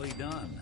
Nicely done.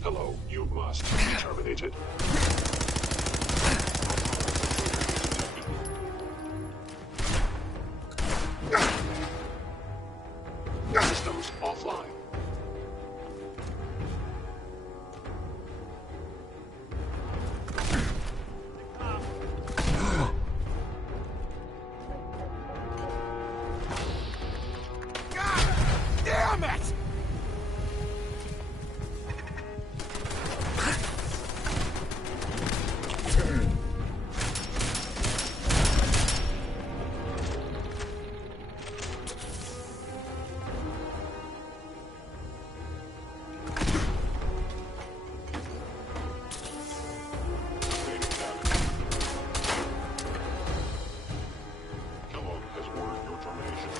Hello, you must be terminated. Systems offline. Damn it! Kellogg has ordered your termination.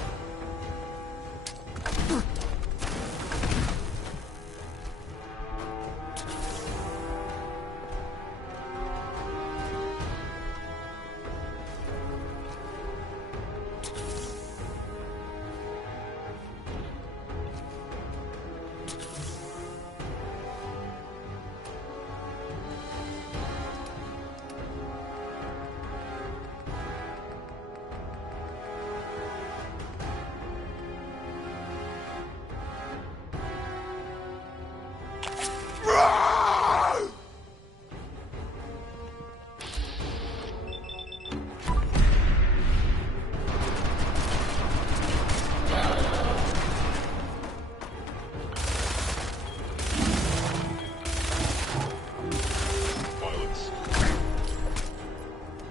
Violence.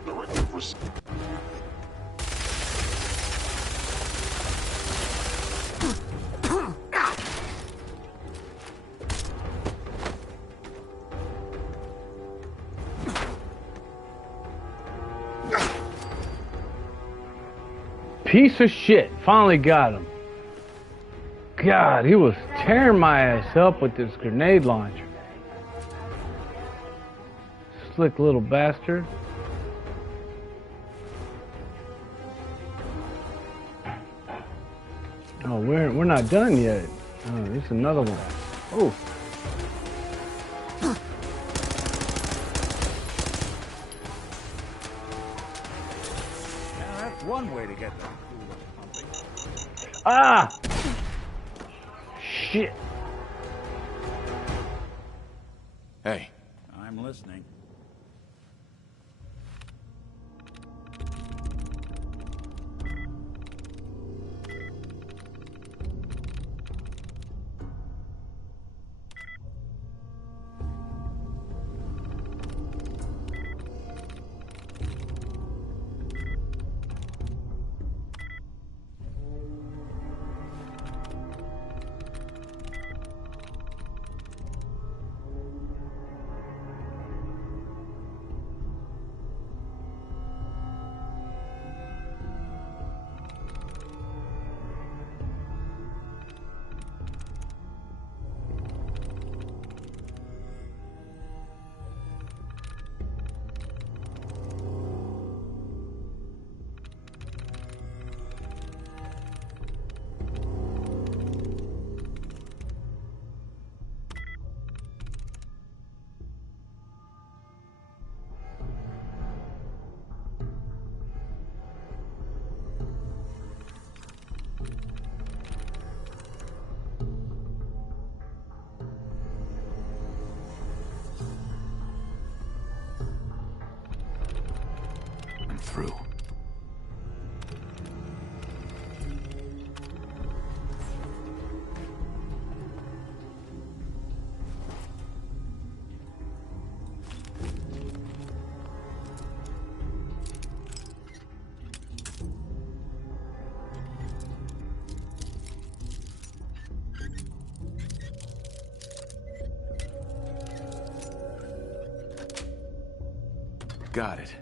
Directive received. Piece of shit. Finally got him. God, he was tearing my ass up with this grenade launcher. Slick little bastard. Oh, we're not done yet. Oh, this is another one. Oh. Now that's one way to get them pumping. Ah! Shit. Hey, I'm listening. through. Got it.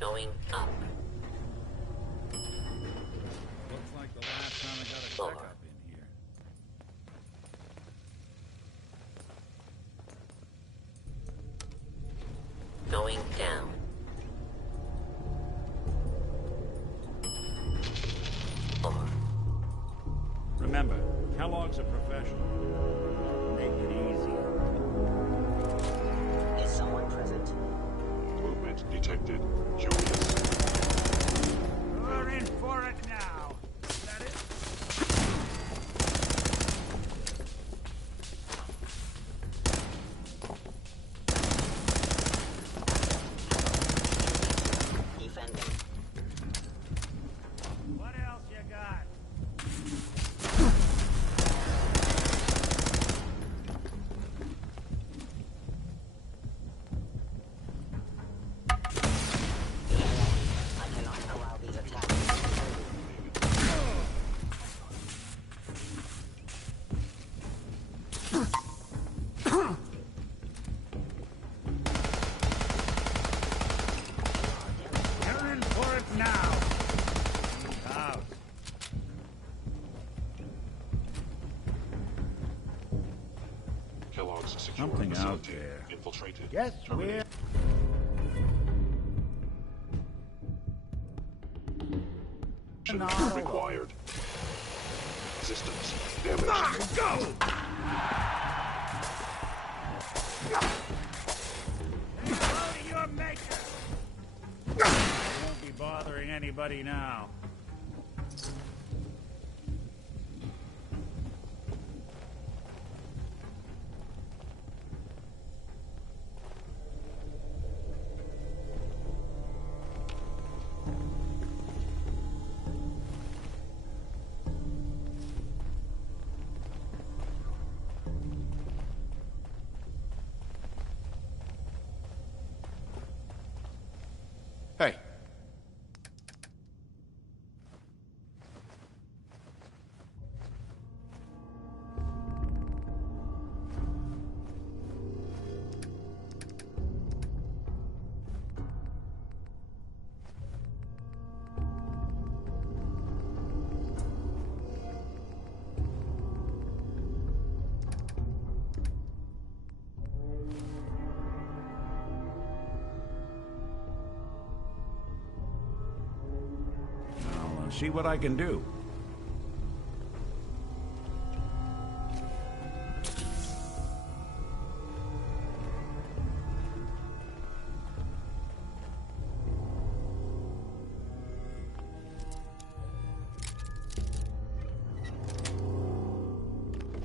Going up. Looks like the last time I got a Lower. checkup in here. Going down. Lower. Remember, Kellogg's a professional. Make it easy. Is someone present? Movement detected. Curious. We're in for it now. Is that it? Defending. What else you got? I cannot allow these attacks. You're in for it now. Out. Kellogg's secure Something out facility there. infiltrated. Guess Terminated. No. Required. Systems damaged. Go! Hello to your maker. I won't be bothering anybody now. Hey. I'll see what I can do.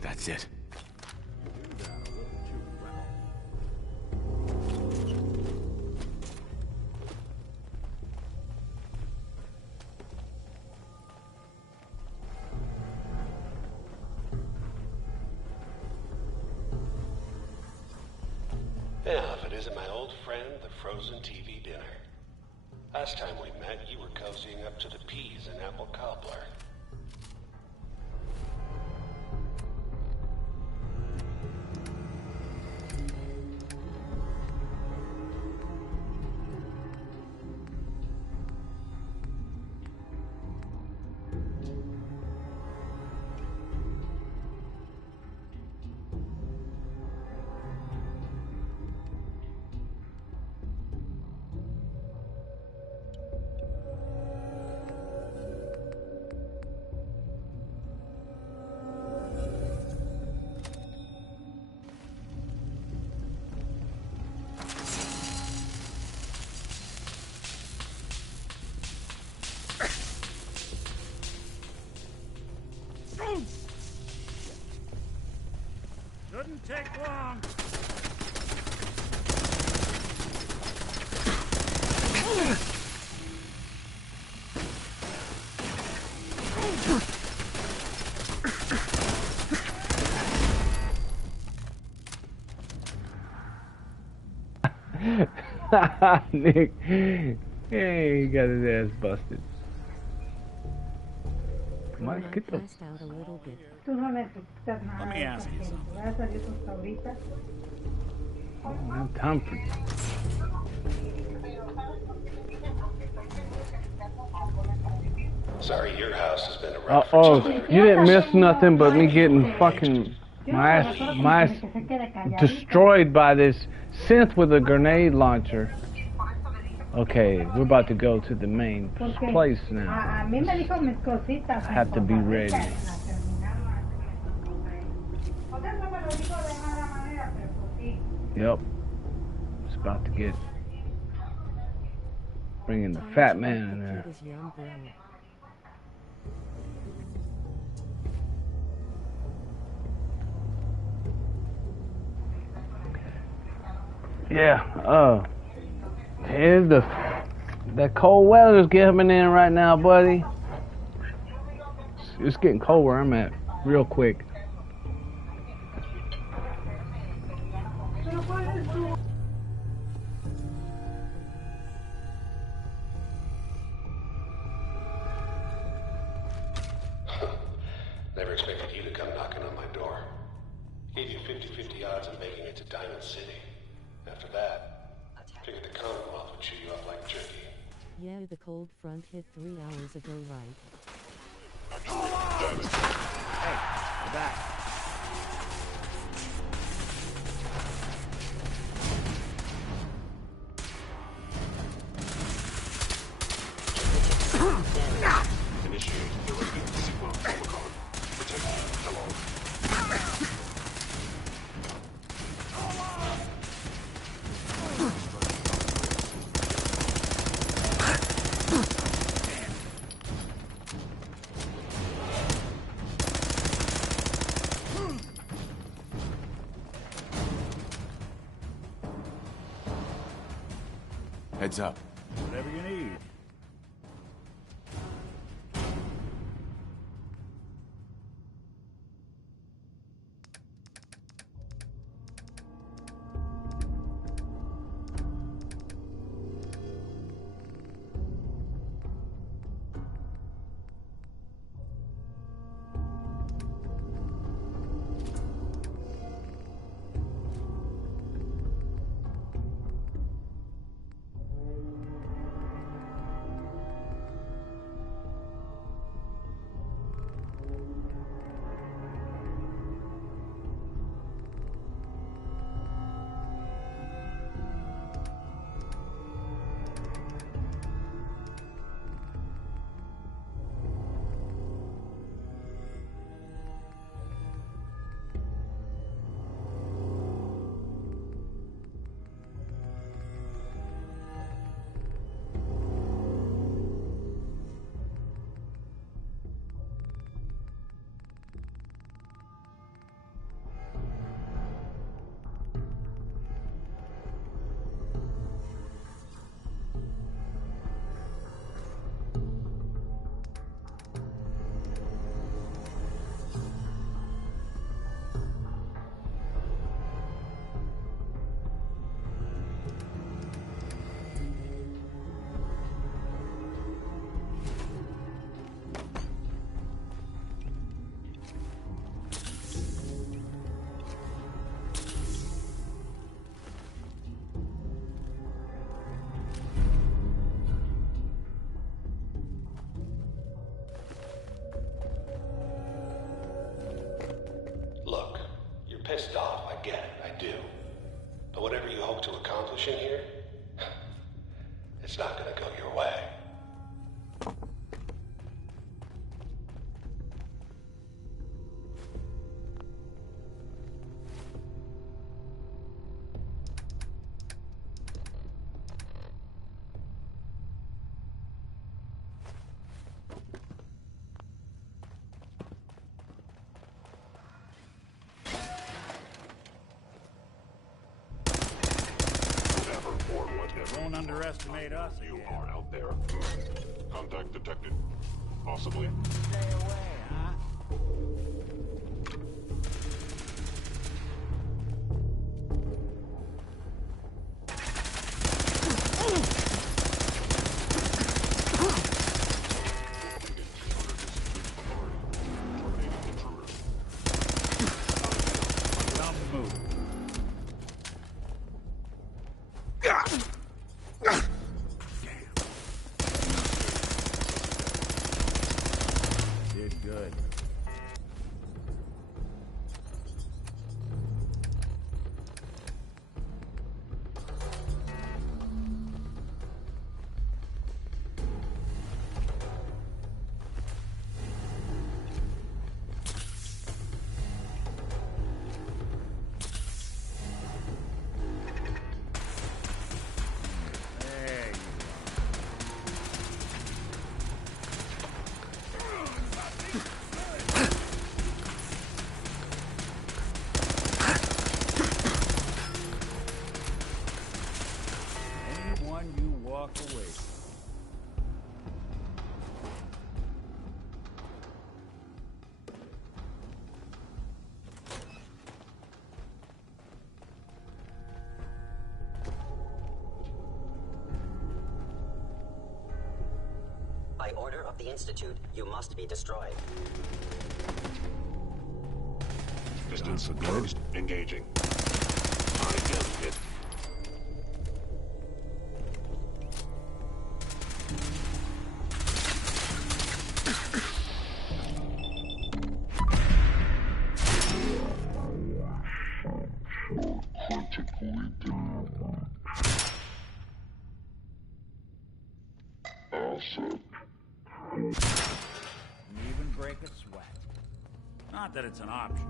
That's it. Yeah, if it isn't my old friend, the frozen TV dinner. Last time we met, you were cozying up to the peas and apple cobbler. Shouldn't take long. Nick, hey, he got his ass busted. Mike, get the... Out a little bit. Let me ask you something. I don't have time for this. Sorry, your house has been around for Oh, just over you didn't miss nothing but me getting fucking my ass destroyed by this synth with a grenade launcher. Okay, we're about to go to the main place now. I have to be ready. Yep. It's about to get bringing the fat man in there. Yeah, here's that cold weather's coming in right now, buddy. It's getting cold where I'm at, real quick. Never expected you to come knocking on my door. Gave you 50-50 odds of making it to Diamond City. After that, figured the Commonwealth would chew you up like jerky. Yeah, the cold front hit 3 hours ago, right? Hey, we're back. Initiate direct sequel protocol. Protect. Hello. Heads up. Whatever you need. Look, you're pissed off, I get it, I do. But whatever you hope to accomplish in here, it's not gonna go your way. underestimate us You again. are out there. Contact detected. Possibly. Stay away, huh? Don't move. Did good. There you are. Anyone you walk away from. By order of the Institute, you must be destroyed. Distance closed. Engaging. I get it. And even break a sweat. Not that it's an option.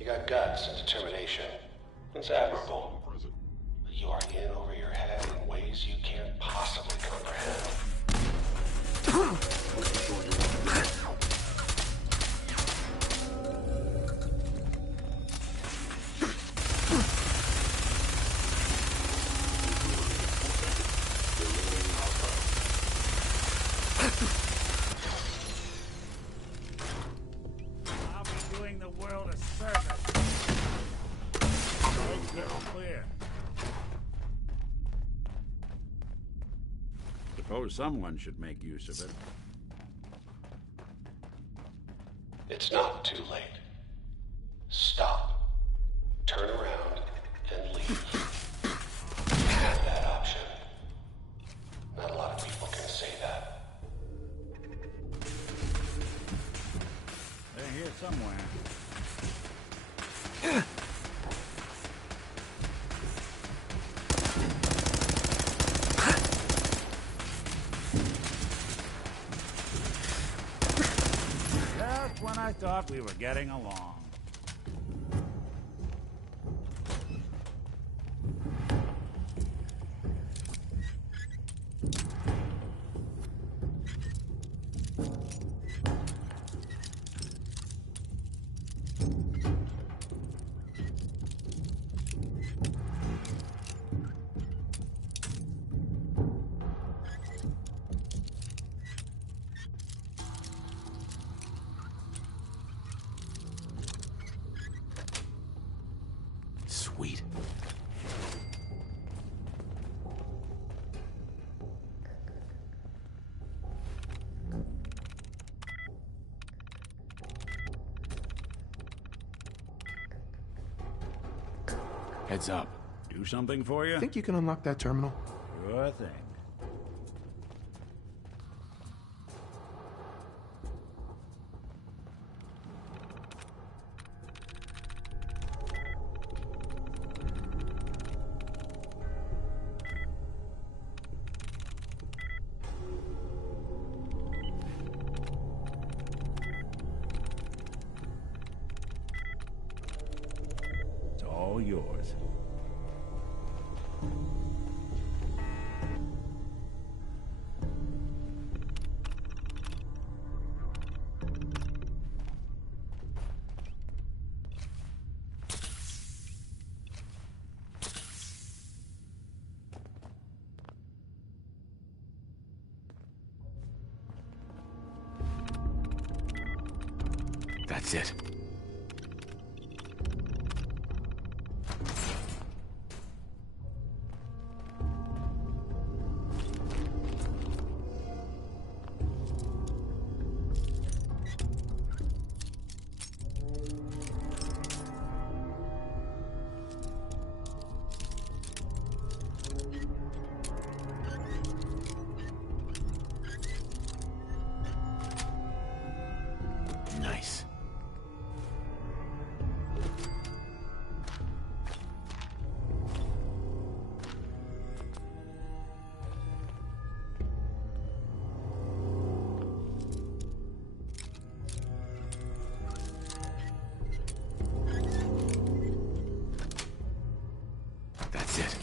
You got guts and determination. It's admirable. Present. But you are in over your head in ways you can't possibly comprehend. I'll be doing the world a service. Road's now clear. Suppose someone should make use of it. It's not too late. Stop. Turn around and leave. You have that option. Not a lot of people can say that. They're here somewhere. Just when I thought we were getting along. Heads up. Do something for you? Think you can unlock that terminal? Sure thing. It's all yours. That's it. Nice. That's it.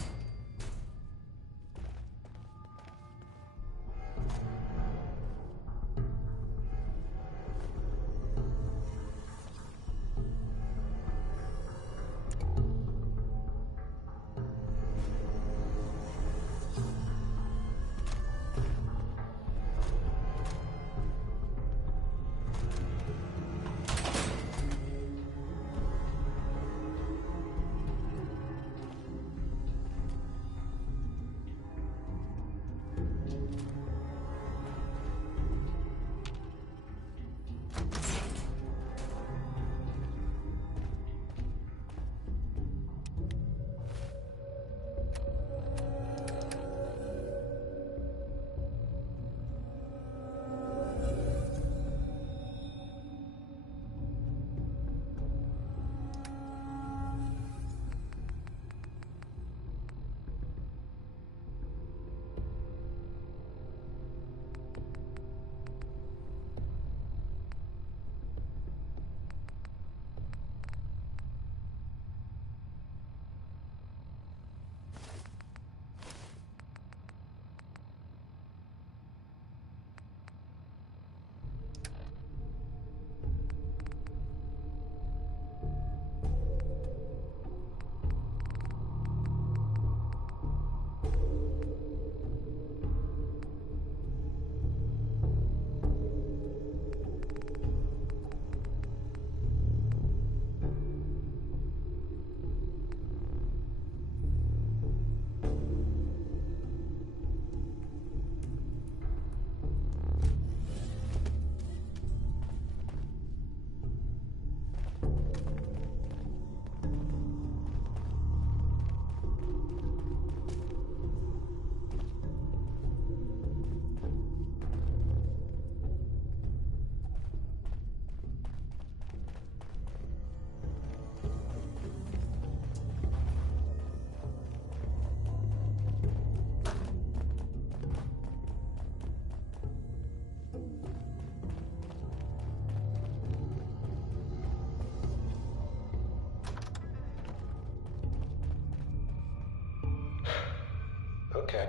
Okay.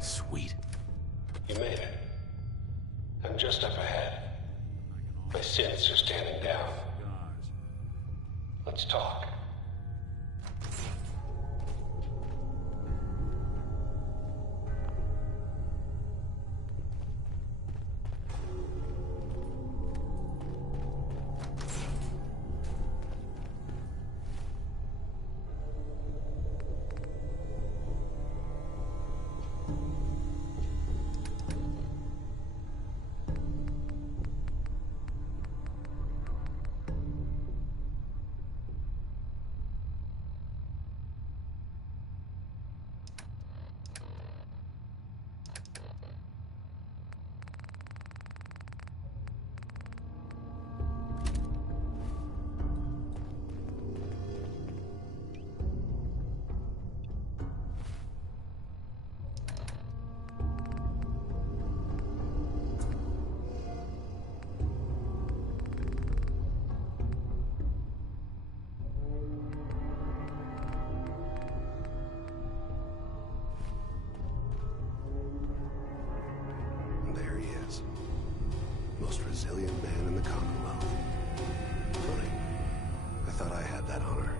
Sweet. You made it. I'm just up ahead. My synths are standing down. Let's talk. was. Most resilient man in the Commonwealth. Funny. I thought I had that honor.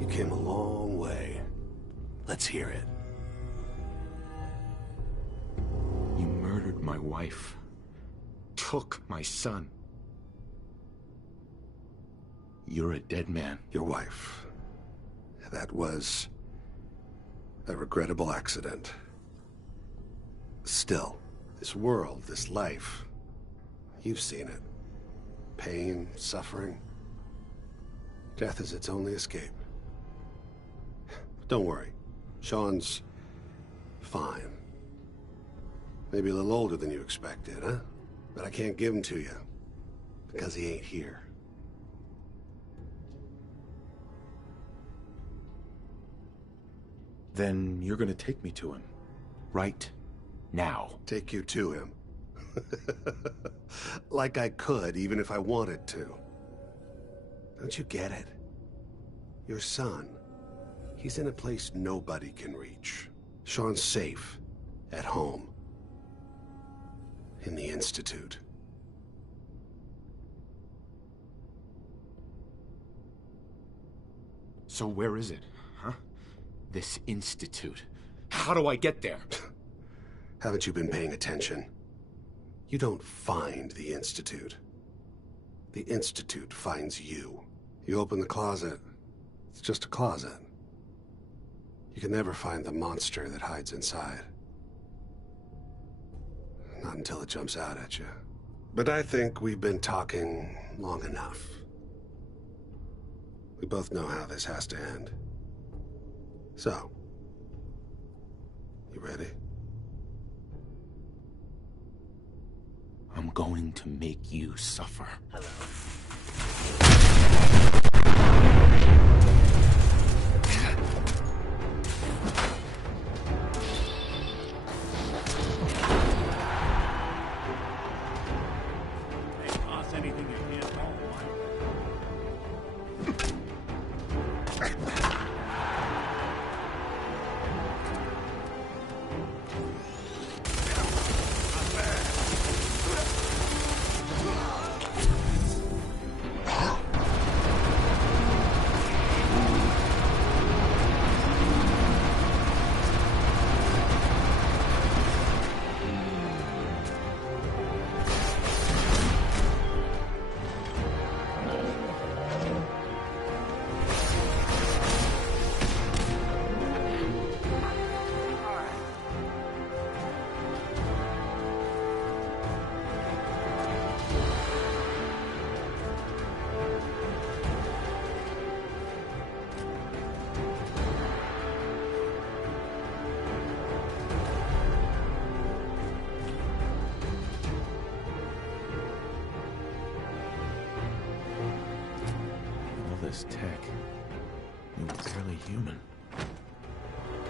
You came a long way. Let's hear it. You murdered my wife. Took my son. You're a dead man. Your wife. That was a regrettable accident. Still, this world, this life, you've seen it. Pain, suffering. Death is its only escape. Don't worry. Sean's fine. Maybe a little older than you expected, huh? But I can't give him to you, because he ain't here. Then you're gonna take me to him. Right now. Take you to him. Like I could, even if I wanted to. Don't you get it? Your son, he's in a place nobody can reach. Sean's safe, at home. In the Institute. So where is it, huh? This institute. How do I get there? Haven't you been paying attention? You don't find the Institute. The Institute finds you. You open the closet, it's just a closet. You can never find the monster that hides inside. Not until it jumps out at you. But I think we've been talking long enough. We both know how this has to end. So, you ready? I'm going to make you suffer. Hey, boss, anything you can't roll on. This tech. You were barely human.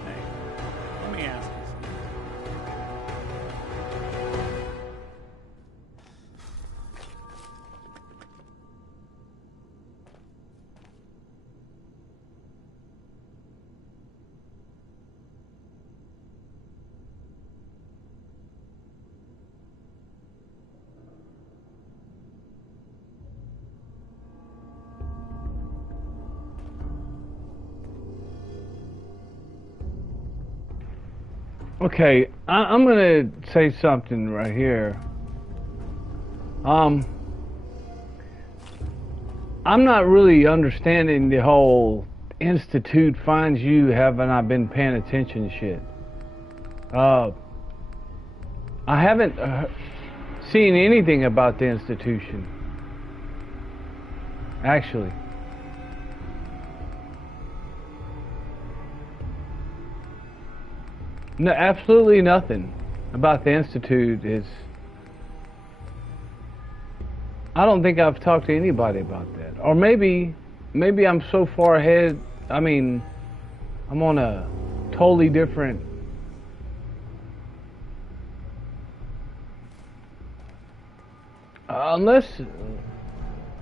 Hey, let me ask you something. Okay, I'm gonna say something right here. I'm not really understanding the whole Institute finds you, haven't I been paying attention shit. I haven't seen anything about the institution, actually. No, absolutely nothing about the Institute is... I don't think I've talked to anybody about that. Or maybe I'm so far ahead, I mean, I'm on a totally different...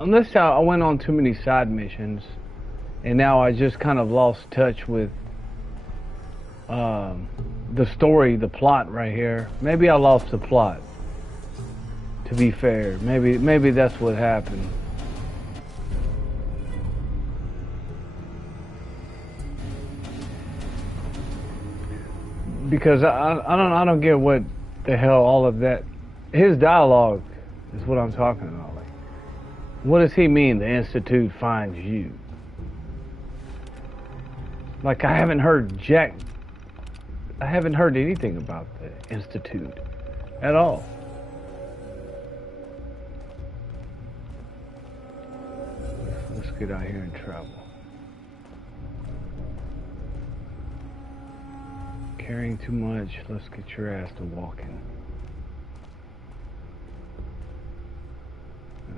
unless I went on too many side missions, and now I just kind of lost touch with the story, the plot right here. Maybe I lost the plot. To be fair, maybe that's what happened. Because I don't get what the hell all of that. His dialogue is what I'm talking about. Like, what does he mean? The Institute finds you. Like, I haven't heard anything about the Institute at all. Let's get out here and travel. Carrying too much. Let's get your ass to walking.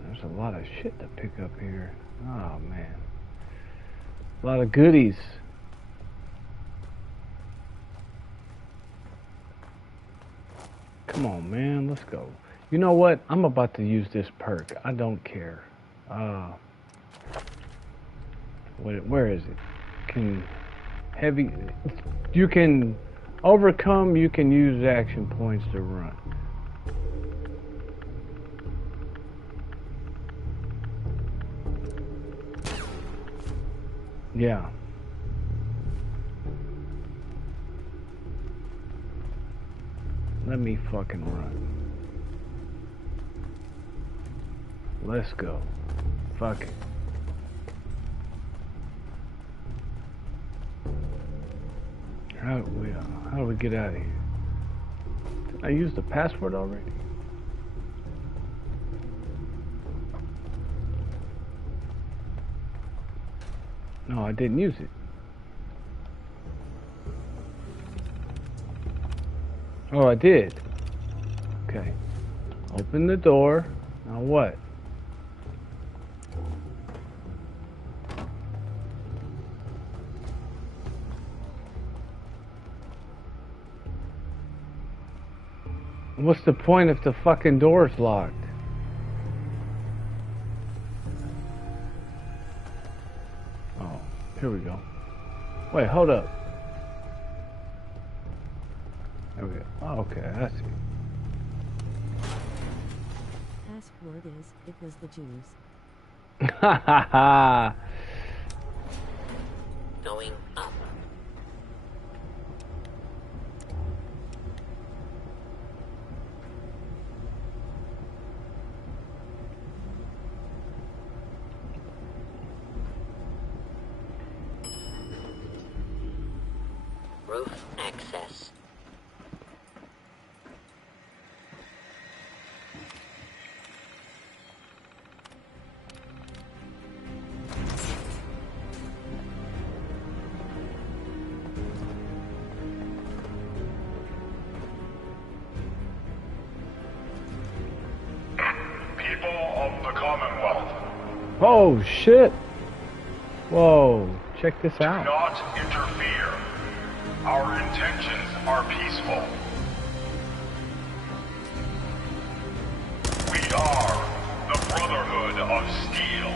There's a lot of shit to pick up here. Oh man. A lot of goodies. Come on, man. Let's go. You know what? I'm about to use this perk. I don't care. Where is it? You can overcome, you can use action points to run. Yeah. Let me fucking run. Let's go. Fuck it. How do we get out of here? Did I use the password already? No, I didn't use it. Oh, I did. Okay. Open the door. Now what? What's the point if the fucking door's locked? Oh, here we go. Wait, hold up. There we go. Oh, okay, I see. Password is, it was the Jews. Ha ha ha! Going up. Roof access. People of the Commonwealth, Oh shit! Whoa! Check this do out. not interfere. Our intentions are peaceful. We are the Brotherhood of Steel.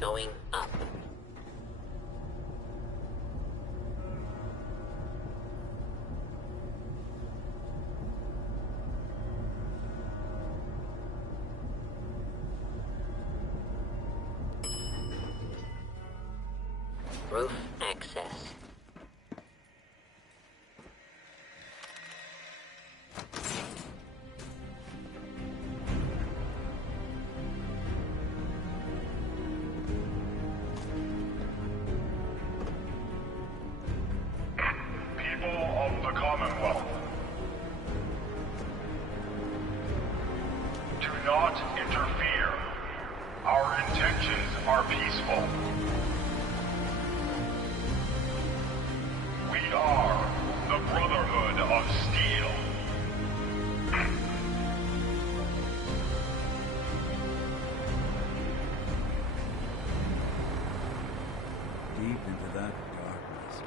Going up. Roof access. People of the Commonwealth, do not interfere. Our intentions are peaceful. We are the Brotherhood of Steel. Deep into that darkness.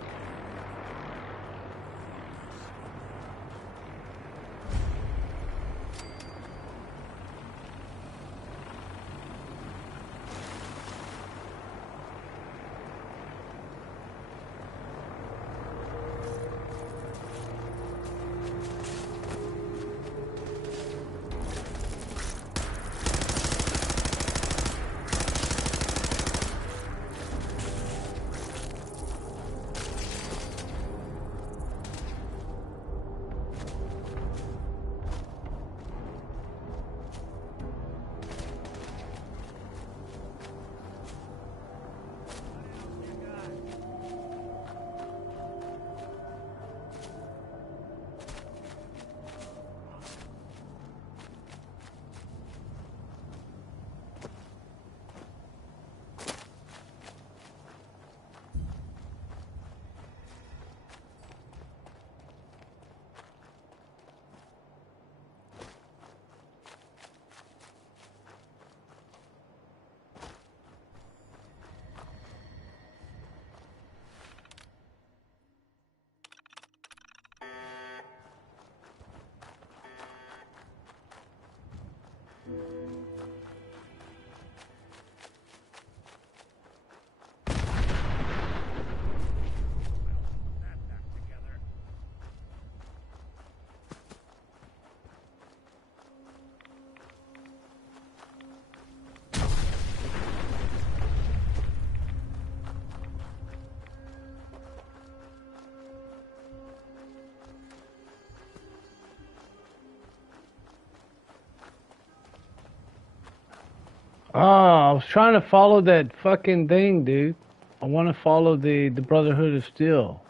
Oh, I was trying to follow that fucking thing, dude. I want to follow the Brotherhood of Steel.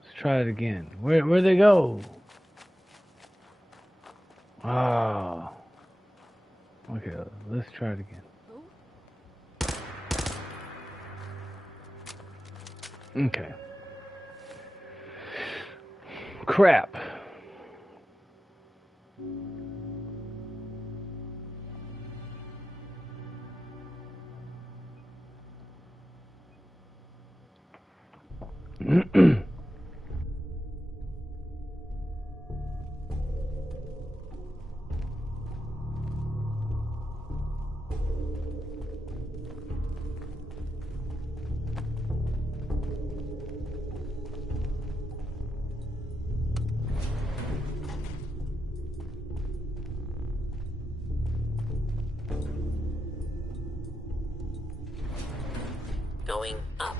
Let's try it again. Where'd they go? Ah. Okay, let's try it again. Okay. Crap. Going up.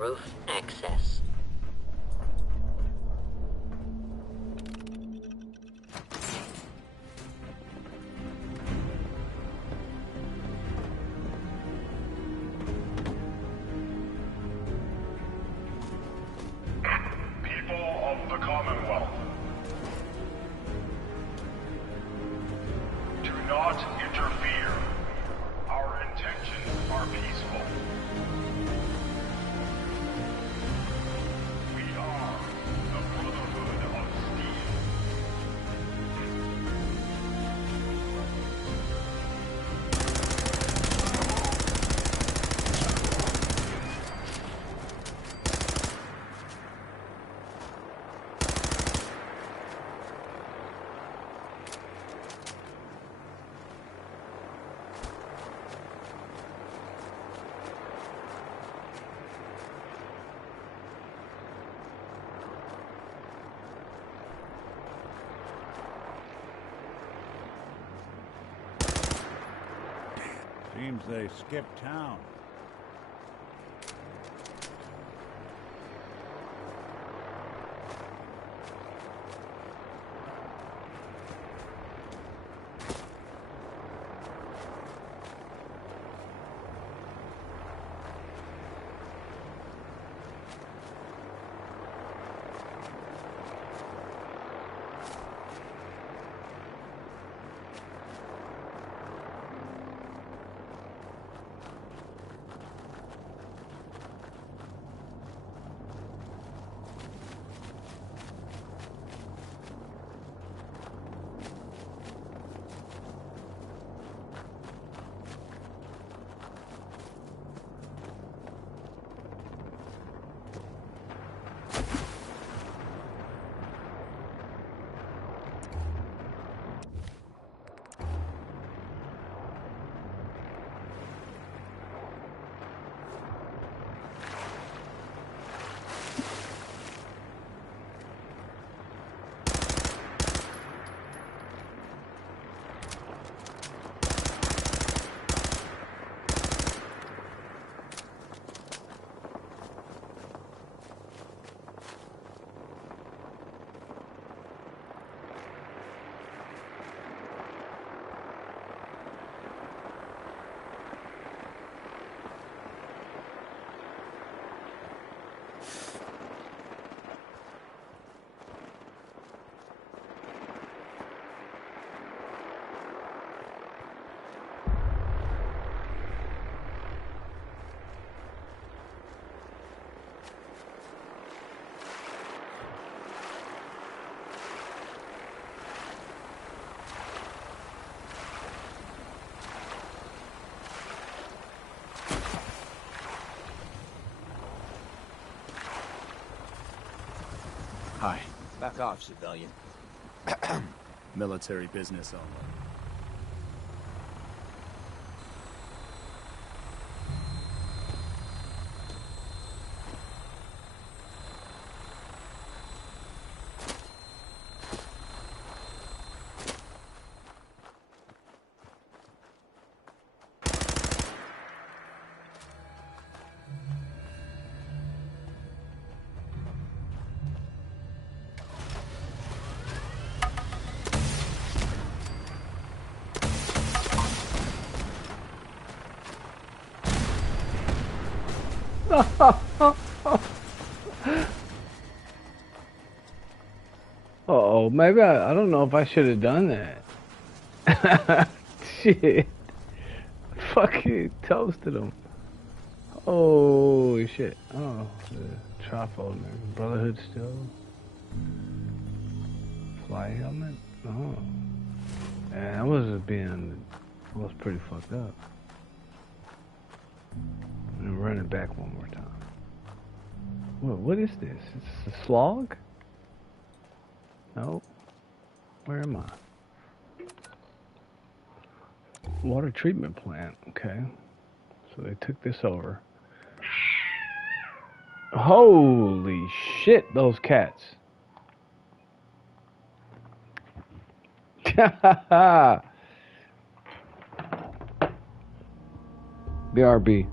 Roof access. People of the Commonwealth, do not interfere. Our intentions are peaceful. We are the Brotherhood of Steel. Seems they skipped town. Hi. Back off, civilian. Military business only. Uh-oh, maybe I don't know if I should have done that. Shit. Fucking toasted him. Oh, shit. Oh, the trifold, man. Brotherhood still. Fly helmet? Oh. Yeah, that was pretty fucked up. I'm gonna run it back one more time. What is this? It's a slog? No. Where am I? Water treatment plant. Okay. So they took this over. Holy shit, those cats. BRB.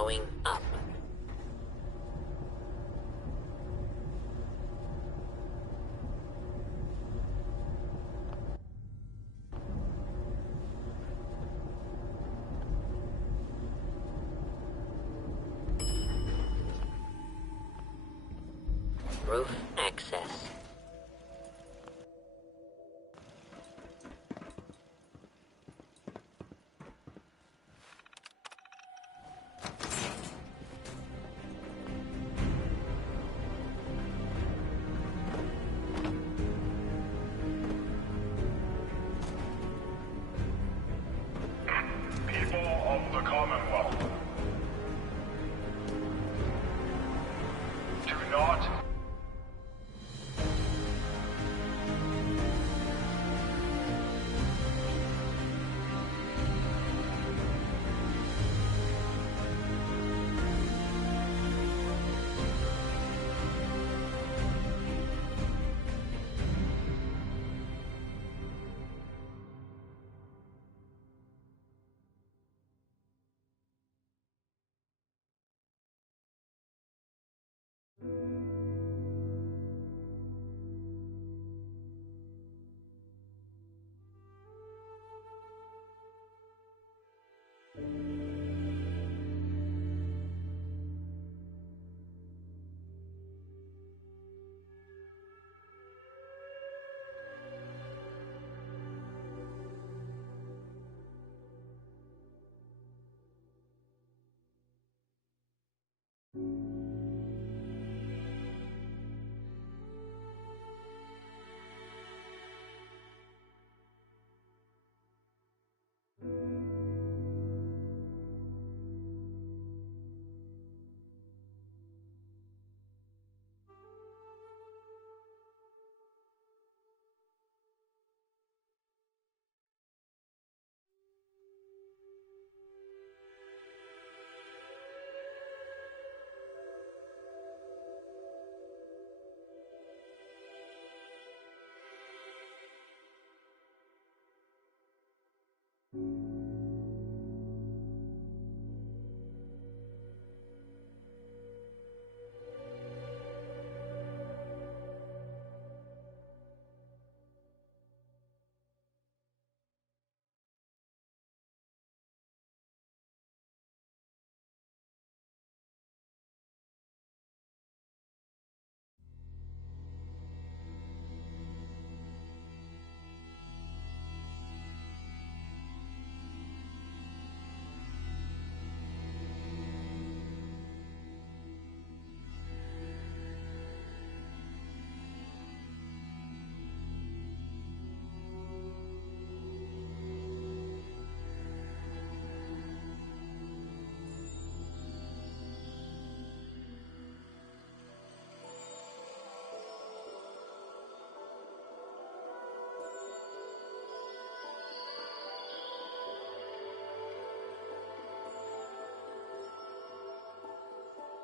going up. Roof access. People of the Commonwealth, do not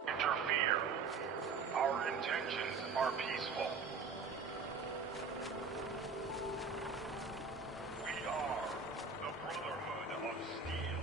interfere. Our intentions are peaceful. We are the Brotherhood of Steel.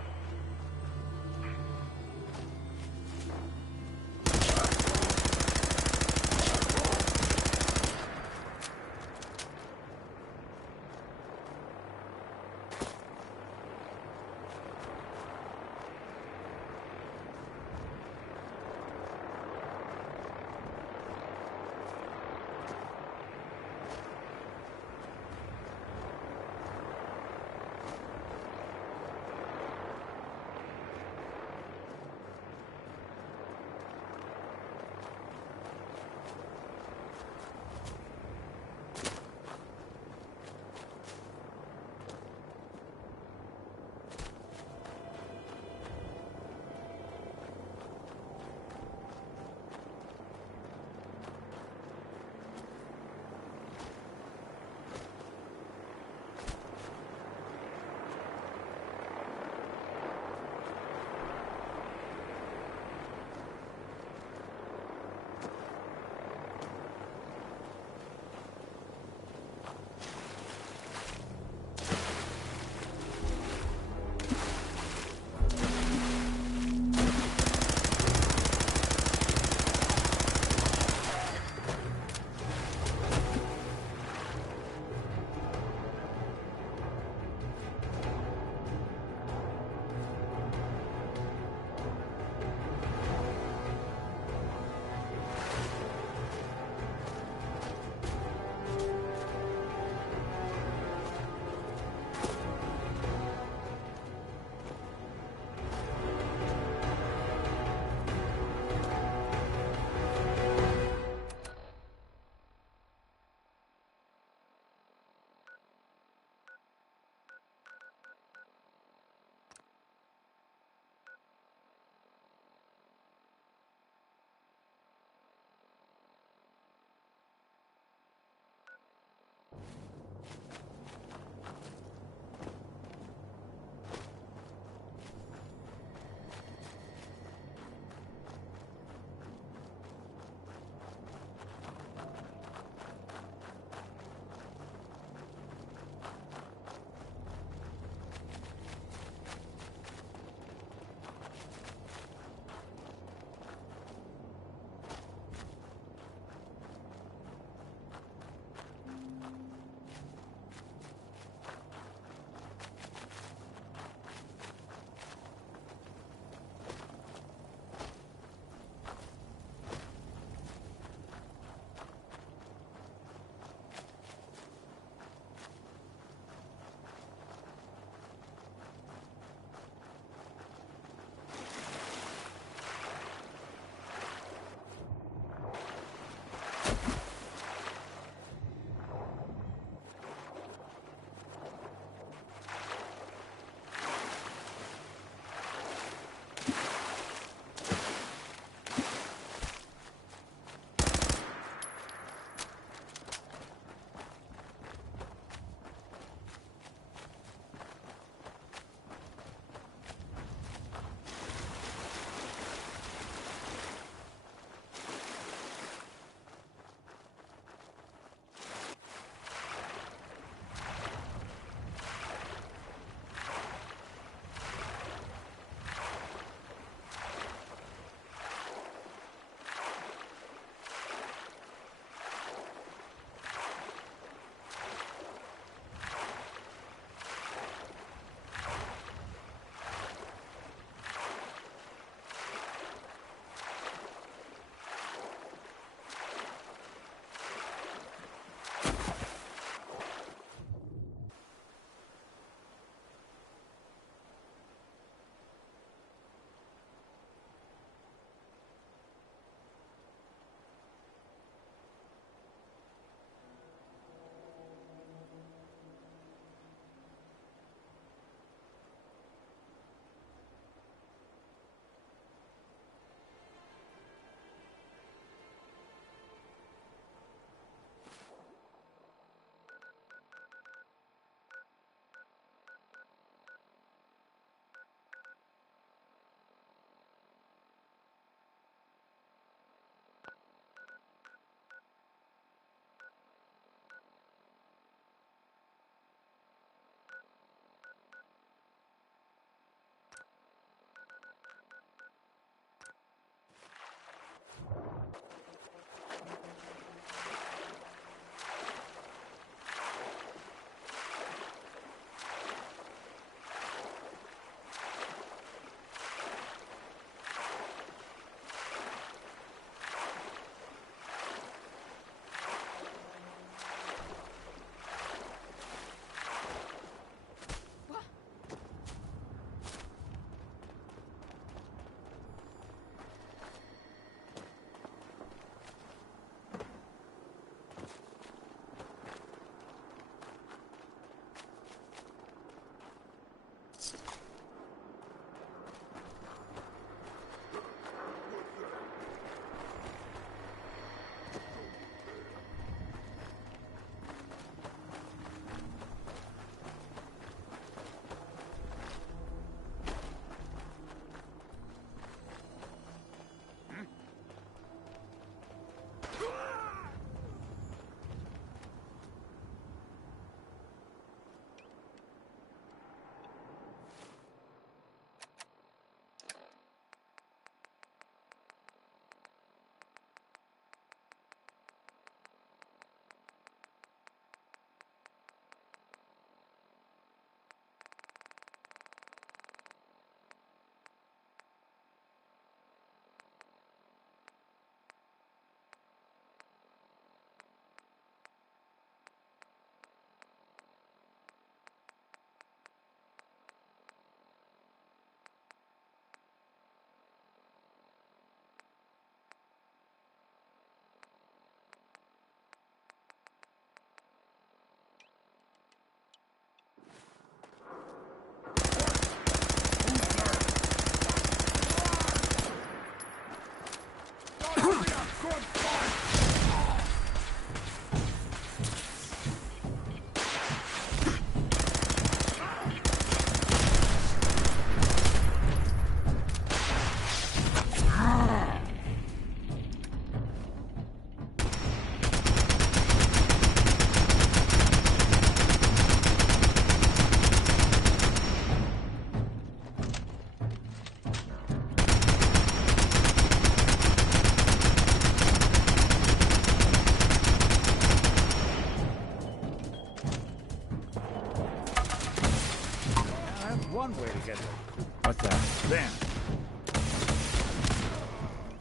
one way to get there. What's that? Then.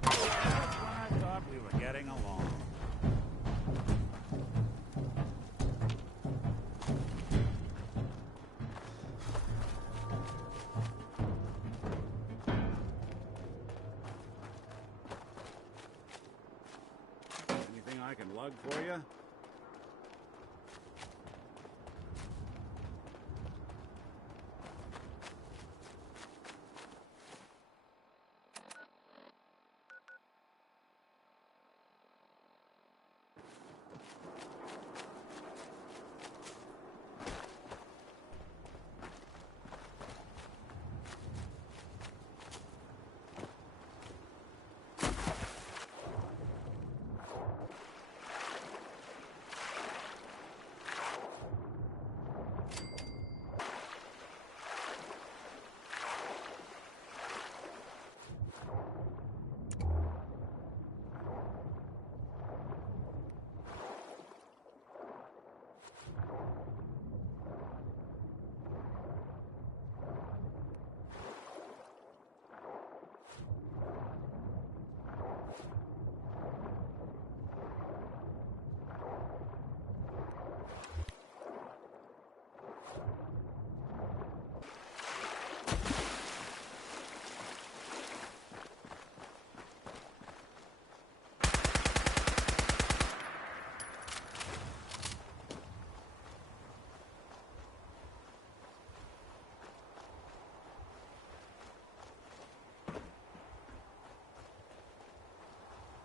Just when I thought we were getting along. Anything I can lug for you?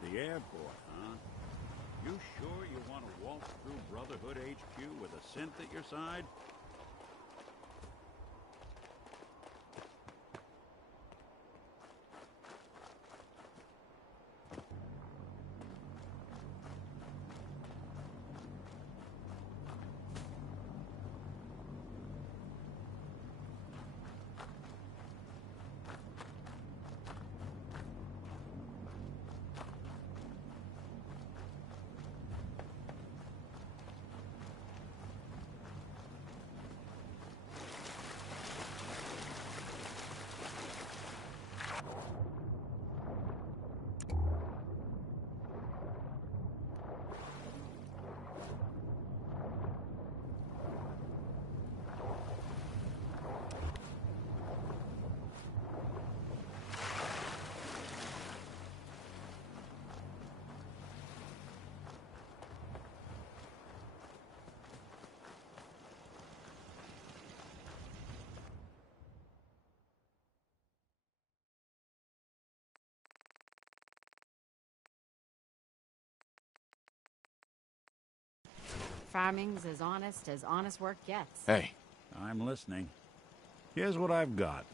The airport, huh? You sure you want to waltz through Brotherhood HQ with a synth at your side? Farming's as honest work gets. Hey. I'm listening. Here's what I've got.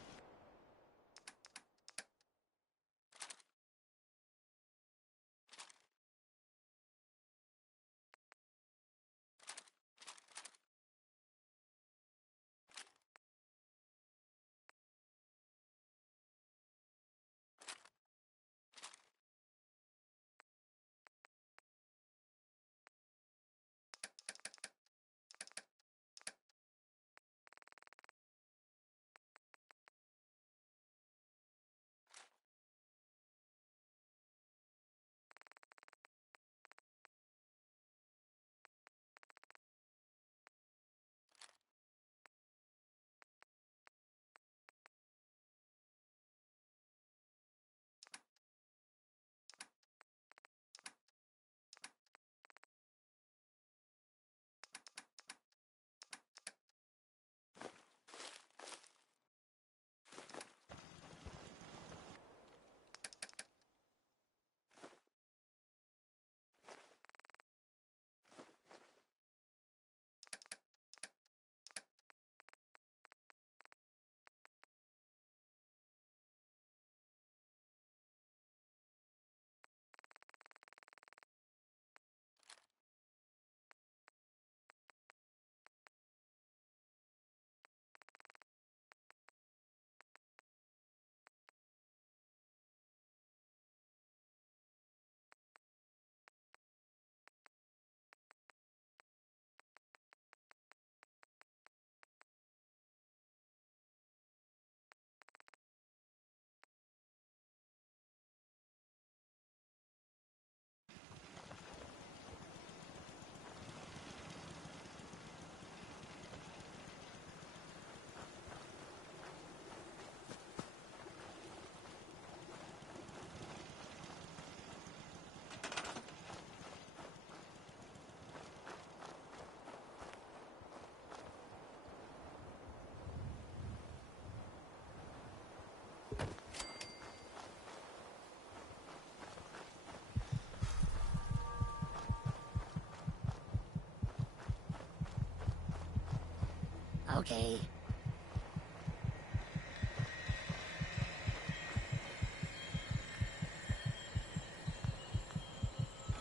Okay.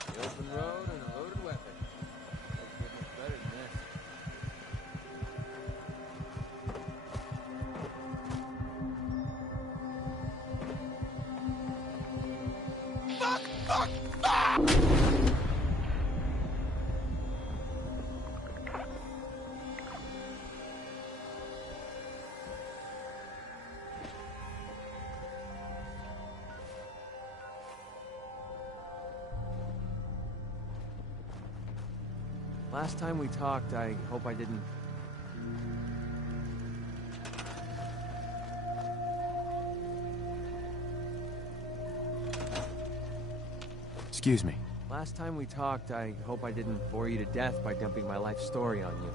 The open road and a loaded weapon. Doesn't get much better than this. Last time we talked, I hope I didn't... Excuse me. Last time we talked, I hope I didn't bore you to death by dumping my life story on you.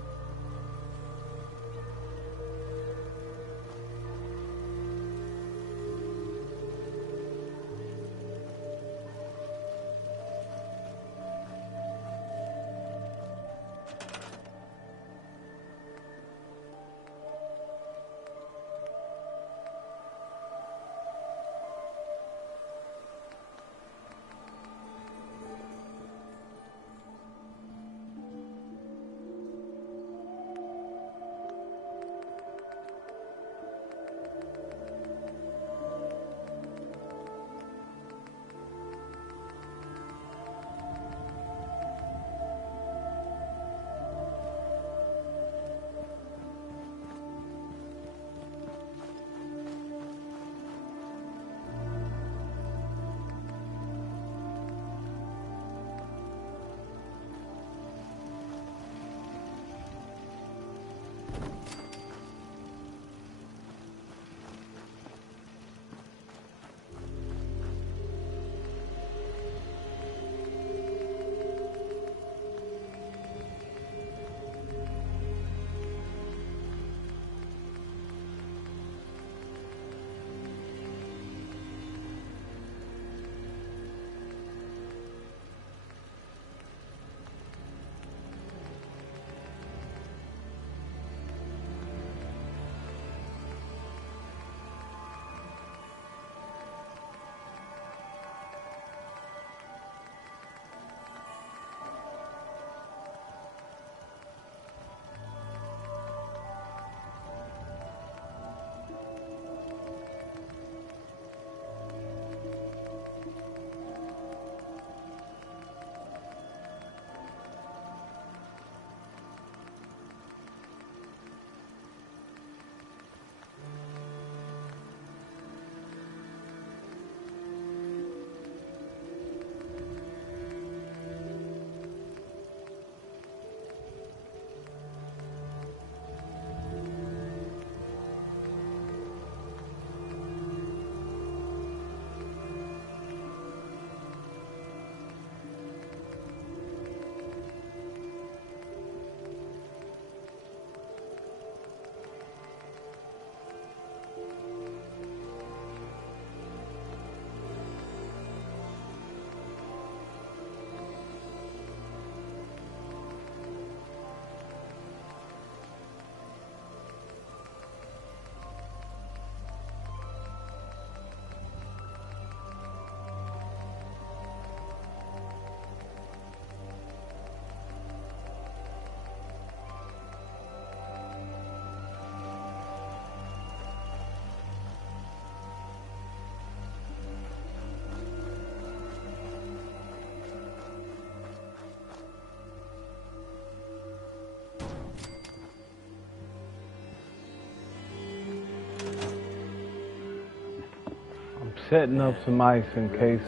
Setting up some ice in case,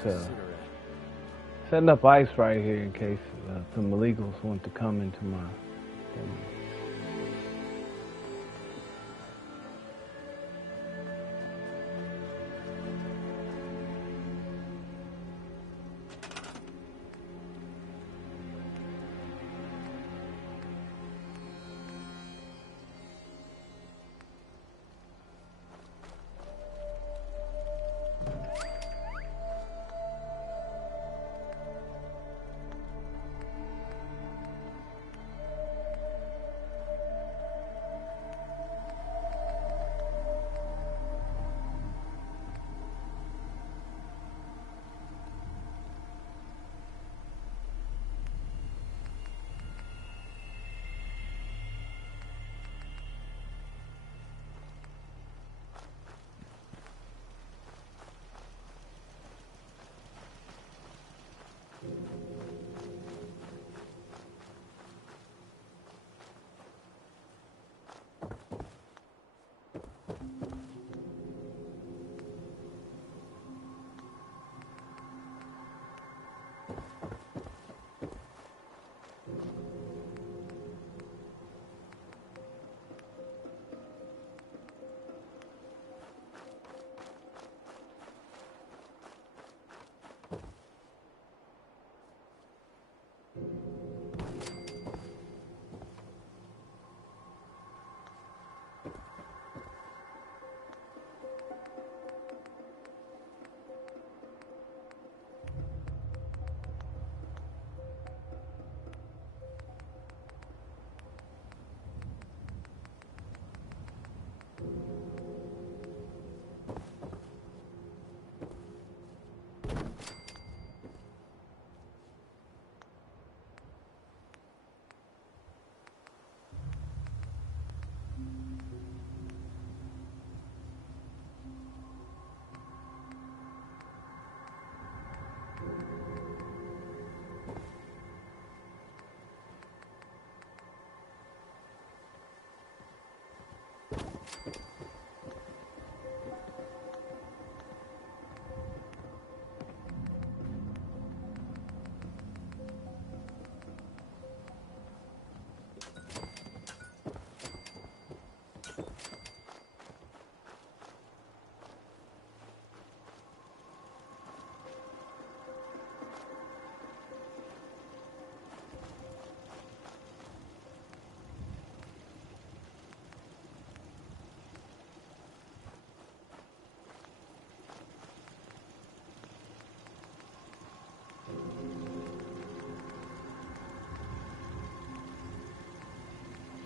setting up ice right here in case some illegals want to come into my.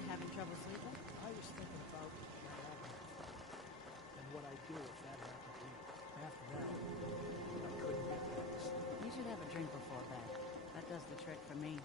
Having trouble sleeping? I was thinking about what happened and what I'd do if that happened to me. After that, I couldn't get back to sleep. You should have a drink before bed. That does the trick for me.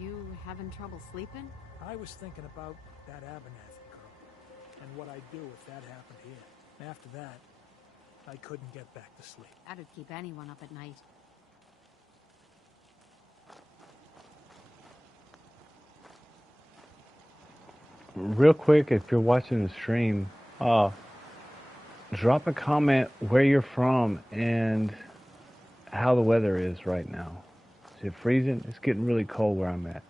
You having trouble sleeping? I was thinking about that Abernathy girl, and what I'd do if that happened here. After that, I couldn't get back to sleep. That'd keep anyone up at night. Real quick, if you're watching the stream, drop a comment where you're from and how the weather is right now. Is it freezing? It's getting really cold where I'm at.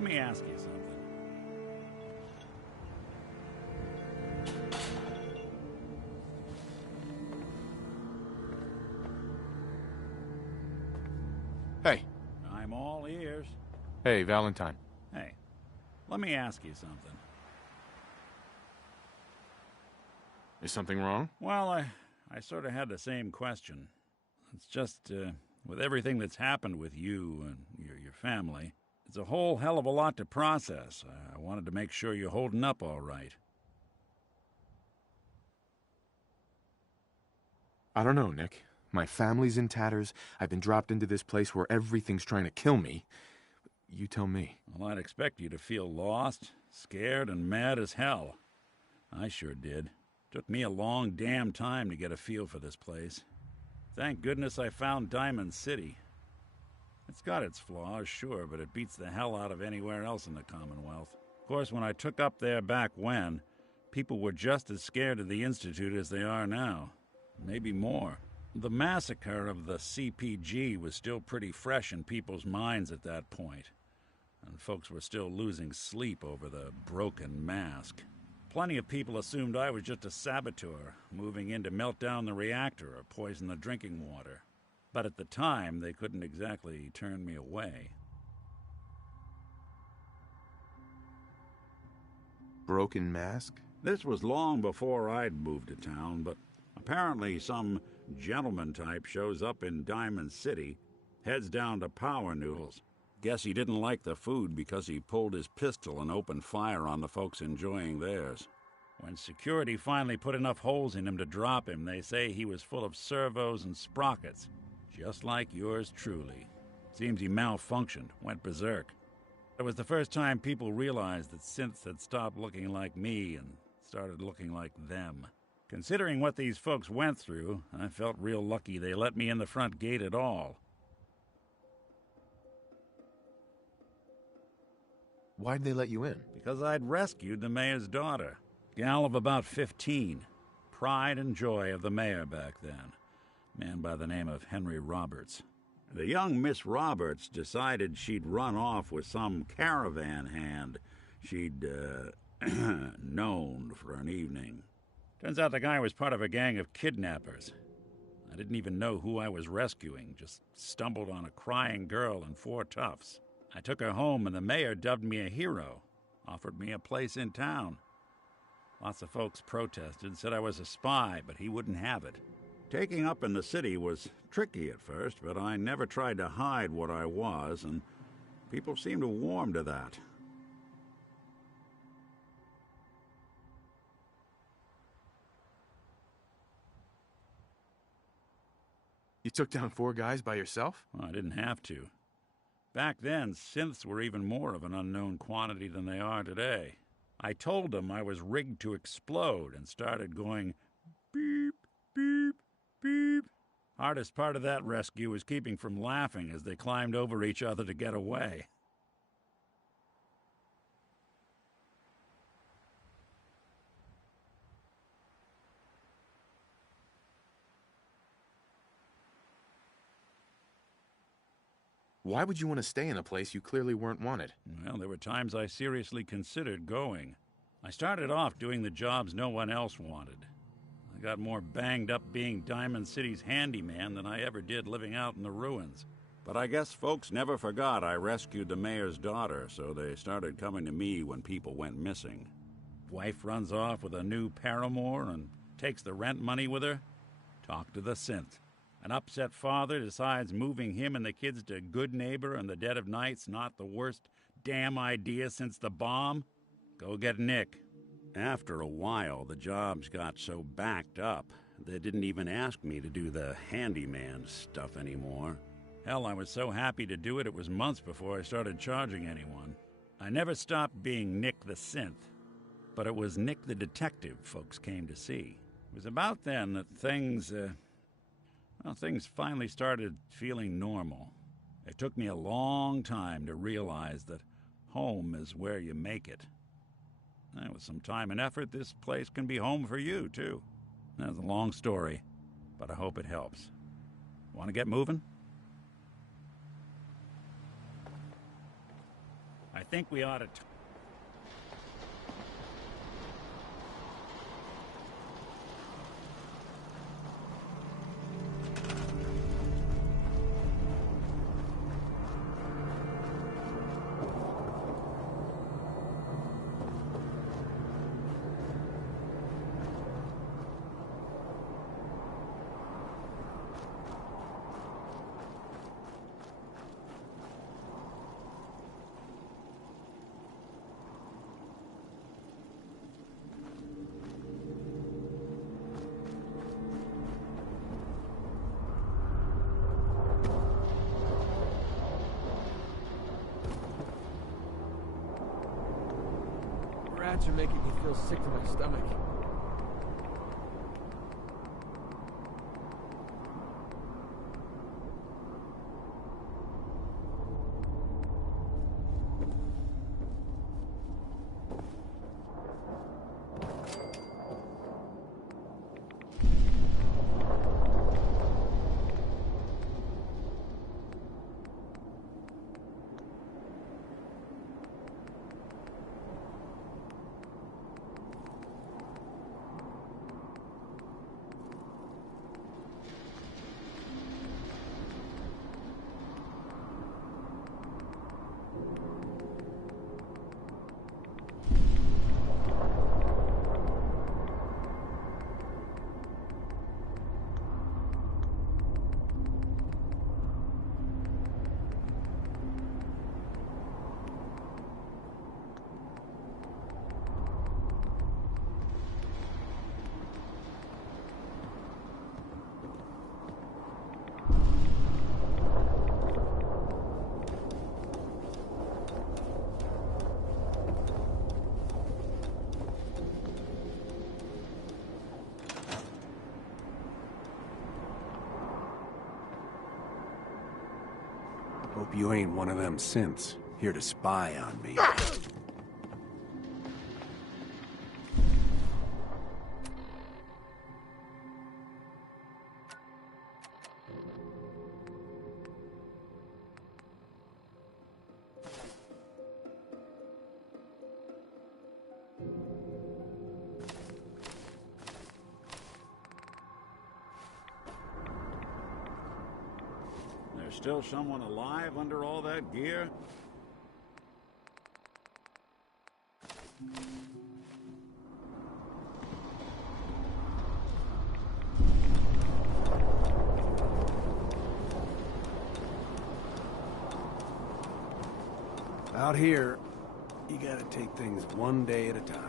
let me ask you something. Hey. I'm all ears. Hey, Valentine. Hey, let me ask you something. Is something wrong? Well, I sort of had the same question. It's just, with everything that's happened with you and your family, it's a whole hell of a lot to process. I wanted to make sure you're holding up all right. I don't know, Nick. My family's in tatters. I've been dropped into this place where everything's trying to kill me. You tell me. Well, I'd expect you to feel lost, scared, and mad as hell. I sure did. Took me a long damn time to get a feel for this place. Thank goodness I found Diamond City. It's got its flaws, sure, but it beats the hell out of anywhere else in the Commonwealth. Of course, when I took up there back when, people were just as scared of the Institute as they are now. Maybe more. The massacre of the CPG was still pretty fresh in people's minds at that point, and folks were still losing sleep over the broken mask. Plenty of people assumed I was just a saboteur, moving in to melt down the reactor or poison the drinking water. But at the time, they couldn't exactly turn me away. Broken mask? This was long before I'd moved to town, but apparently some gentleman type shows up in Diamond City, heads down to Power Noodles. Guess he didn't like the food because he pulled his pistol and opened fire on the folks enjoying theirs. When security finally put enough holes in him to drop him, they say he was full of servos and sprockets, just like yours truly. Seems he malfunctioned, went berserk. It was the first time people realized that synths had stopped looking like me and started looking like them. Considering what these folks went through, I felt real lucky they let me in the front gate at all. Why'd they let you in? Because I'd rescued the mayor's daughter. Gal of about 15. Pride and joy of the mayor back then. Man by the name of Henry Roberts. The young Miss Roberts decided she'd run off with some caravan hand she'd, known for an evening. Turns out the guy was part of a gang of kidnappers. I didn't even know who I was rescuing, just stumbled on a crying girl and 4 toughs. I took her home and the mayor dubbed me a hero, offered me a place in town. Lots of folks protested, said I was a spy, but he wouldn't have it. Taking up in the city was tricky at first, but I never tried to hide what I was, and people seemed to warm to that. You took down 4 guys by yourself? Well, I didn't have to. Back then, synths were even more of an unknown quantity than they are today. I told them I was rigged to explode and started going beep, beep, beep. Hardest part of that rescue was keeping from laughing as they climbed over each other to get away. Why would you want to stay in a place you clearly weren't wanted? Well, there were times I seriously considered going. I started off doing the jobs no one else wanted. I got more banged up being Diamond City's handyman than I ever did living out in the ruins. But I guess folks never forgot I rescued the mayor's daughter, so they started coming to me when people went missing. Wife runs off with a new paramour and takes the rent money with her. Talk to the synth. An upset father decides moving him and the kids to Good Neighbor in the dead of night's not the worst damn idea since the bomb. Go get Nick. After a while, the jobs got so backed up, they didn't even ask me to do the handyman stuff anymore. Hell, I was so happy to do it, it was months before I started charging anyone. I never stopped being Nick the Synth, but it was Nick the Detective folks came to see. It was about then that things finally started feeling normal. It took me a long time to realize that home is where you make it. And with some time and effort, this place can be home for you, too. That's a long story, but I hope it helps. Want to get moving? I I think we ought to... Rats are making me feel sick to my stomach. Hope you ain't one of them synths, here to spy on me. There's still someone alive under all that gear? Out here, you gotta take things one day at a time.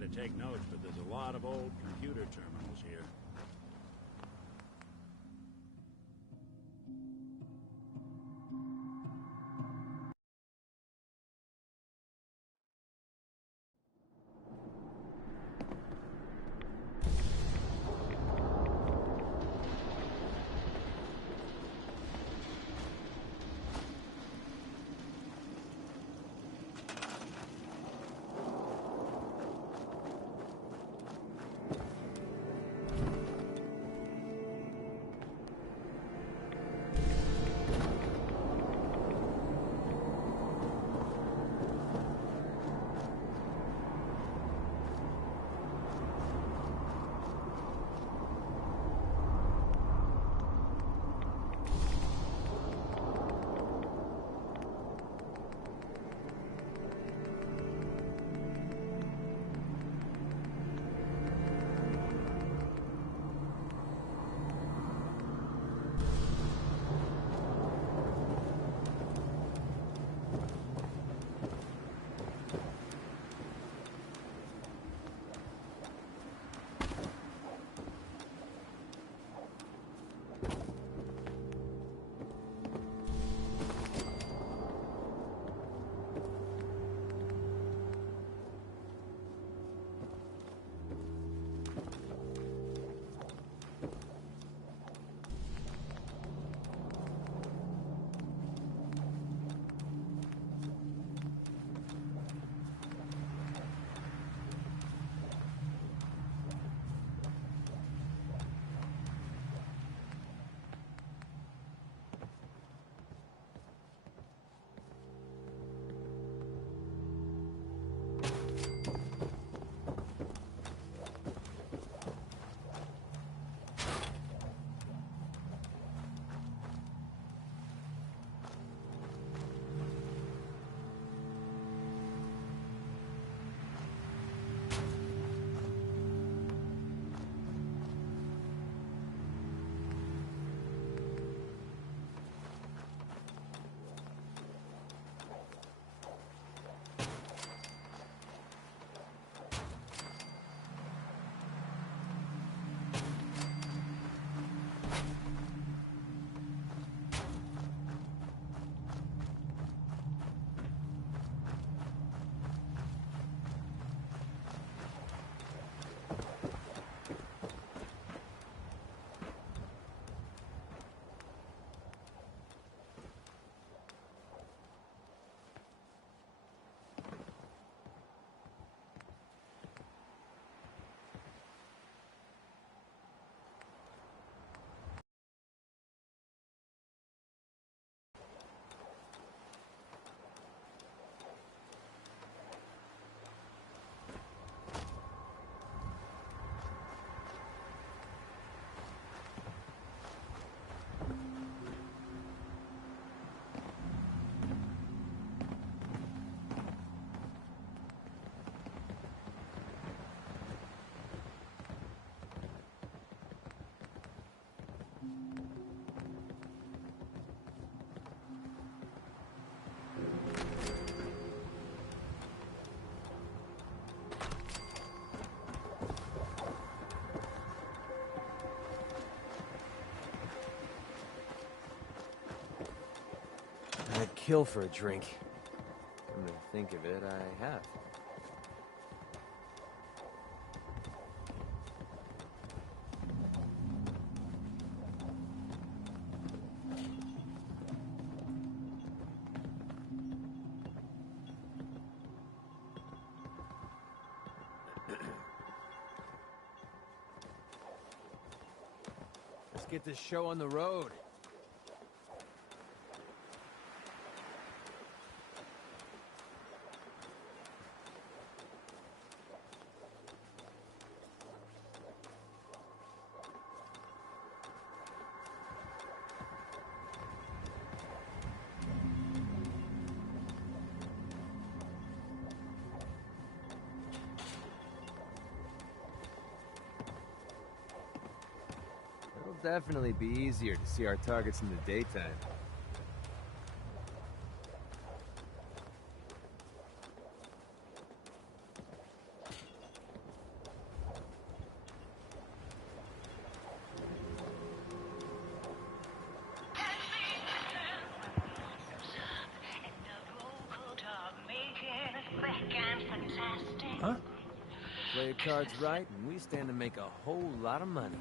try to take notes, but there's a lot of old computer terminals here. I'd kill for a drink. Come to think of it, I have. Let's get this show on the road. It'll definitely be easier to see our targets in the daytime. Play your cards right, and we stand to make a whole lot of money.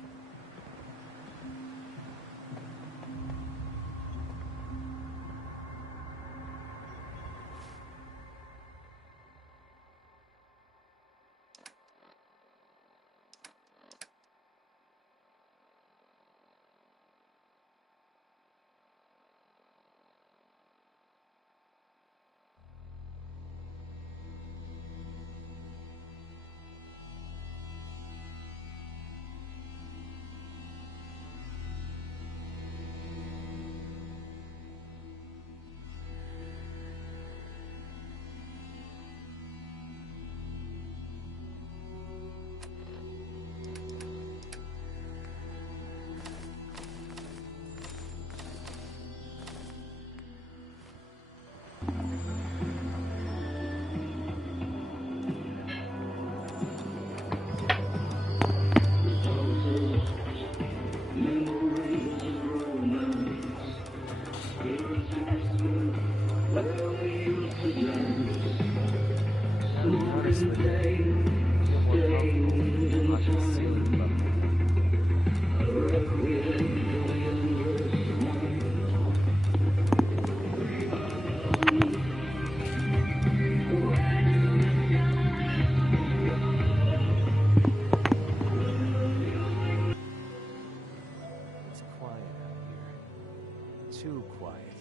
It's quiet out here. Too quiet.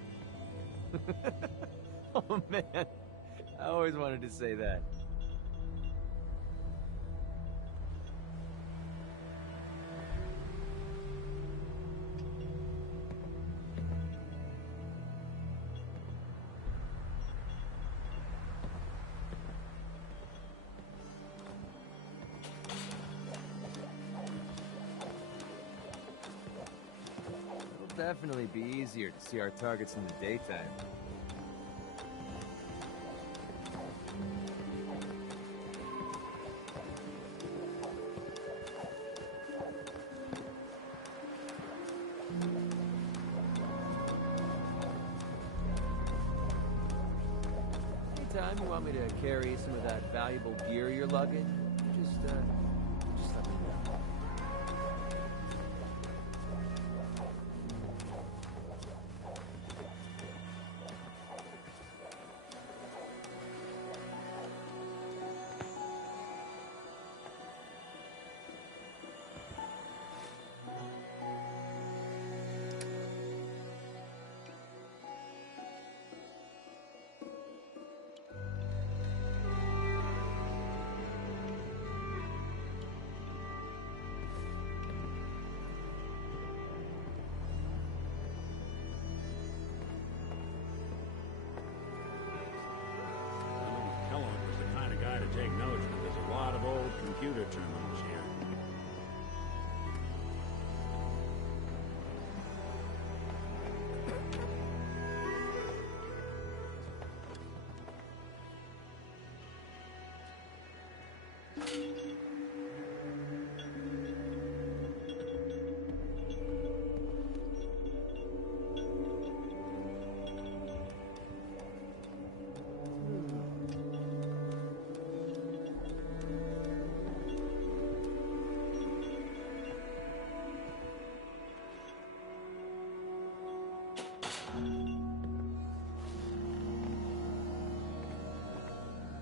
Oh man, I always wanted to say that. It'll definitely be easier to see our targets in the daytime. Anytime you want me to carry some of that valuable gear you're lugging, just let me know. Take notes, but there's a lot of old computer terminals here.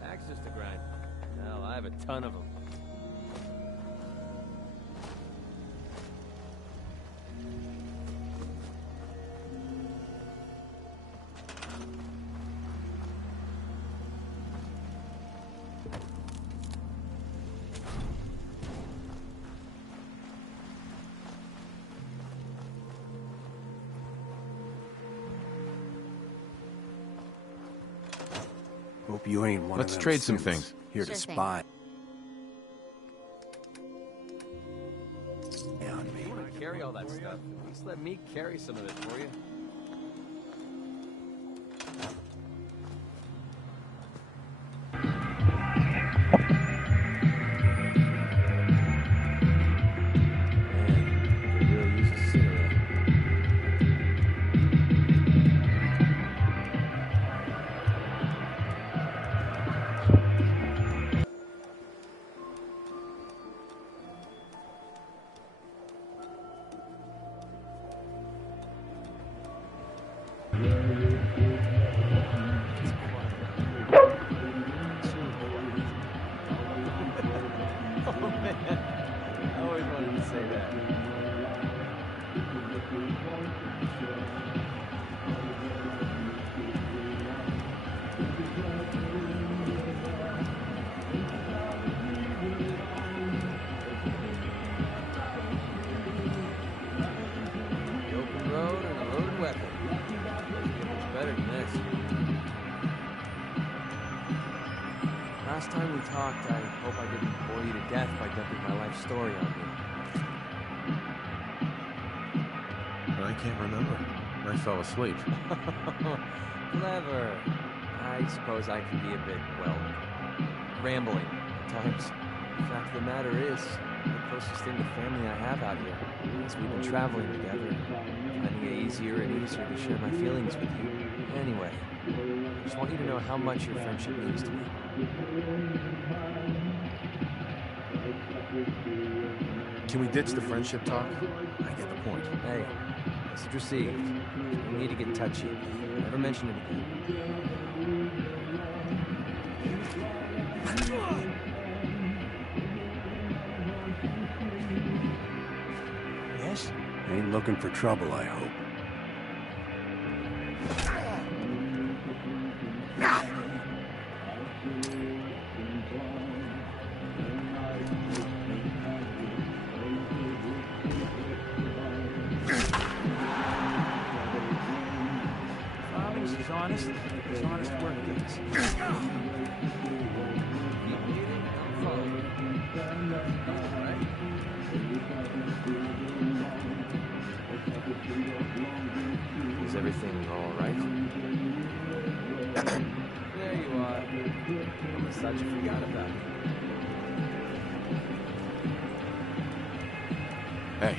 Access to grind. Hell, I have a ton of them. Hope you ain't one Let's of them trade some simps things. here Sure to thing. spy on me. You want to carry all that stuff? At least let me carry some of it for you. Man, could really use a cigarette. say that. The open road and a loaded weapon. Doesn't get much better than this. Last time we talked, I hope I didn't bore you to death by dumping my life story on you. I can't remember. I fell asleep. Clever. I suppose I can be a bit, well, rambling at times. The fact of the matter is, the closest thing to family I have out here is we've been traveling together, finding it easier and easier to share my feelings with you. Anyway, I just want you to know how much your friendship means to me. Can we ditch the friendship talk? I get the point. Hey, message received. You need to get touchy. Never mention it again. Yes? Ain't looking for trouble, I hope. Farming's as honest work gets. Is everything all right? There you are. Almost thought you forgot about me. Hey.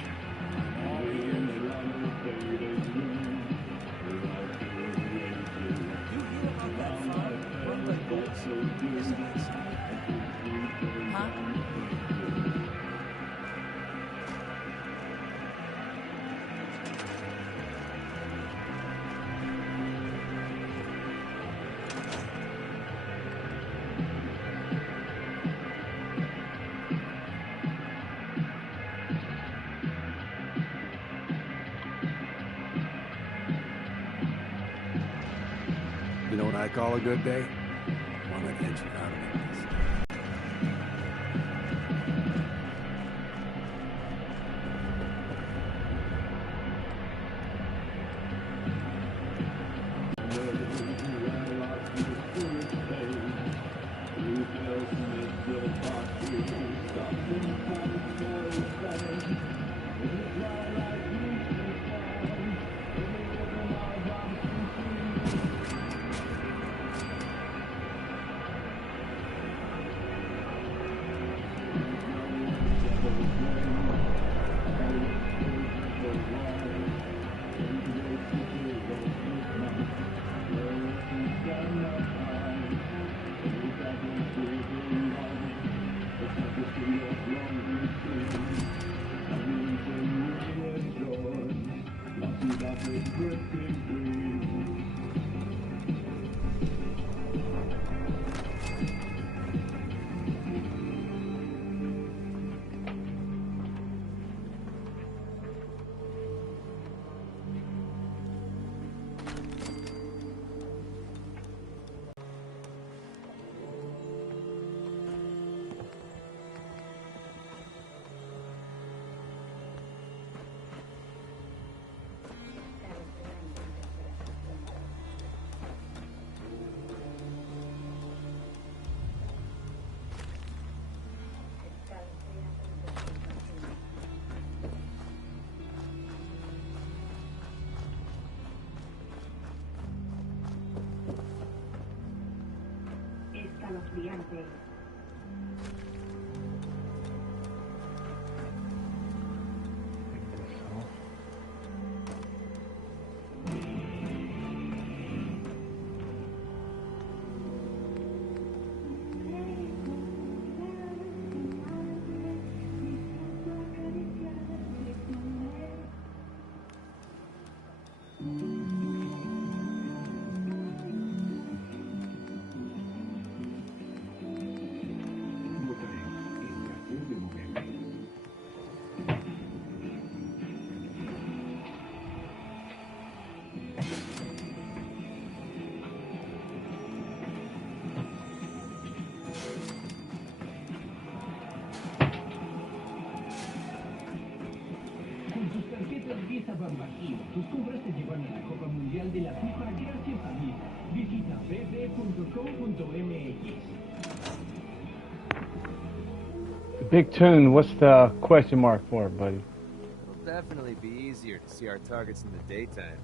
Huh? You know what I call a good day? One that gets you out of it. Escalofriante. Big Tune, what's the question mark for, buddy? It'll definitely be easier to see our targets in the daytime.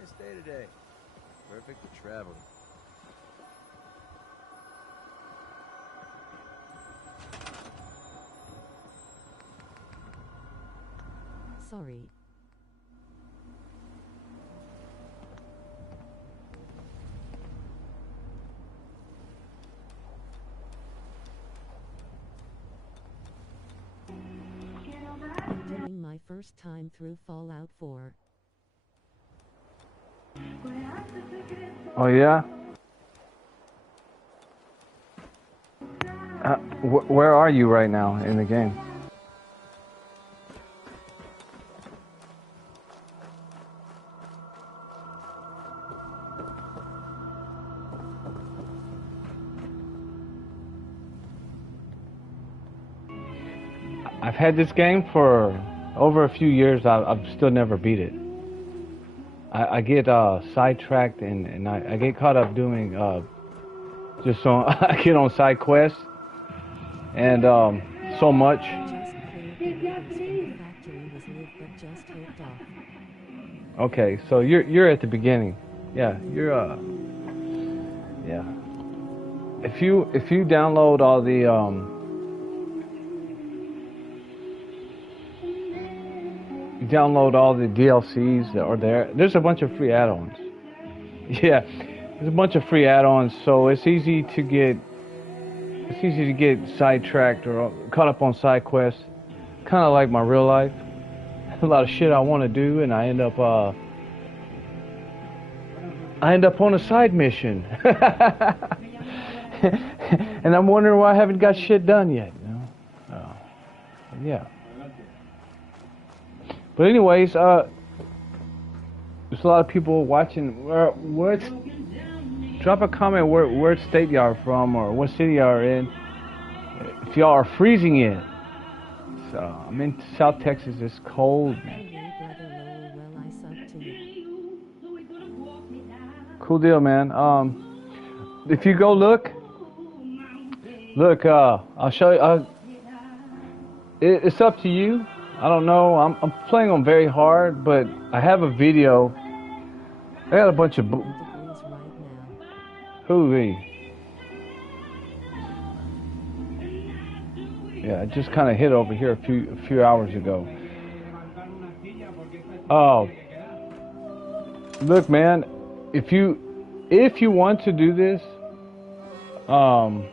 Nice day today. Perfect for traveling. Sorry. I'm doing my first time through Fallout 4. Oh yeah? Where are you right now in the game? I've had this game for over a few years. I've still never beat it. I get sidetracked and I get caught up doing just so I get on side quests and so much. Okay, so you're at the beginning. Yeah, you're yeah. If you download all the DLCs that are there. There's a bunch of free add-ons. Yeah, there's a bunch of free add-ons, so it's easy to get sidetracked or caught up on side quests. Kind of like my real life. A lot of shit I want to do, and I end up on a side mission, and I'm wondering why I haven't got shit done yet. You know? Yeah. But anyways, there's a lot of people watching. Drop a comment where state y'all are from or what city y'all are in. If y'all are freezing in. So I'm in South Texas. It's cold, man. Cool deal, man. If you go look, I'll show you. It's up to you. I don't know. I'm playing on very hard, but I have a video. I got a bunch of yeah, I just kind of hit over here a few hours ago. Oh, look, man. If you want to do this, I'll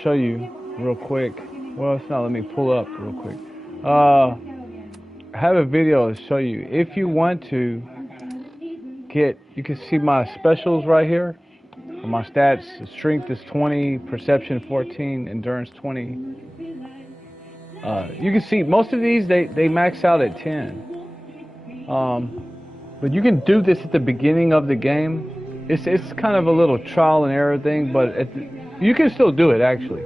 show you real quick. Well, it's not. Let me pull up real quick. I have a video to show you. If you want to you can see my specials right here. My stats: strength is 20, perception 14, endurance 20. You can see most of these they max out at 10. But you can do this at the beginning of the game. It's kind of a little trial and error thing, but you can still do it actually.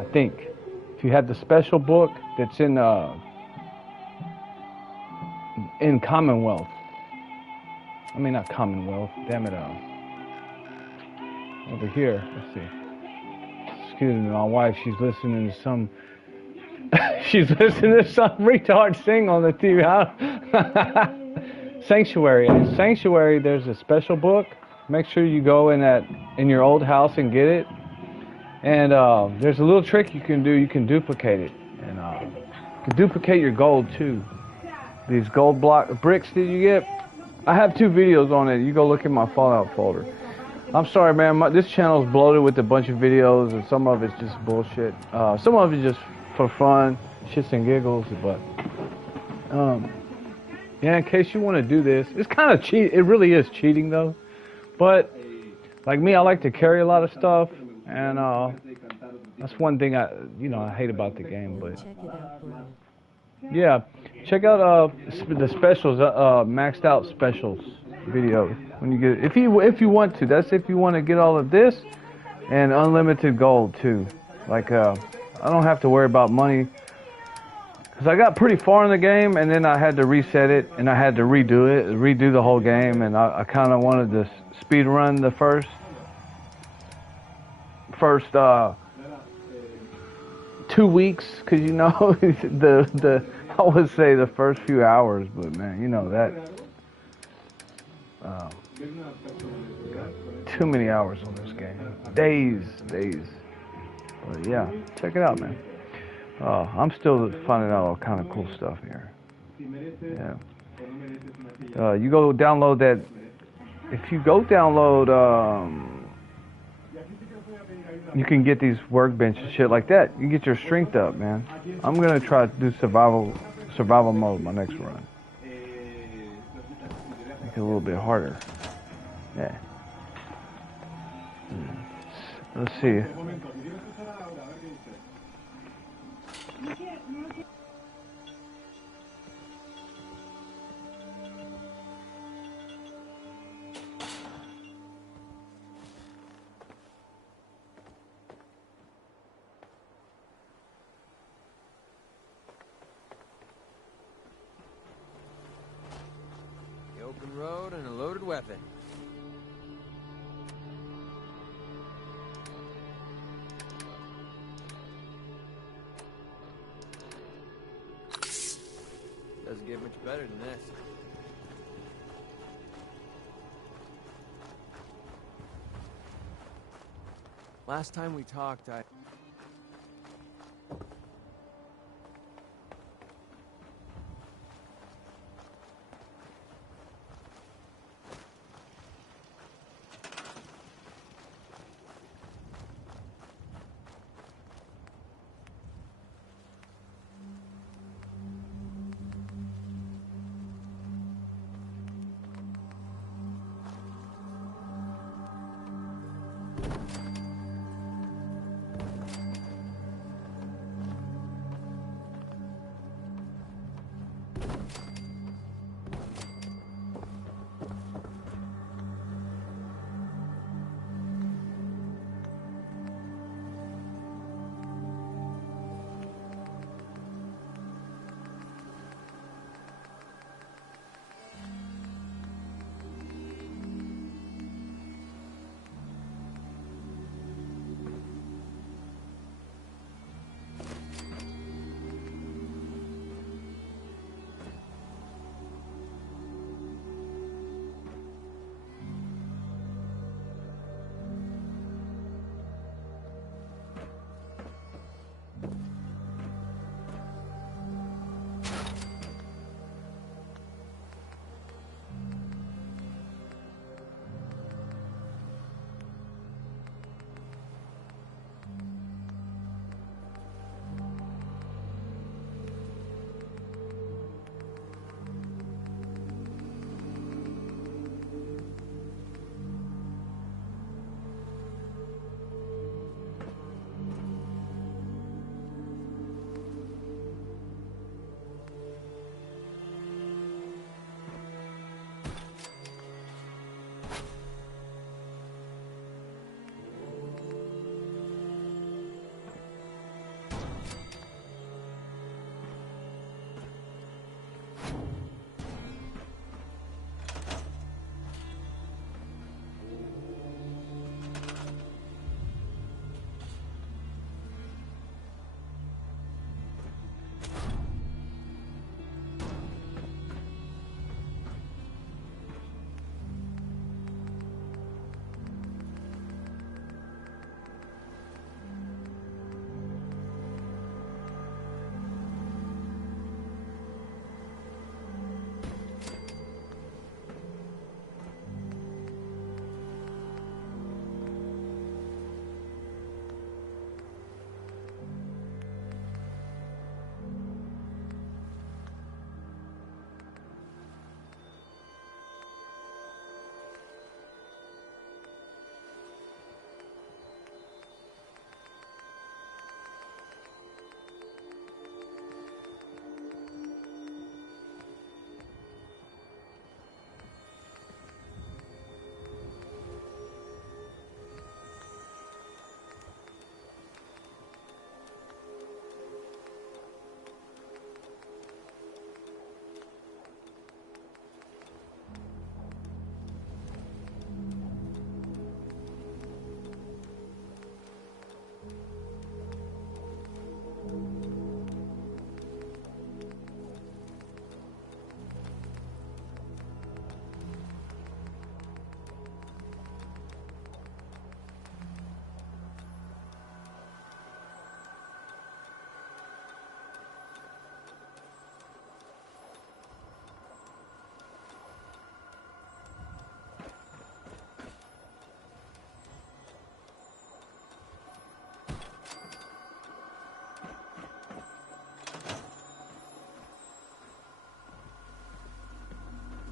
I think. If you have the special book that's in Commonwealth. I mean, not Commonwealth. Damn it, over here. Let's see. Excuse me, my wife. She's listening to some. She's listening to some retard sing on the TV. Sanctuary. In Sanctuary, there's a special book. Make sure you go in your old house and get it. And there's a little trick you can do. You can duplicate it, and you can duplicate your gold too. These gold bricks that you get. I have 2 videos on it. You go look in my Fallout folder. I'm sorry, man. This channel's bloated with a bunch of videos, and some of it's just bullshit. Some of it's just for fun, shits and giggles. But yeah, in case you want to do this, it's kind of cheat. It really is cheating though. But like me, I like to carry a lot of stuff. And that's one thing I hate about the game, but Yeah, check out the specials, maxed out specials video when you get it. If you want to. That's if you want to get all of this and unlimited gold too. Like I don't have to worry about money because I got pretty far in the game and then I had to reset it and I had to redo the whole game, and I kind of wanted to speed run the first 2 weeks, because you know the I would say the first few hours, but man, you know that too many hours on this game, days. But yeah, check it out, man. I'm still finding out all kind of cool stuff here. Yeah. You go download that. If you go download, you can get these workbench and shit like that. You get your strength up, man. I'm gonna try to do survival mode my next run. Make it a little bit harder. Yeah. Let's see. The open road and a loaded weapon. Doesn't get much better than this. Last time we talked,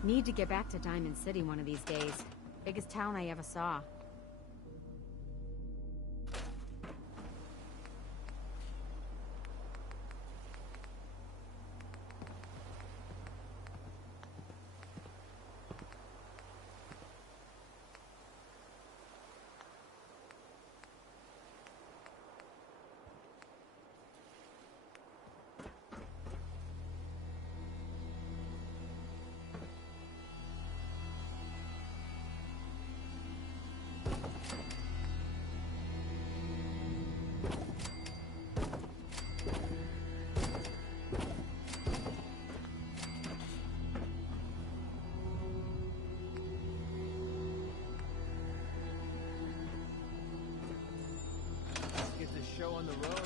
Need to get back to Diamond City one of these days. Biggest town I ever saw. Get this show on the road.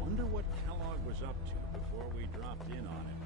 Wonder what Kellogg was up to before we dropped in on him.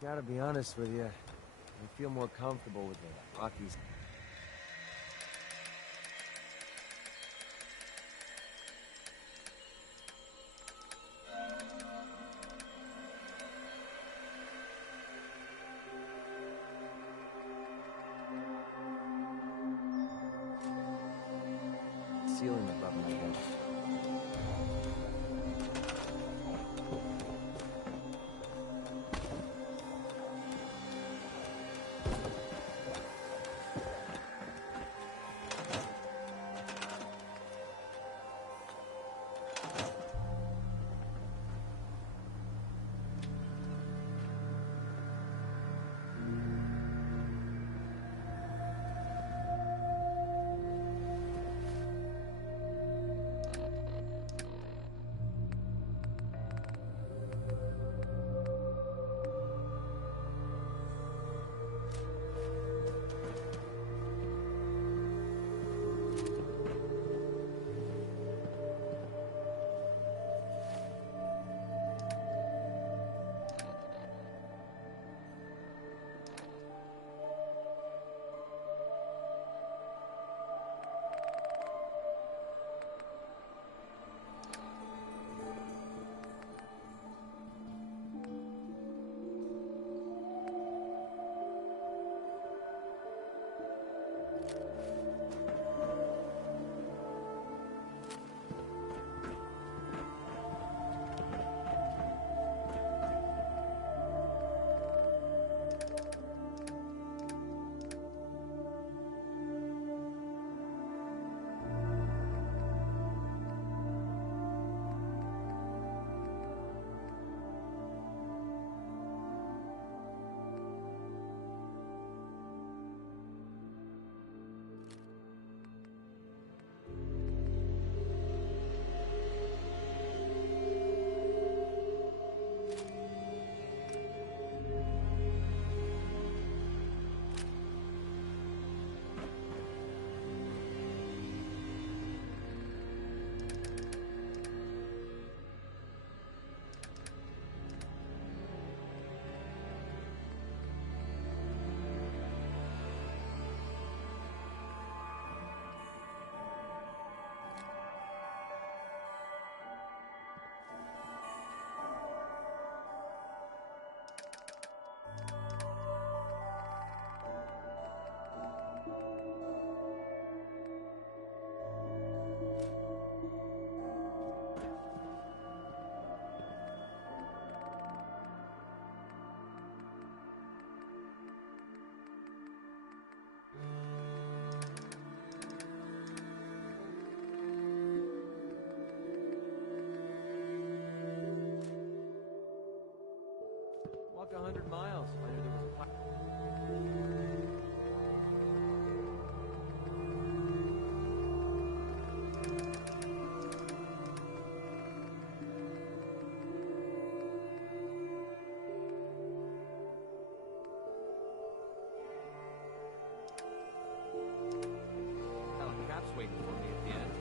I gotta be honest with you. I feel more comfortable with the Rockies. Ceiling above my head. Walk 100 miles. I knew there was a Cap's waiting for me at the end.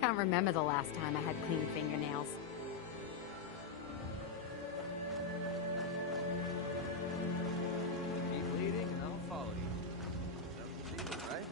Can't remember the last time I had clean fingernails. Keep leading and I'll follow you. That was the deal, right?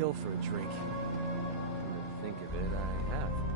kill for a drink. Come to think of it, I have.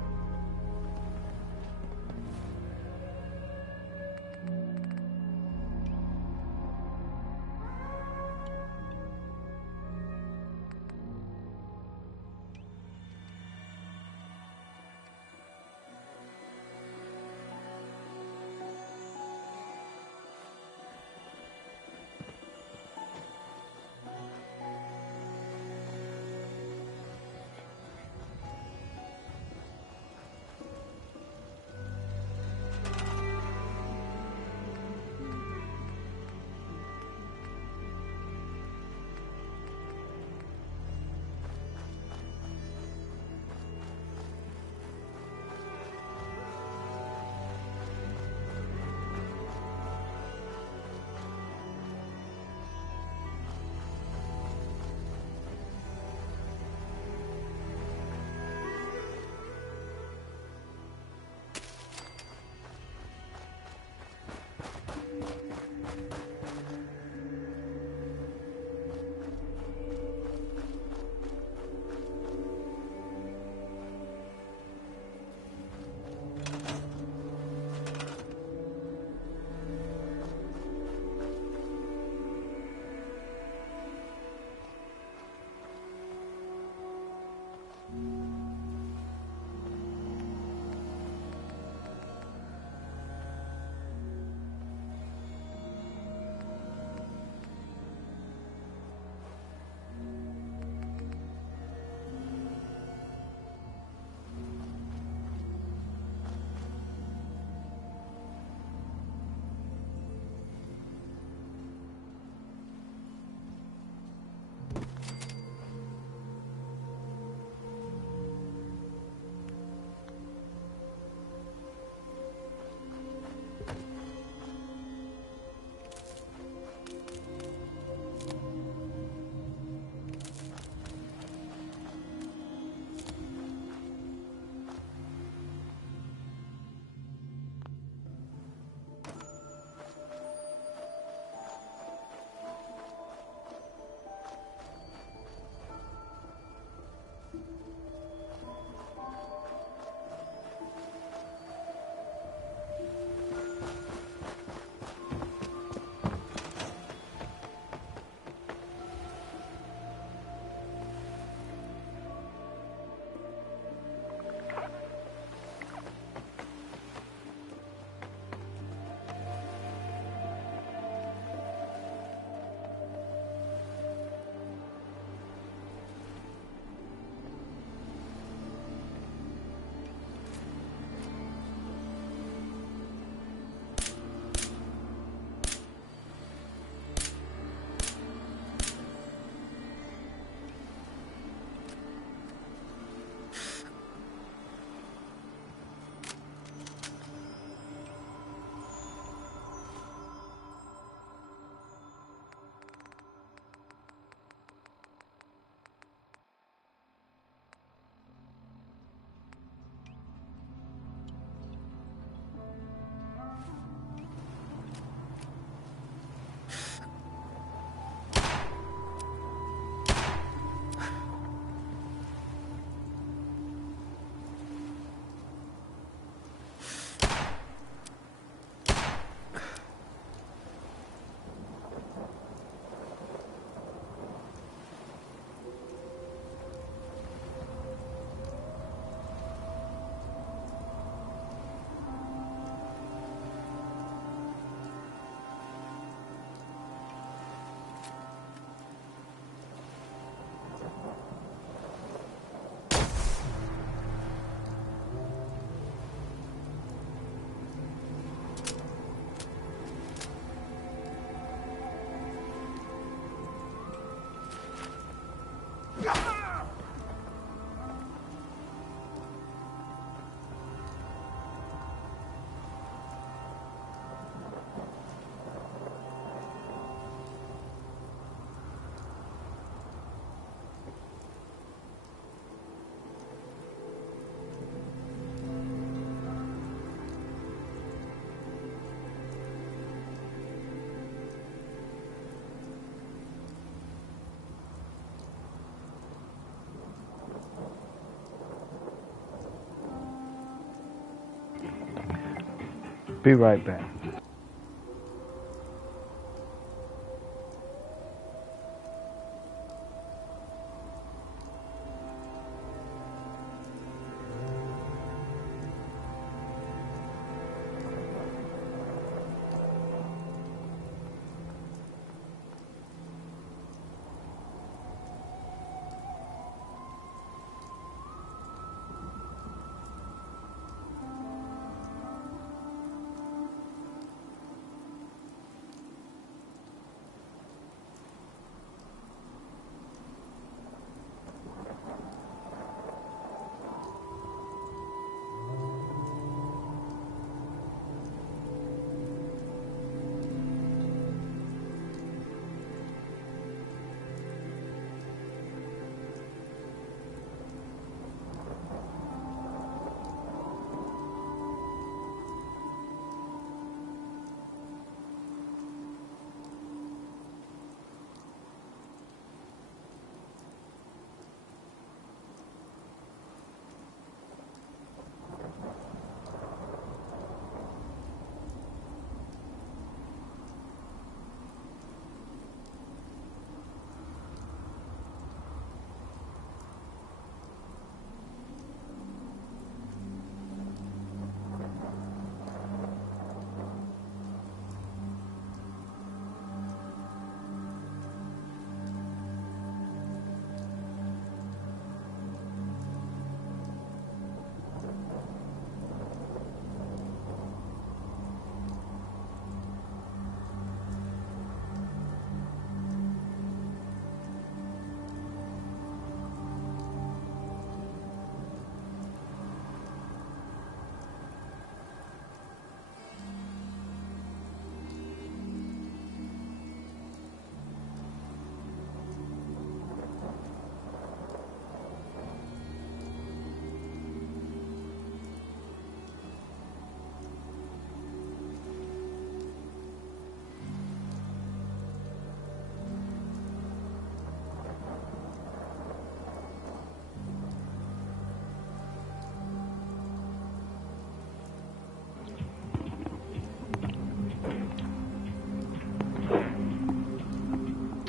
Be right back.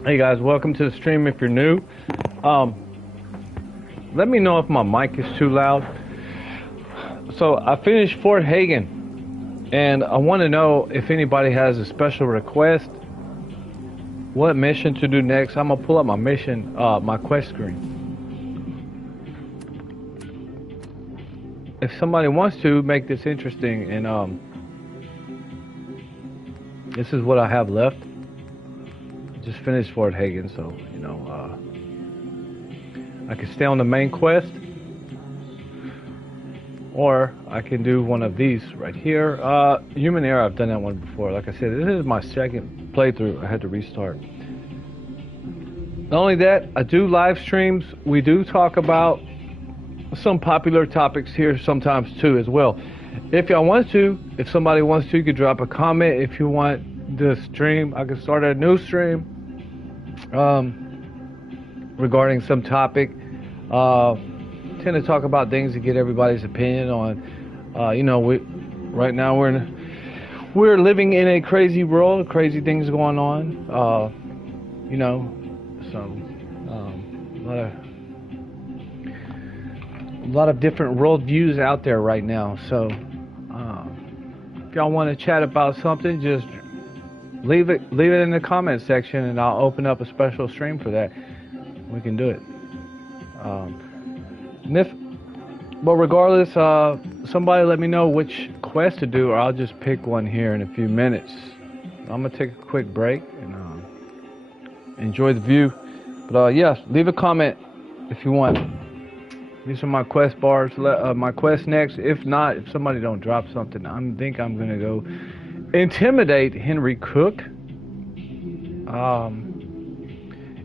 Hey guys, welcome to the stream if you're new. Let me know if my mic is too loud. So I finished Fort Hagen, and I want to know if anybody has a special request, what mission to do next. I'm gonna pull up my mission, my quest screen. If somebody wants to make this interesting, and this is what I have left. Just finished Fort Hagen, so you know I can stay on the main quest, or I can do one of these right here. Human Error, I've done that one before. Like I said, this is my second playthrough. I had to restart. Not only that, I do live streams. We do talk about some popular topics here sometimes too as well. If y'all want to, if somebody wants to, you could drop a comment. If you want the stream, I can start a new stream regarding some topic. Tend to talk about things to get everybody's opinion on. You know, right now we're living in a crazy world, crazy things going on. You know, so a lot of different worldviews out there right now. So if y'all want to chat about something, just leave it in the comment section, and I'll open up a special stream for that. We can do it. But regardless, somebody let me know which quest to do, or I'll just pick one here in a few minutes. I'm gonna take a quick break and enjoy the view. But yes, leave a comment if you want. These are my quest bars. My quest next. If not, if somebody don't drop something, I think I'm gonna go intimidate Henry Cook.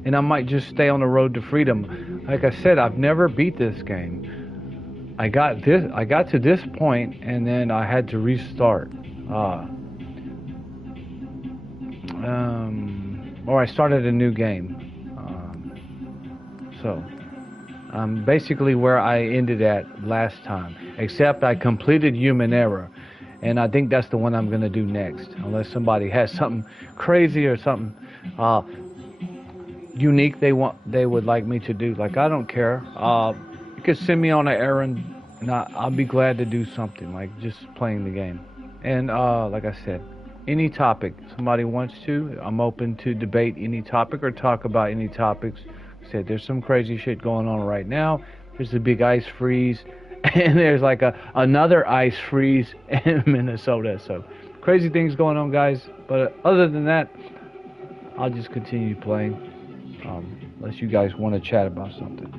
And I might just stay on the road to freedom. Like I said, I've never beat this game. I got to this point, and then I had to restart. Or I started a new game. So basically where I ended at last time, except I completed Human Error, And I think that's the one I'm gonna do next, unless somebody has something crazy or something unique they would like me to do. Like, I don't care. You could send me on an errand, and I'll be glad to do something, like just playing the game. And like I said, any topic somebody wants to, I'm open to debate any topic or talk about any topics. Like I said, there's some crazy shit going on right now. There's a big ice freeze, and there's like another ice freeze in Minnesota. So crazy things going on, guys. But other than that, I'll just continue playing, unless you guys want to chat about something.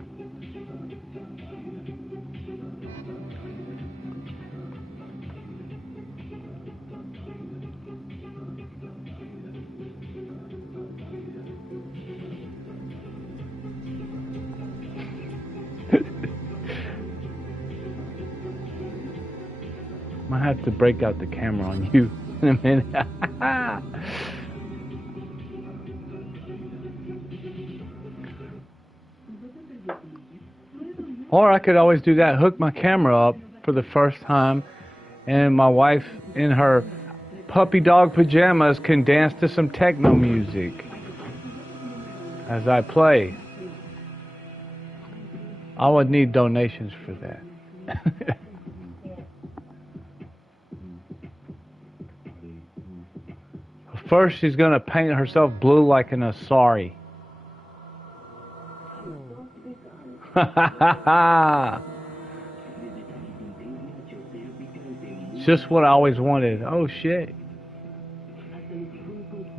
I have to break out the camera on you in a minute. Or I could always do that, hook my camera up for the first time, and my wife in her puppy dog pajamas can dance to some techno music as I play. I would need donations for that. First, she's gonna paint herself blue like an Asari. It's just what I always wanted. Oh shit.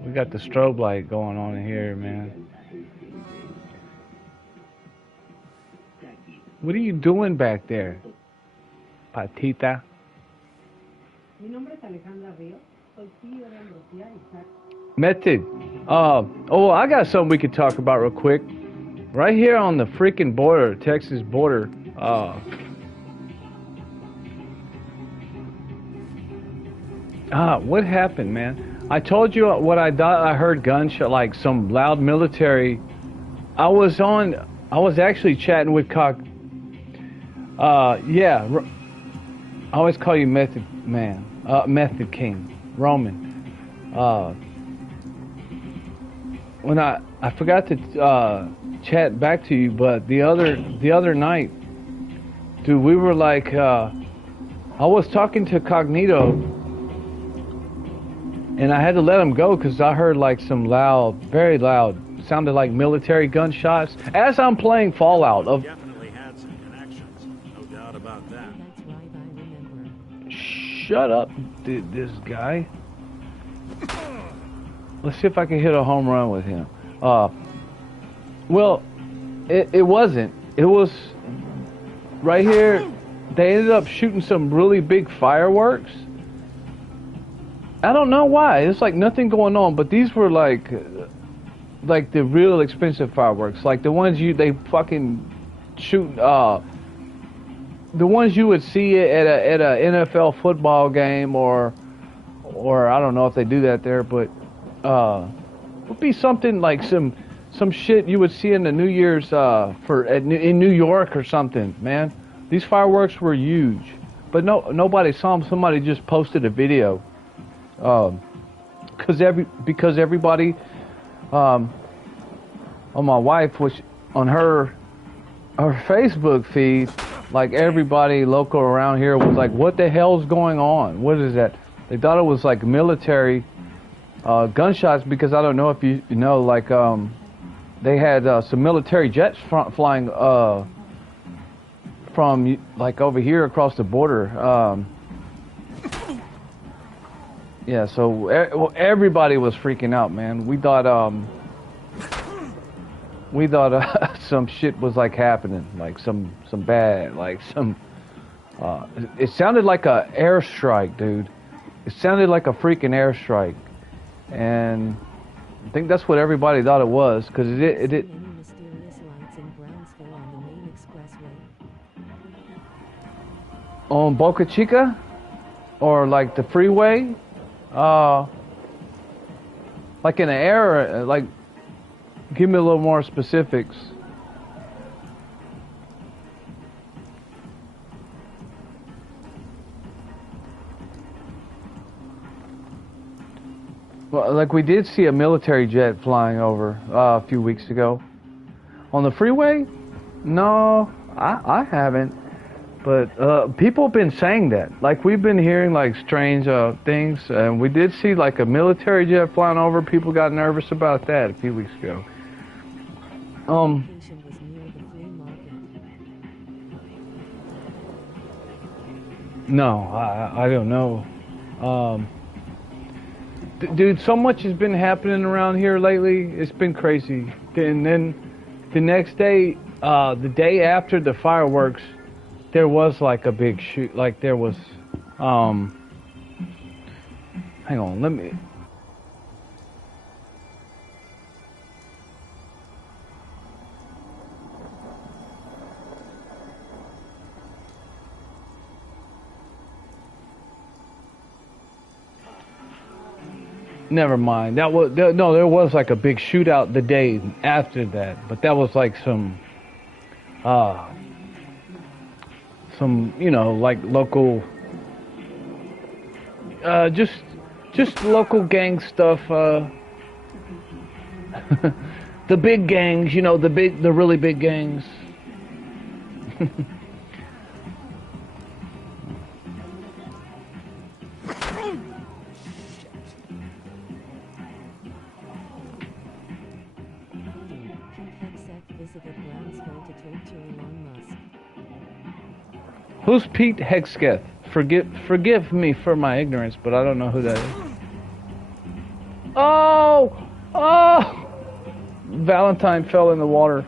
We got the strobe light going on in here, man. What are you doing back there, Patita? Method. Oh, I got something we could talk about real quick. Right here on the freaking border, Texas border. What happened, man? I told you what I thought. I heard gunshot, like some loud military. I was actually chatting with yeah. I always call you Method Man, Method King, Roman. When I forgot to chat back to you, but the other night, dude, we were like, I was talking to Cognito, and I had to let him go because I heard like some loud, very loud, sounded like military gunshots as I'm playing Fallout. Definitely had some connections, no doubt about that. That's right, I remember. Shut up, this guy. Let's see if I can hit a home run with him. Well, it wasn't. It was right here. They ended up shooting some really big fireworks. I don't know why. It's like nothing going on, but these were like the real expensive fireworks, like the ones they fucking shoot. The ones you would see at a NFL football game, or I don't know if they do that there, but would be something like some shit you would see in the New Year's in New York or something, man. These fireworks were huge, but nobody saw them. Somebody just posted a video, because everybody on my wife, which on her Facebook feed, like everybody local around here was like, what the hell's going on? What is that? They thought it was like military gunshots, because I don't know if you know, like they had some military jets flying from like over here across the border. Yeah, so everybody was freaking out, man. We thought some shit was like happening, like some bad, like some. It sounded like a airstrike, dude. It sounded like a freaking airstrike, and I think that's what everybody thought it was, because it did. Mysterious lights in Brownsville on the main expressway. On Boca Chica, or like the freeway, like in the air, like. Give me a little more specifics. Well, like we did see a military jet flying over a few weeks ago. On the freeway? No, I haven't. But people have been saying that. Like we've been hearing like strange things, and we did see like a military jet flying over. People got nervous about that a few weeks ago. No, I don't know. Dude, so much has been happening around here lately. It's been crazy. And then the next day, the day after the fireworks, there was like a big shoot. Like there was, hang on, let me. Never mind. That was no. There was like a big shootout the day after that, but that was like some you know, like local, just local gang stuff. The big gangs, you know, the really big gangs. Who's Pete Hexketh? Forgive me for my ignorance, but I don't know who that is. Oh! Valentine fell in the water.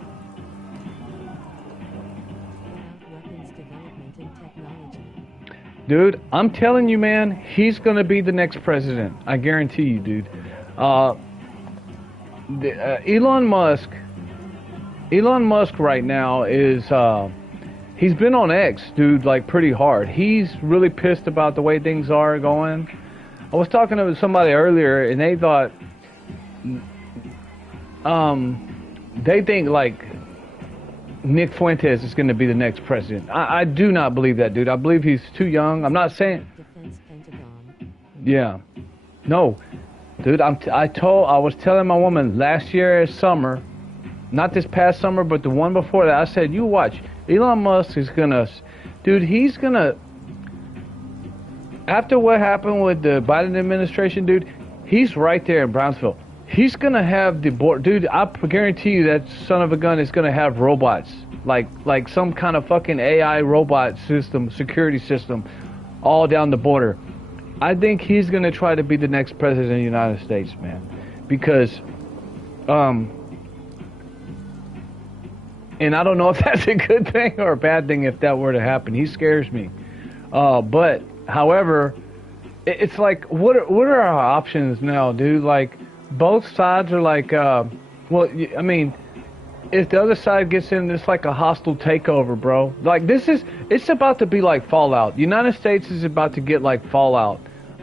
Dude, I'm telling you, man, he's gonna be the next president. I guarantee you, dude. Elon Musk right now is he's been on X, dude, like pretty hard. He's really pissed about the way things are going. I was talking to somebody earlier, and they thought, they think like Nick Fuentes is going to be the next president. I do not believe that, dude. I believe he's too young. I'm not saying. Yeah, no, dude. I was telling my woman last year summer, not this past summer, but the one before that. I said, you watch. Elon Musk is gonna, dude, he's gonna, after what happened with the Biden administration, dude, he's right there in Brownsville. He's gonna have the board, dude, I guarantee you that son of a gun is gonna have robots, like some kind of fucking AI robot system, security system, all down the border. I think he's gonna try to be the next president of the United States, man, because, and I don't know if that's a good thing or a bad thing if that were to happen. He scares me. But, however, it's like, what are our options now, dude? Like, both sides are like, well, I mean, if the other side gets in, it's like a hostile takeover, bro. Like, it's about to be like Fallout. The United States is about to get like Fallout.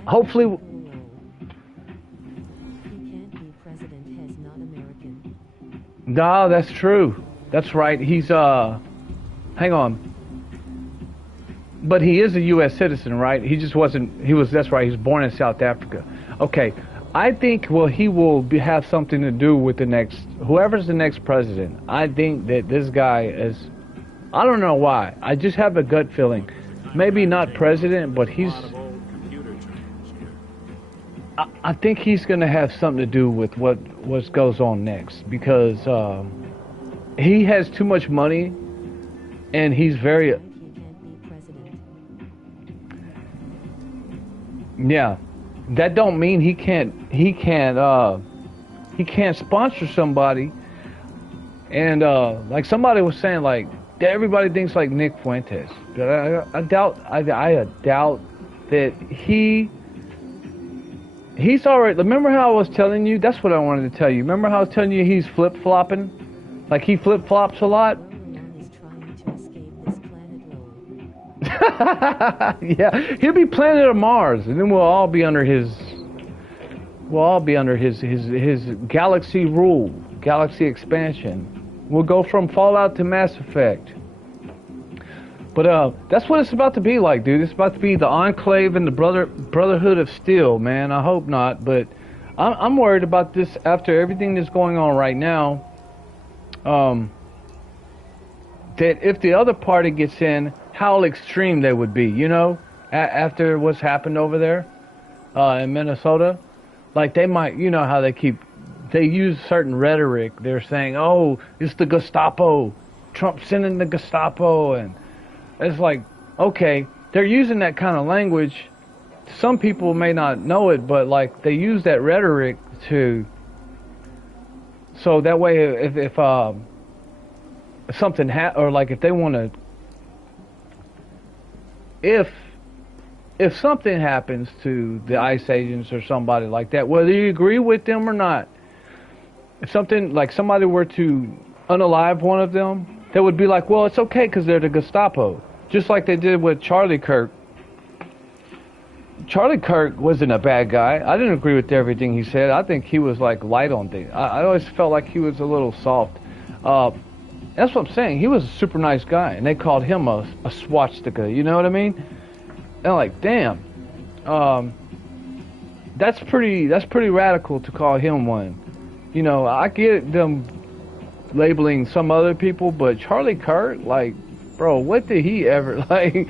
Hopefully. He can't be president as not American. No, that's true. That's right. He's, hang on. But he is a U.S. citizen, right? He just wasn't, that's right, he was born in South Africa. Okay. I think, well, he will have something to do with whoever's the next president. I think that this guy is, I don't know why. I just have a gut feeling. Maybe not president, but I think he's going to have something to do with what goes on next, because he has too much money, and he's very... Yeah, that don't mean he can't sponsor somebody. And like somebody was saying, like everybody thinks like Nick Fuentes, but I doubt that he's already. Remember how I was telling you? That's what I wanted to tell you. Remember how I was telling you he's flip-flopping? Like he flip-flops a lot? Yeah, he'll be planet of Mars, and then we'll all be under his galaxy rule, galaxy expansion. We'll go from Fallout to Mass Effect. But that's what it's about to be like, dude. It's about to be the Enclave and the Brotherhood of Steel, man. I hope not, but I'm worried about this after everything that's going on right now. That if the other party gets in, how extreme they would be, you know, after what's happened over there in Minnesota. Like they might, you know, how they use certain rhetoric. They're saying, "Oh, it's the Gestapo. Trump's sending the Gestapo," and it's like, okay, they're using that kind of language. Some people may not know it, but like they use that rhetoric to, so that way if something or like if they want to, if something happens to the ICE agents or somebody like that, whether you agree with them or not, if something like somebody were to unalive one of them, they would be like, well, it's okay because they're the Gestapo, just like they did with Charlie Kirk. Charlie Kirk wasn't a bad guy. I didn't agree with everything he said. I think he was like light on things. I always felt like he was a little soft. That's what I'm saying. He was a super nice guy, and they called him a swastika. You know what I mean? And I'm like, damn, that's pretty radical to call him one. You know, I get them labeling some other people, but Charlie Kirk, like, bro, what did he ever like?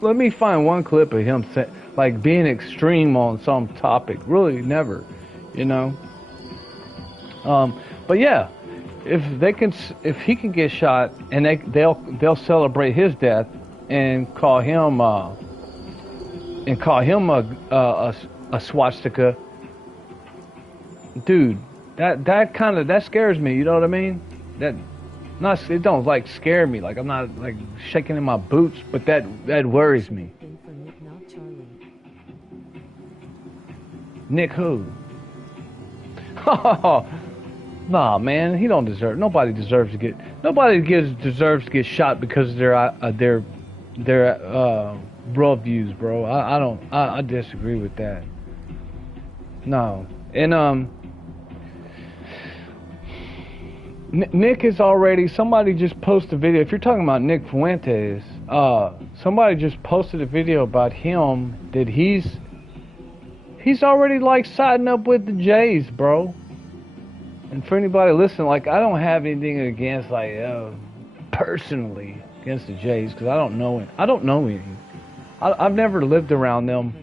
Let me find one clip of him like being extreme on some topic. Really, never, you know. But yeah, if he can get shot and they'll celebrate his death and call him a swastika, dude, that scares me. You know what I mean? It don't like scare me. Like I'm not like shaking in my boots, but that worries me. Nick who? Nah, man, he don't deserve. Nobody deserves to get shot because of their worldviews, bro. I disagree with that. No, and Nick is already. Somebody just posted a video. If you're talking about Nick Fuentes, somebody just posted a video about him that he's already like siding up with the Jays, bro. And for anybody listening, like I don't have anything against like personally against the Jays because I don't know it. I don't know any. I've never lived around them.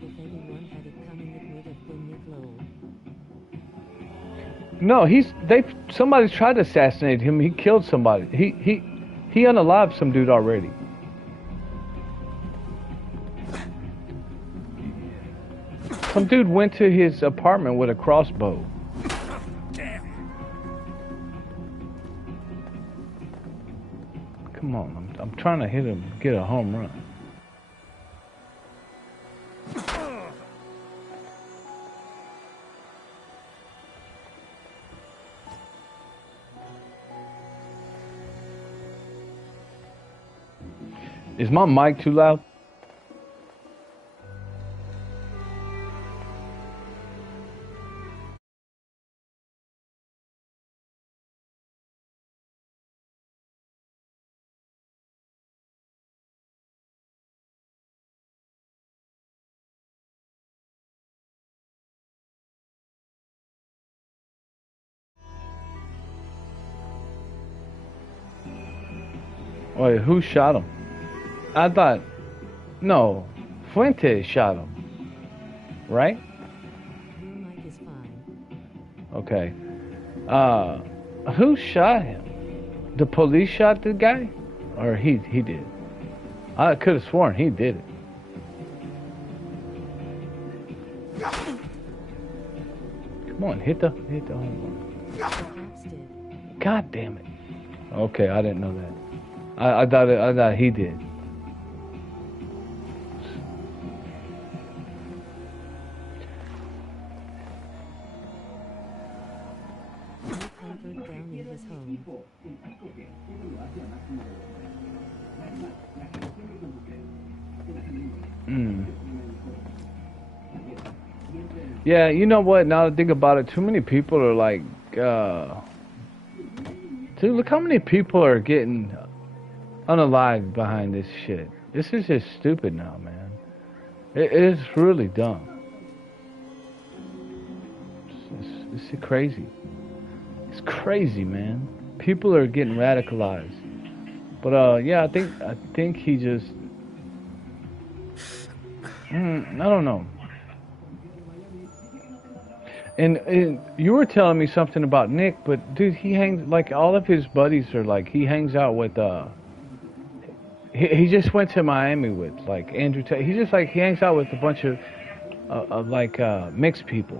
No, somebody's tried to assassinate him. He killed somebody. He unalived some dude already. Some dude went to his apartment with a crossbow. Come on, I'm trying to hit him, get a home run. Is my mic too loud? Wait, who shot him? I thought, no, Fuentes shot him, right? Your mic is fine. Okay. Who shot him? The police shot the guy? Or he did? I could have sworn he did it. Come on, hit the home run. God damn it. Okay, I didn't know that. I thought he did. Yeah, you know what? Now that I think about it, too many people are like, dude, look how many people are getting unalived behind this shit. This is just stupid now, man. It is really dumb. This is crazy. It's crazy, man. People are getting radicalized. But yeah, I think he just. I don't know. And you were telling me something about Nick, but dude, he hangs like all of his buddies are like he hangs out with. He just went to Miami with like Andrew Tate. He just like he hangs out with a bunch of like mixed people.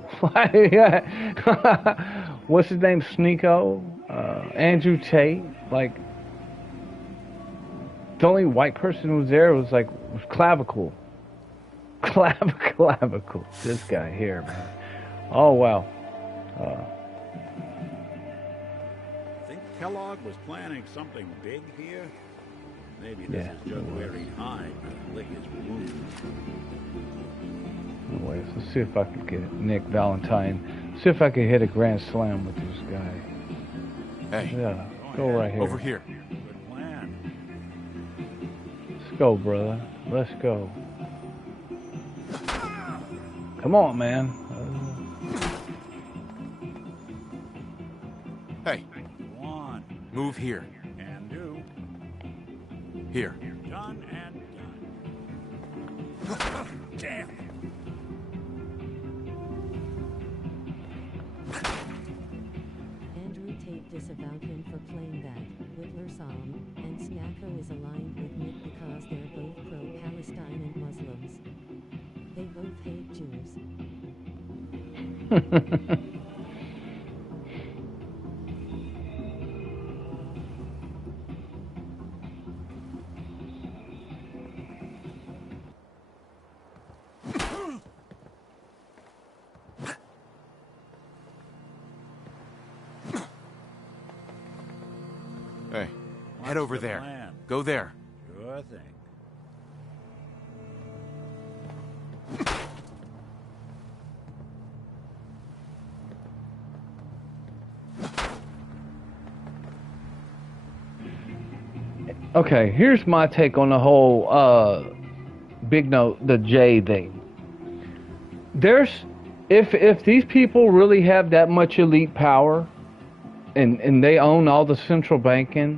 What's his name? Sneeko, Andrew Tate. Like the only white person who was there was Clavicle. Clavicle. This guy here, man. Oh wow. Think Kellogg was planning something big here? Maybe this is just where he'd hide to lick his wounds. Anyways, let's see if I could get Nick Valentine. See if I could hit a grand slam with this guy. Hey. Yeah, go right here. Over here. Good plan. Let's go, brother. Let's go. Come on, man. Hey. Go on. Move here. Can do. Here. Done and done. Damn. Andrew Tate disavowed him for playing that. Whitler saw him, and Snacko is aligned with Nick because they're both pro-Palestine and Muslims. They both hate Jews. Hey, head over there. Plan? Go there. Sure thing. Okay, here's my take on the whole big note, the J thing. There's if these people really have that much elite power and they own all the central banking,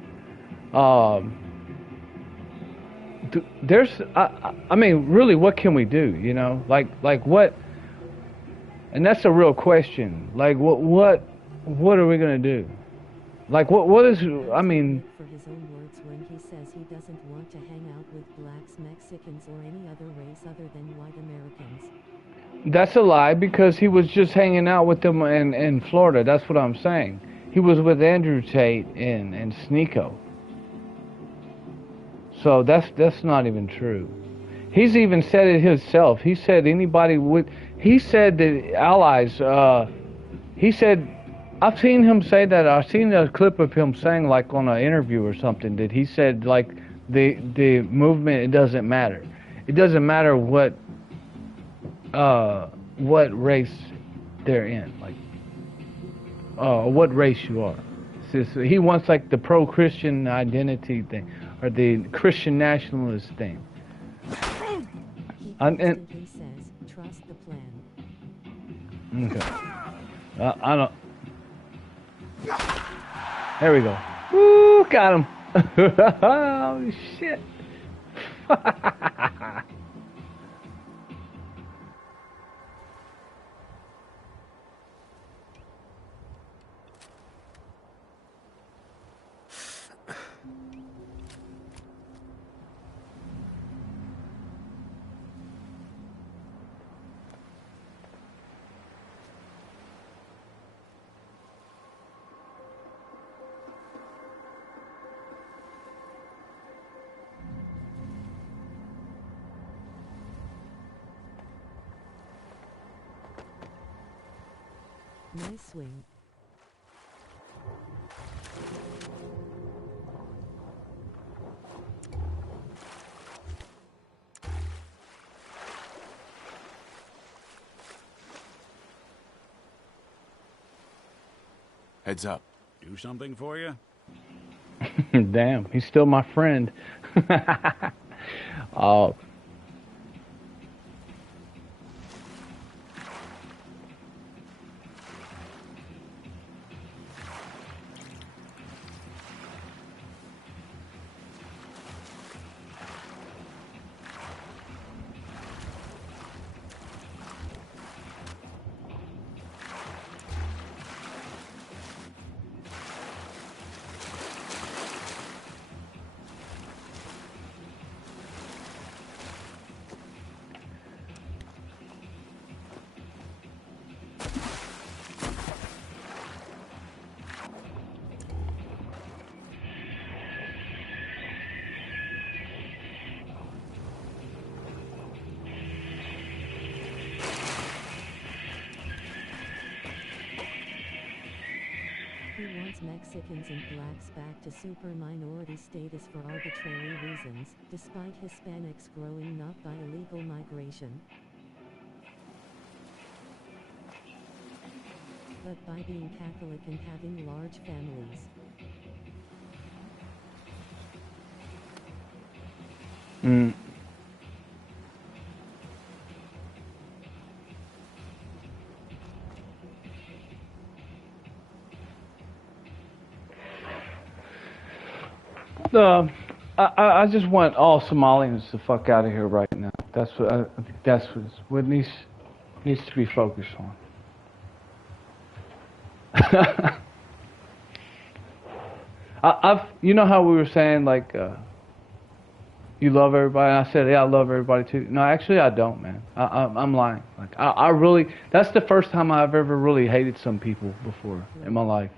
there's I mean, really, what can we do, you know? Like what? And that's a real question. Like what are we going to do? Like what is, I mean, for his own words when he says he doesn't want to hang out with blacks, Mexicans, or any other race other than white Americans. that's a lie because he was just hanging out with them in Florida. That's what I'm saying. He was with Andrew Tate and Sneeko. So that's not even true. He's even said it himself. He said anybody would. He said that allies. He said, I've seen him say that. I've seen a clip of him saying, like on an interview or something, that he said like the movement. It doesn't matter. It doesn't matter what race they're in, like what race you are. He wants like the pro-Christian identity thing or the Christian nationalist thing. He constantly says, trust the plan. Okay. I don't. There we go. Woo, got him. Oh, shit. Nice swing. Heads up. Do something for you? Damn, he's still my friend. Oh. sends Mexicans and blacks back to super minority status for arbitrary reasons, despite Hispanics growing not by illegal migration, but by being Catholic and having large families. Mm. I just want all Somalians to fuck out of here right now. That's what I think. That's what needs to be focused on. You know how we were saying like you love everybody. And I said, yeah, I love everybody too. No, actually, I don't, man. I'm lying. Like I really. That's the first time I've ever really hated some people before in my life.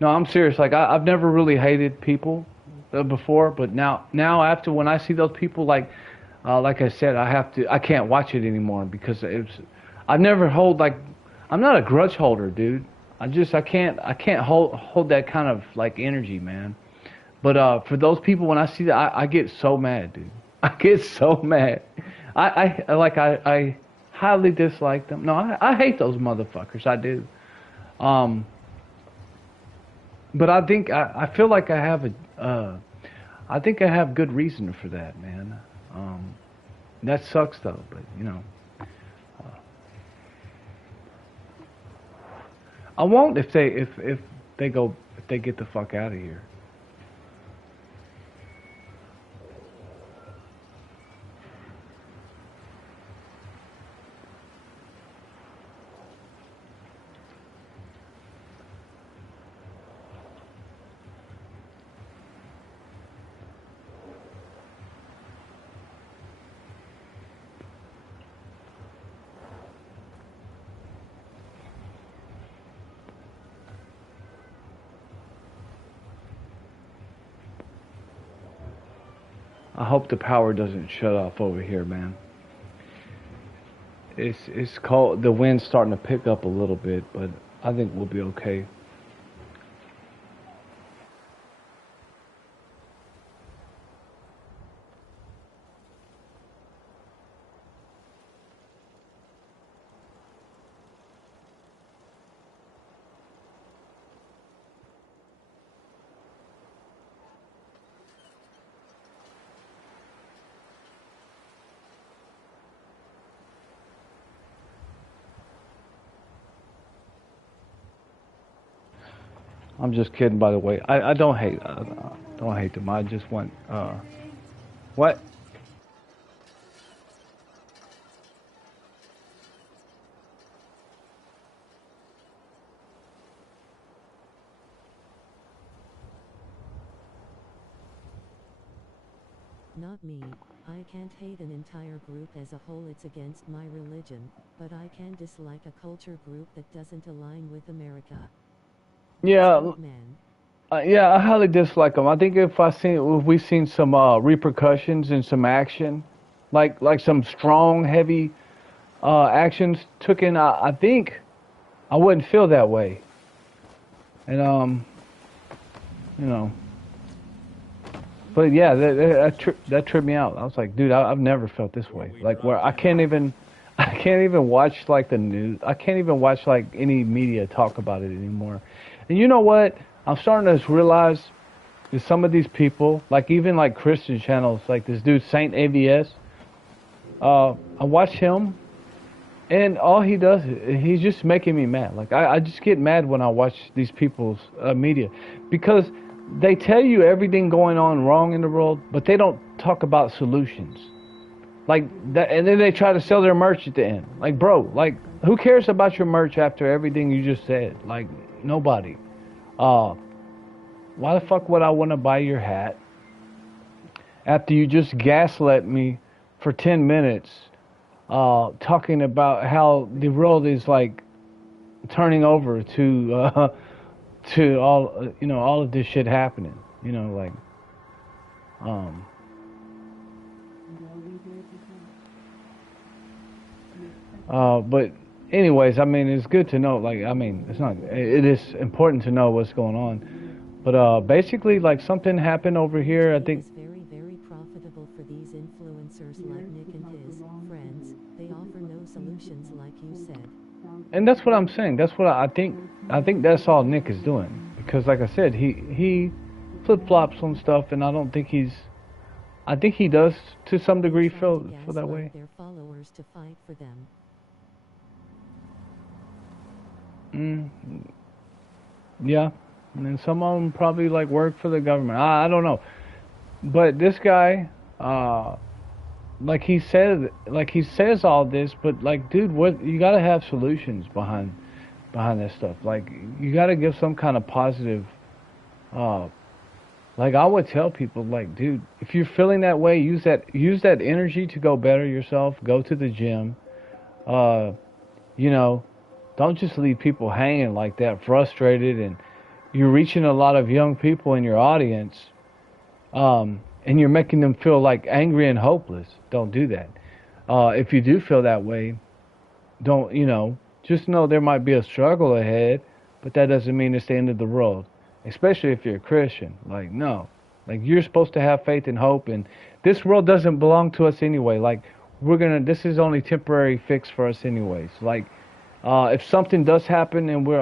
No, I'm serious. Like I've never really hated people before, but now after when I see those people, like I said, I can't watch it anymore because I never hold like, I'm not a grudge holder, dude. I can't hold that kind of like energy, man. But for those people, when I see that, I get so mad, dude. I get so mad. I highly dislike them. No, I hate those motherfuckers. I do. But I think I feel like I have I think I have good reason for that, man. That sucks though, but you know. I won't if they get the fuck out of here. I hope the power doesn't shut off over here, man. It's cold. The wind's starting to pick up a little bit, but I think we'll be okay. I'm just kidding, by the way. I don't hate them. I just want what? Not me. I can't hate an entire group as a whole. It's against my religion, but I can dislike a culture group that doesn't align with America. Yeah, yeah, I highly dislike them. I think if we've seen some repercussions and some action, like some strong, heavy actions taken, I think I wouldn't feel that way. And you know, but yeah, that tripped me out. I was like, dude, I've never felt this way. Like where I can't even watch like the news. I can't even watch like any media talk about it anymore. And you know what? I'm starting to realize that some of these people, like even like Christian channels, like this dude Saint AVS, I watch him, and all he does, he's just making me mad. Like I just get mad when I watch these people's media, because they tell you everything going on wrong in the world, but they don't talk about solutions. Like that, and then they try to sell their merch at the end. Like, bro, like who cares about your merch after everything you just said? Like nobody. Why the fuck would I want to buy your hat after you just gaslit me for 10 minutes talking about how the world is like turning over to all, you know, all of this shit happening, you know, like but anyways, I mean, it's good to know. Like, I mean, it's not. It is important to know what's going on. But basically, like something happened over here. I think. It's very, very profitable for these influencers like Nick and his friends. They offer no solutions, like you said. And that's what I'm saying. That's what I think. I think that's all Nick is doing. Because, like I said, he flip flops on stuff, and I don't think he's. I think he does to some degree feel that way. Their followers to fight for them. Yeah, and then some of them probably like work for the government. I don't know, but this guy, like he says all this, but like, dude, what you gotta have solutions behind this stuff. Like you gotta give some kind of positive. Like I would tell people, like, dude, if you're feeling that way, use that energy to go better yourself. Go to the gym. You know, don't just leave people hanging like that, frustrated, and you're reaching a lot of young people in your audience, and you're making them feel like angry and hopeless. Don't do that. If you do feel that way, don't, just know there might be a struggle ahead, but that doesn't mean it's the end of the world. Especially if you're a Christian. Like, no. Like, you're supposed to have faith and hope, and this world doesn't belong to us anyway. Like, this is only temporary fix for us anyways. Like, if something does happen and we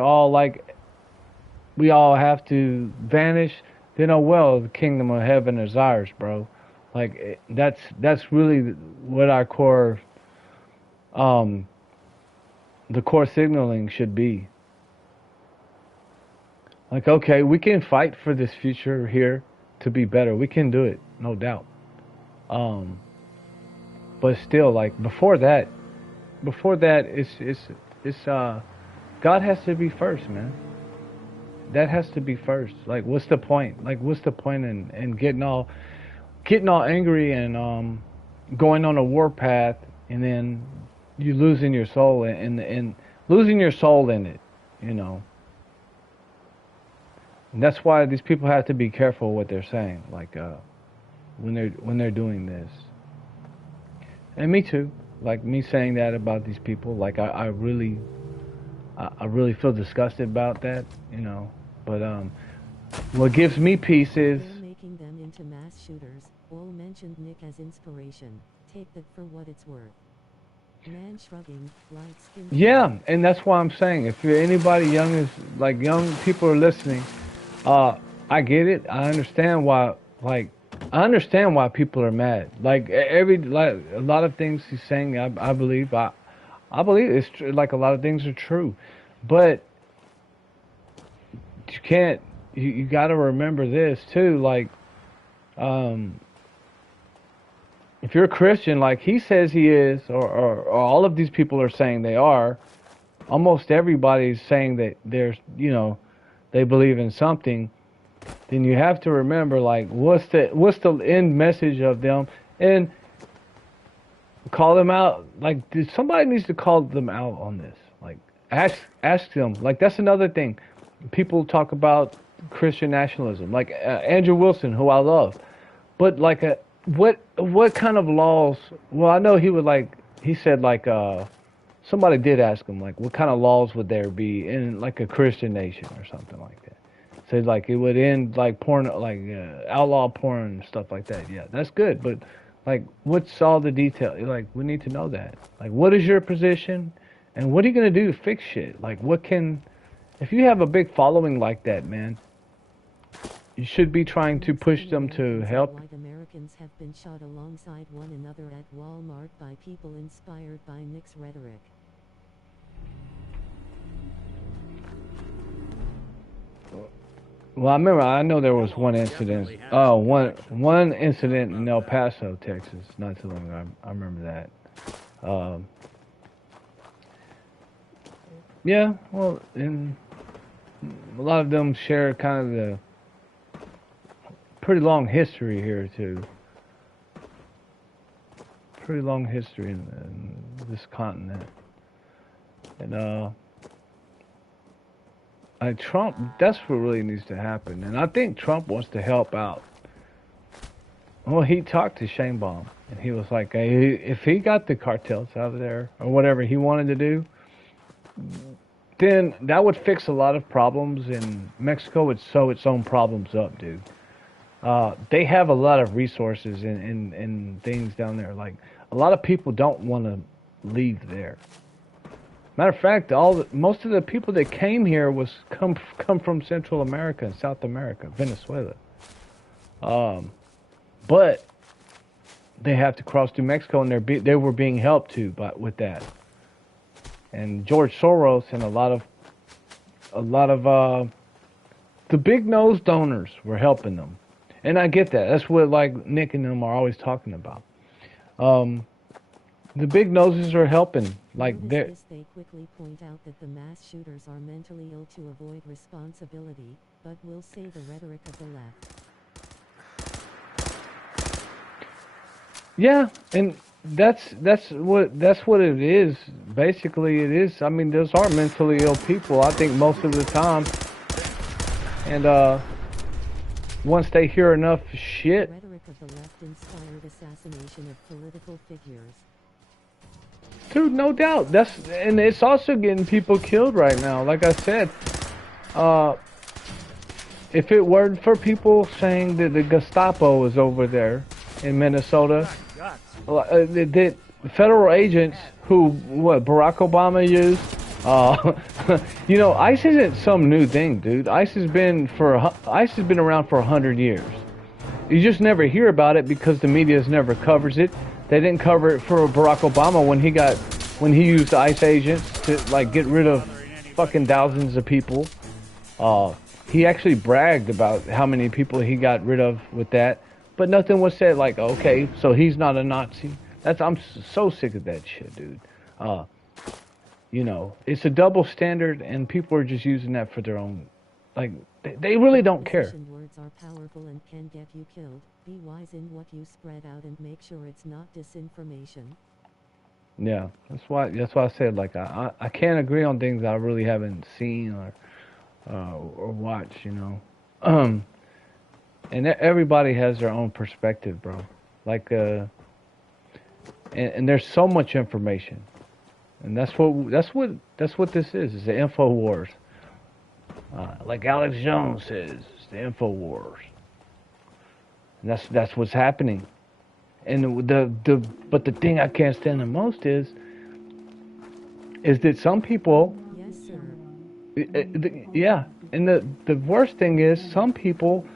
all have to vanish, then the kingdom of heaven is ours, bro. Like, that's really what our core, the core signaling should be. Like, okay, we can fight for this future here to be better. We can do it, no doubt. But still, like, before that, it's God has to be first, man. That has to be first. Like, what's the point? Like, what's the point in getting all angry and going on a war path, and then you losing your soul and losing your soul in it, And that's why these people have to be careful what they're saying, like when they're doing this. And me too, like me saying that about these people, like I really feel disgusted about that, But what gives me peace is Making them into mass shooters. All mentioned Nick as inspiration. Take that for what it's worth. Man shrugging, light-skinned. Yeah, and that's why I'm saying, if anybody young people are listening. I get it. I understand why. I understand why people are mad. Like a lot of things he's saying, I believe. I believe it's true. Like a lot of things are true, but you can't. You got to remember this too. Like, if you're a Christian, like he says he is, or all of these people are saying they are, almost everybody's saying that there's, they believe in something, then you have to remember, like, what's the end message of them, and call them out. Like, somebody needs to call them out on this. Like, ask them. Like, that's another thing. People talk about Christian nationalism. Like Andrew Wilson, who I love, but like, what kind of laws? Well, I know he said like somebody did ask him, like, what kind of laws would there be in, like, a Christian nation or something like that? Said, like, it would end, like, porn, like, outlaw porn and stuff like that. Yeah, that's good. But, like, what's all the detail? Like, we need to know that. Like, what is your position? And what are you going to do to fix shit? Like, if you have a big following like that, man, you should be trying to push them to help. White Americans have been shot alongside one another at Walmart by people inspired by Nick's rhetoric. Well, I know there was one incident. Oh, one incident in El Paso, Texas, not too long ago. I remember that. Yeah, well, and a lot of them share kind of the pretty long history here too. Pretty long history in this continent, and Trump, that's what really needs to happen, and I think Trump wants to help out. Well, he talked to Sheinbaum, and he was like, hey, if he got the cartels out of there or whatever he wanted to do, then that would fix a lot of problems. In Mexico would sew its own problems up, dude. They have a lot of resources and things down there. Like, a lot of people don't want to leave there. Matter of fact, most of the people that came here come from Central America and South America, Venezuela. But they have to cross through Mexico, and they were being helped with that. And George Soros and a lot of the big nose donors were helping them. And I get that. That's what like Nick and them are always talking about. The big noses are helping. Like they quickly point out that the mass shooters are mentally ill to avoid responsibility, but will say the rhetoric of the left. Yeah, and that's what it is. Basically, it is. I mean, those are mentally ill people. I think most of the time, and once they hear enough shit. The rhetoric of the left inspired assassination of political figures. Dude, no doubt. And it's also getting people killed right now. Like I said, if it weren't for people saying that the Gestapo was over there in Minnesota, the federal agents who Barack Obama used, you know, ICE isn't some new thing, dude. ICE has been around for 100 years. You just never hear about it because the media never covers it. They didn't cover it for Barack Obama when he used ICE agents to like get rid of fucking thousands of people. He actually bragged about how many people he got rid of with that, but nothing was said. Like, okay, so he's not a Nazi. I'm so sick of that shit, dude. You know, it's a double standard, and people are just using that for their own. Like, they really don't care. Words are powerful and can get you killed. Be wise in what you spread out and make sure it's not disinformation. Yeah, that's why I said, like, I can't agree on things I really haven't seen or watched, you know. And everybody has their own perspective, bro. Like, and there's so much information, and that's what this is. It's the info wars. Like Alex Jones says, it's the info wars. And that's what's happening. And but the thing I can't stand the most is that some people. Yes, sir. Yeah, and the worst thing is some people,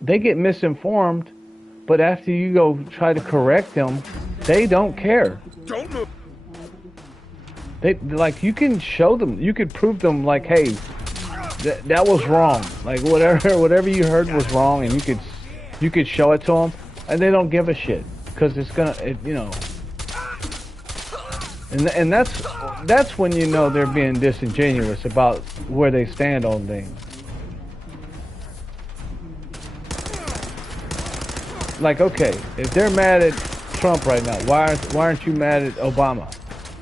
they get misinformed, but after you go try to correct them, they don't care. Don't move. They like, you can show them, you could prove them like, hey, that was wrong. Like whatever you heard was wrong, and you could show it to them, and they don't give a shit because it's gonna, you know. And that's when you know they're being disingenuous about where they stand on things. Like, okay, if they're mad at Trump right now, why aren't you mad at Obama?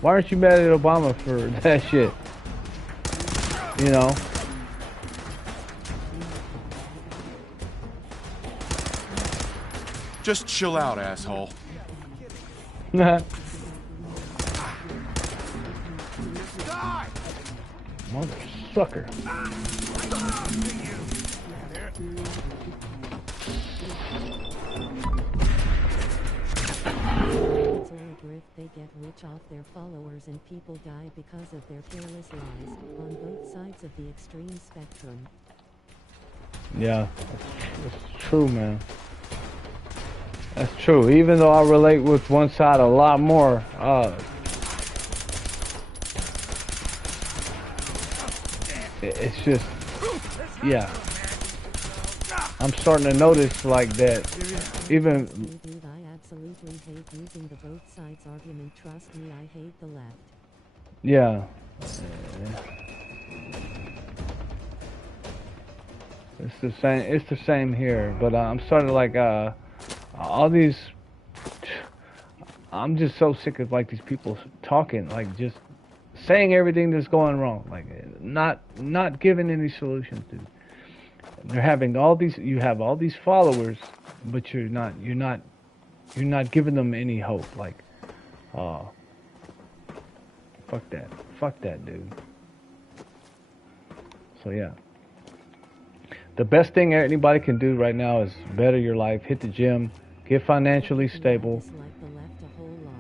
Why aren't you mad at Obama for that shit? You know? Just chill out, asshole. Mother sucker. They get rich off their followers and people die because of their careless lies, on both sides of the extreme spectrum. Yeah, that's true, man. That's true. Even though I relate with one side a lot more, it's just, yeah. I'm starting to notice like that. Even. Dude, I absolutely hate using the both sides argument. Trust me, I hate the left. Yeah. It's the same. It's the same here. But I'm starting to like all these. I'm just so sick of like these people talking, like just saying everything that's going wrong, like not giving any solutions, dude. They're having all these. You have all these followers, but you're not giving them any hope. Like, fuck that, dude. So yeah. The best thing anybody can do right now is better your life, hit the gym, get financially stable. Dislike the left a whole lot.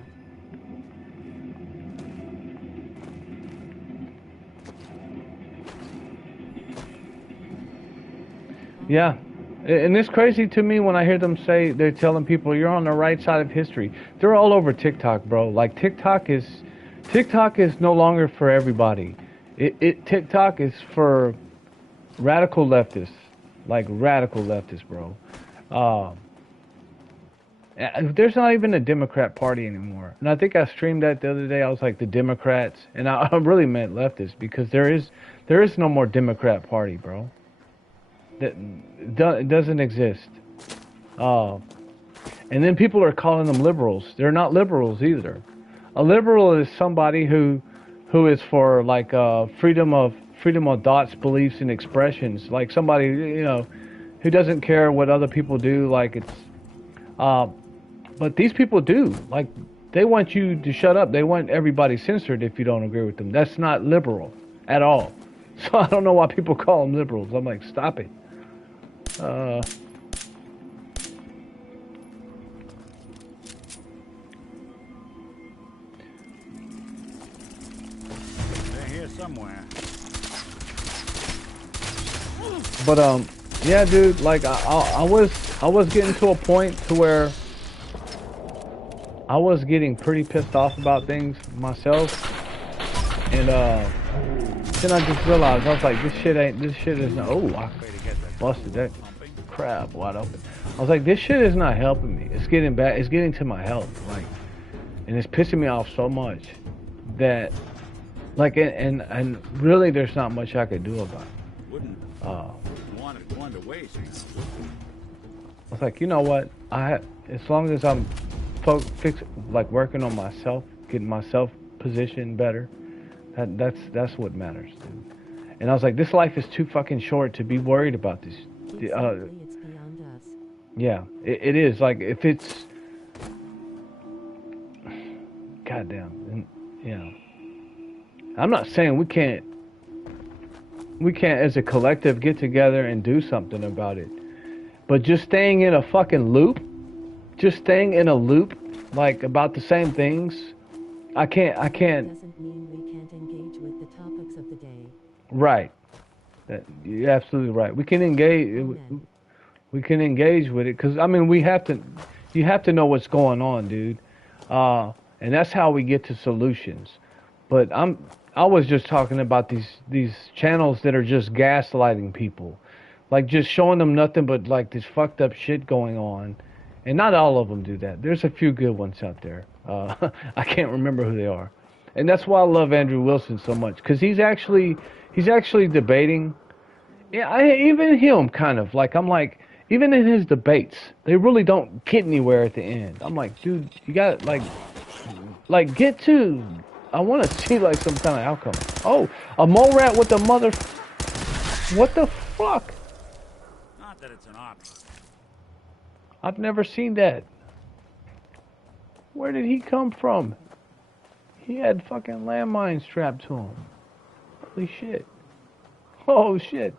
Yeah. And it's crazy to me when I hear them say, they're telling people you're on the right side of history. They're all over TikTok, bro. Like TikTok is no longer for everybody. TikTok is for radical leftists, like radical leftists, bro. There's not even a Democrat Party anymore. And I think I streamed that the other day. I was like the Democrats, and I really meant leftists, because there is no more Democrat Party, bro. It doesn't exist. And then people are calling them liberals. They're not liberals either. A liberal is somebody who is for like freedom of thoughts, beliefs, and expressions. Like somebody, you know, who doesn't care what other people do. Like it's, but these people do. Like they want you to shut up. They want everybody censored if you don't agree with them. That's not liberal at all. So I don't know why people call them liberals. I'm like, stop it. They're here somewhere. But yeah, dude. Like I was getting to a point to where I was getting pretty pissed off about things myself, and then I just realized I was like, this shit is not. Oh, I busted that crap wide open. I was like, this shit is not helping me. It's getting bad. It's getting to my health, like, and it's pissing me off so much that, like, and really, there's not much I could do about it. Wouldn't want it going to waste. I was like, you know what? As long as I'm working on myself, getting myself positioned better, that's what matters, dude. And I was like, this life is too fucking short to be worried about this. It's beyond us. Yeah, it is. Like, if it's... Goddamn. And, you know. I'm not saying we can't, as a collective, get together and do something about it. But just staying in a fucking loop, like, about the same things, I can't... Doesn't mean we can't engage with the topics of the day. Right. You're absolutely right. We can engage. We can engage with it, because I mean, you have to know what's going on, dude. And that's how we get to solutions. But I was just talking about these channels that are just gaslighting people, like just showing them nothing but like this fucked up shit going on. And not all of them do that. There's a few good ones out there. I can't remember who they are. And that's why I love Andrew Wilson so much, because he's actually debating. Yeah, even him, kind of. Like, I'm like, even in his debates, they really don't get anywhere at the end. I'm like, dude, you got like get to. I want to see like some kind of outcome. Oh, a mole rat with a mother. What the fuck? Not that it's an option. I've never seen that. Where did he come from? He had fucking landmines strapped to him. Holy shit. Oh shit.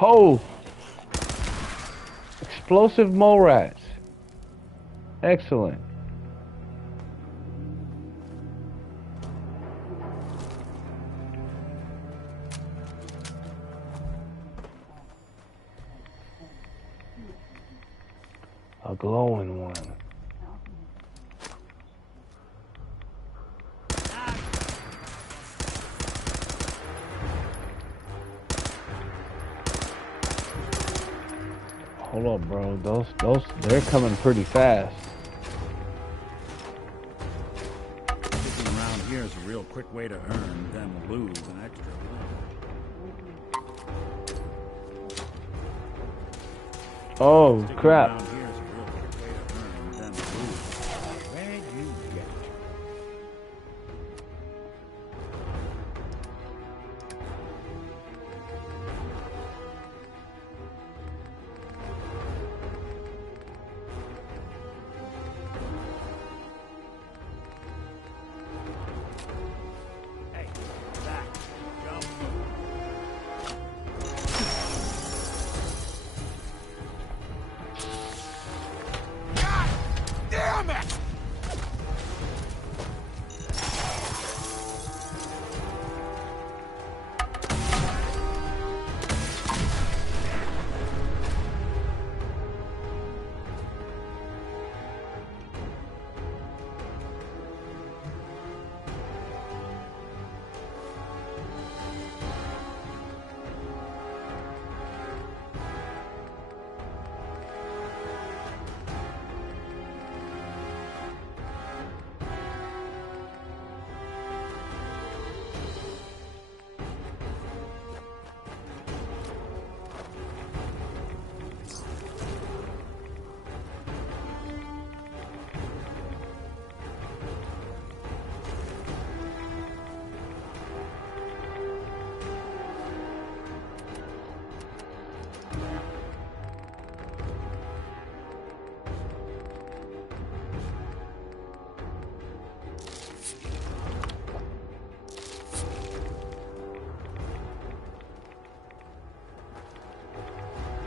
Oh. Explosive mole rats. Excellent. A glowing one. Hold up, bro. Those, they're coming pretty fast. Sticking around here is a real quick way to earn, then lose an extra level. Oh, Sticking crap. around here is a real quick way to earn, then lose. Where'd you get it? Damn it!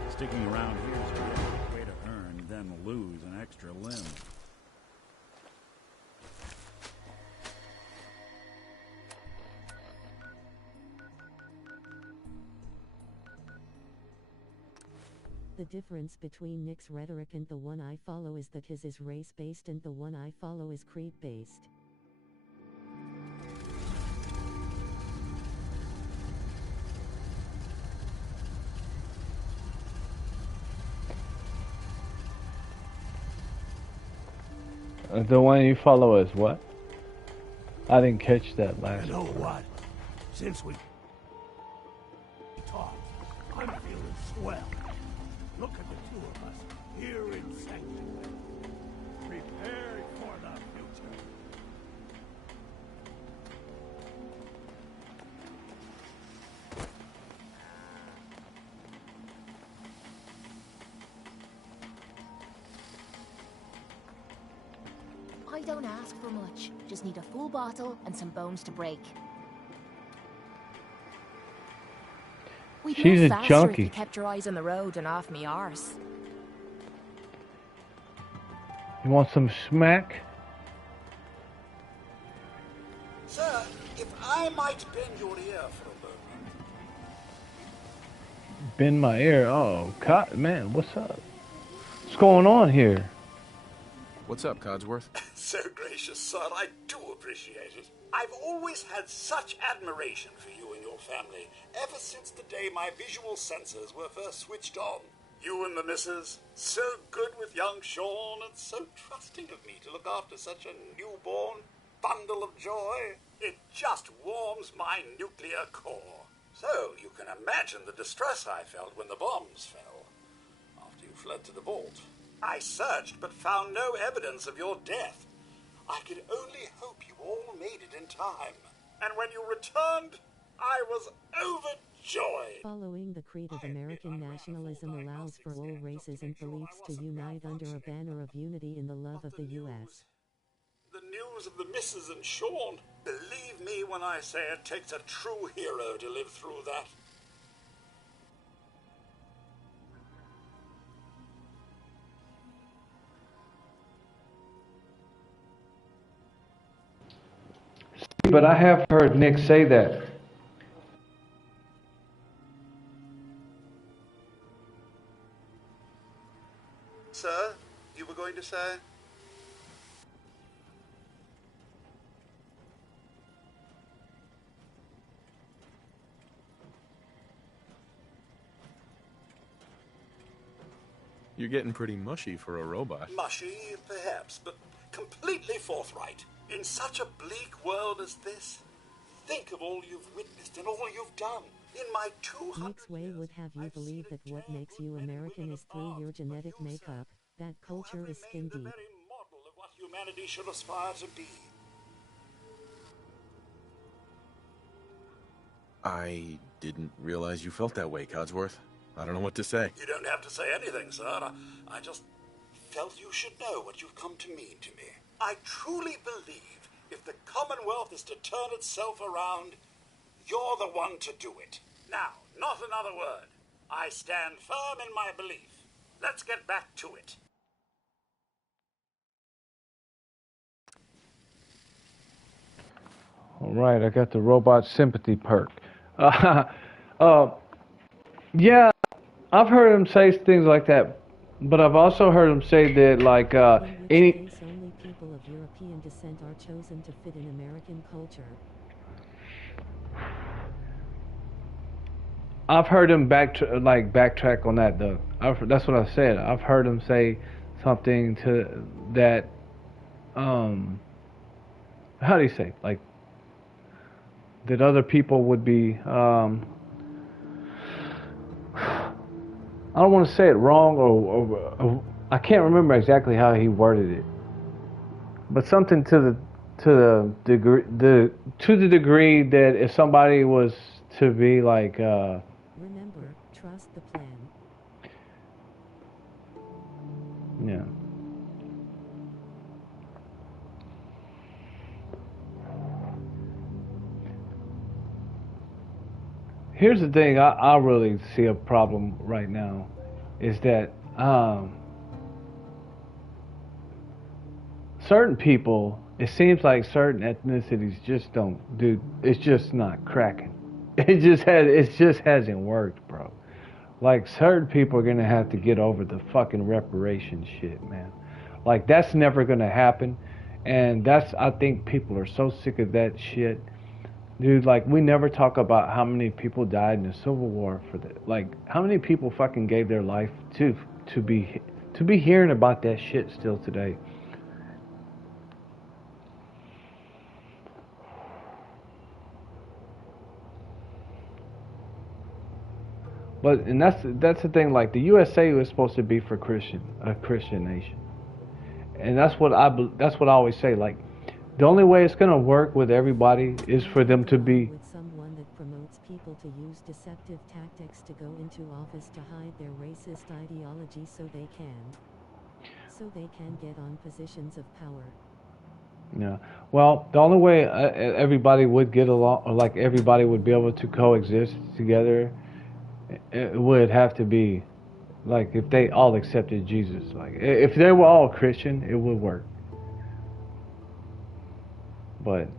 Sticking around here is a great way to earn, then lose an extra limb. The difference between Nick's rhetoric and the one I follow is that his is race-based and the one I follow is creed-based. The one you follow is what? I didn't catch that last. You know what? Since we talked, I'm feeling swell. Look at the two of us here in sanctuary, prepared for the future. I don't ask for much. Just need a full bottle and some bones to break. We'd She's move a faster junkie. if you kept your eyes on the road and off me arse. You want some smack? Sir, if I might bend your ear for a moment. Bend my ear. Oh, man, what's up? What's going on here? What's up, Codsworth? So gracious, sir. I do appreciate it. I've always had such admiration for you and your family, ever since the day my visual sensors were first switched on. You and the missus, so good with young Sean, and so trusting of me to look after such a newborn bundle of joy. It just warms my nuclear core. So you can imagine the distress I felt when the bombs fell, after you fled to the vault. I searched, but found no evidence of your death. I could only hope you all made it in time. And when you returned, I was overjoyed. Following the creed of American nationalism allows for all races and beliefs to unite under a banner of unity in the love of the U.S. The news of the missus and Sean. Believe me when I say it takes a true hero to live through that. But I have heard Nick say that. Sir, you were going to say? You're getting pretty mushy for a robot. Mushy, perhaps, but completely forthright. In such a bleak world as this, think of all you've witnessed and all you've done. In my 200 Nick's way would have you believe that what makes you American is through your genetic makeup, that culture is skin deep. the very model of what humanity should aspire to be. I didn't realize you felt that way, Codsworth. I don't know what to say. You don't have to say anything, sir. I just felt you should know what you've come to mean to me. I truly believe if the Commonwealth is to turn itself around, you're the one to do it. Now, not another word. I stand firm in my belief. Let's get back to it. All right, I got the robot sympathy perk. Yeah, I've heard him say things like that, but I've also heard him say that like In which case only people of European descent are chosen to fit in American culture. I've heard him backtrack on that though. That's what I said. I've heard him say something to that. How do you say like that? Other people would be. I don't want to say it wrong, or I can't remember exactly how he worded it, but something to the degree that if somebody was to be like. Remember, trust the plan. Yeah. Here's the thing I really see a problem right now is that certain people, it seems like certain ethnicities just don't do, it's just not cracking. It just hasn't worked, bro. Like certain people are gonna have to get over the fucking reparation shit, man. Like that's never gonna happen. And I think people are so sick of that shit. Dude, like we never talk about how many people died in the Civil War for that. Like how many people fucking gave their life to be hearing about that shit still today. But and that's the thing. Like the USA was supposed to be for a Christian nation, and that's what I always say. Like the only way it's gonna work with everybody is for them to be. With someone that promotes people to use deceptive tactics to go into office to hide their racist ideology so they can get on positions of power. Yeah. Well, the only way everybody would get along, or like everybody would be able to coexist together, it would have to be like if they all accepted Jesus. Like if they were all Christian, it would work. But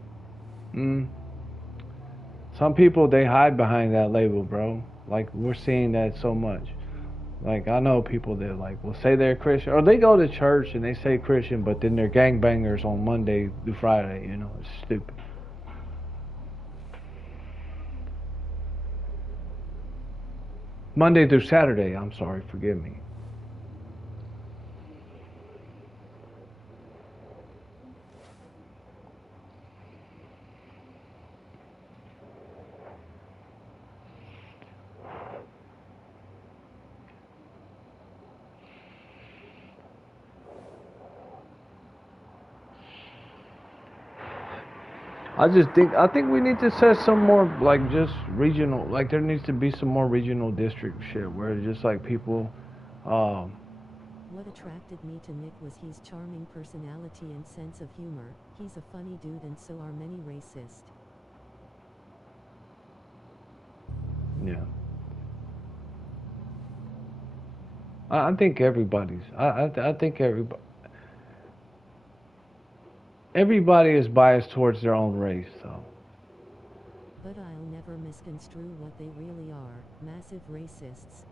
some people, they hide behind that label, bro. Like we're seeing that so much. Like I know people that like will say they're Christian, or they go to church and they say Christian, but then they're gangbangers on Monday through Friday. You know, it's stupid. Monday through Saturday. I'm sorry, forgive me. I think we need to set some more like just regional, like there needs to be some more regional district shit where it's just like people. What attracted me to Nick was his charming personality and sense of humor. He's a funny dude, and so are many racists. Yeah. I think everybody's. I think everybody is biased towards their own race, so. But I'll never misconstrue what they really are, massive racists.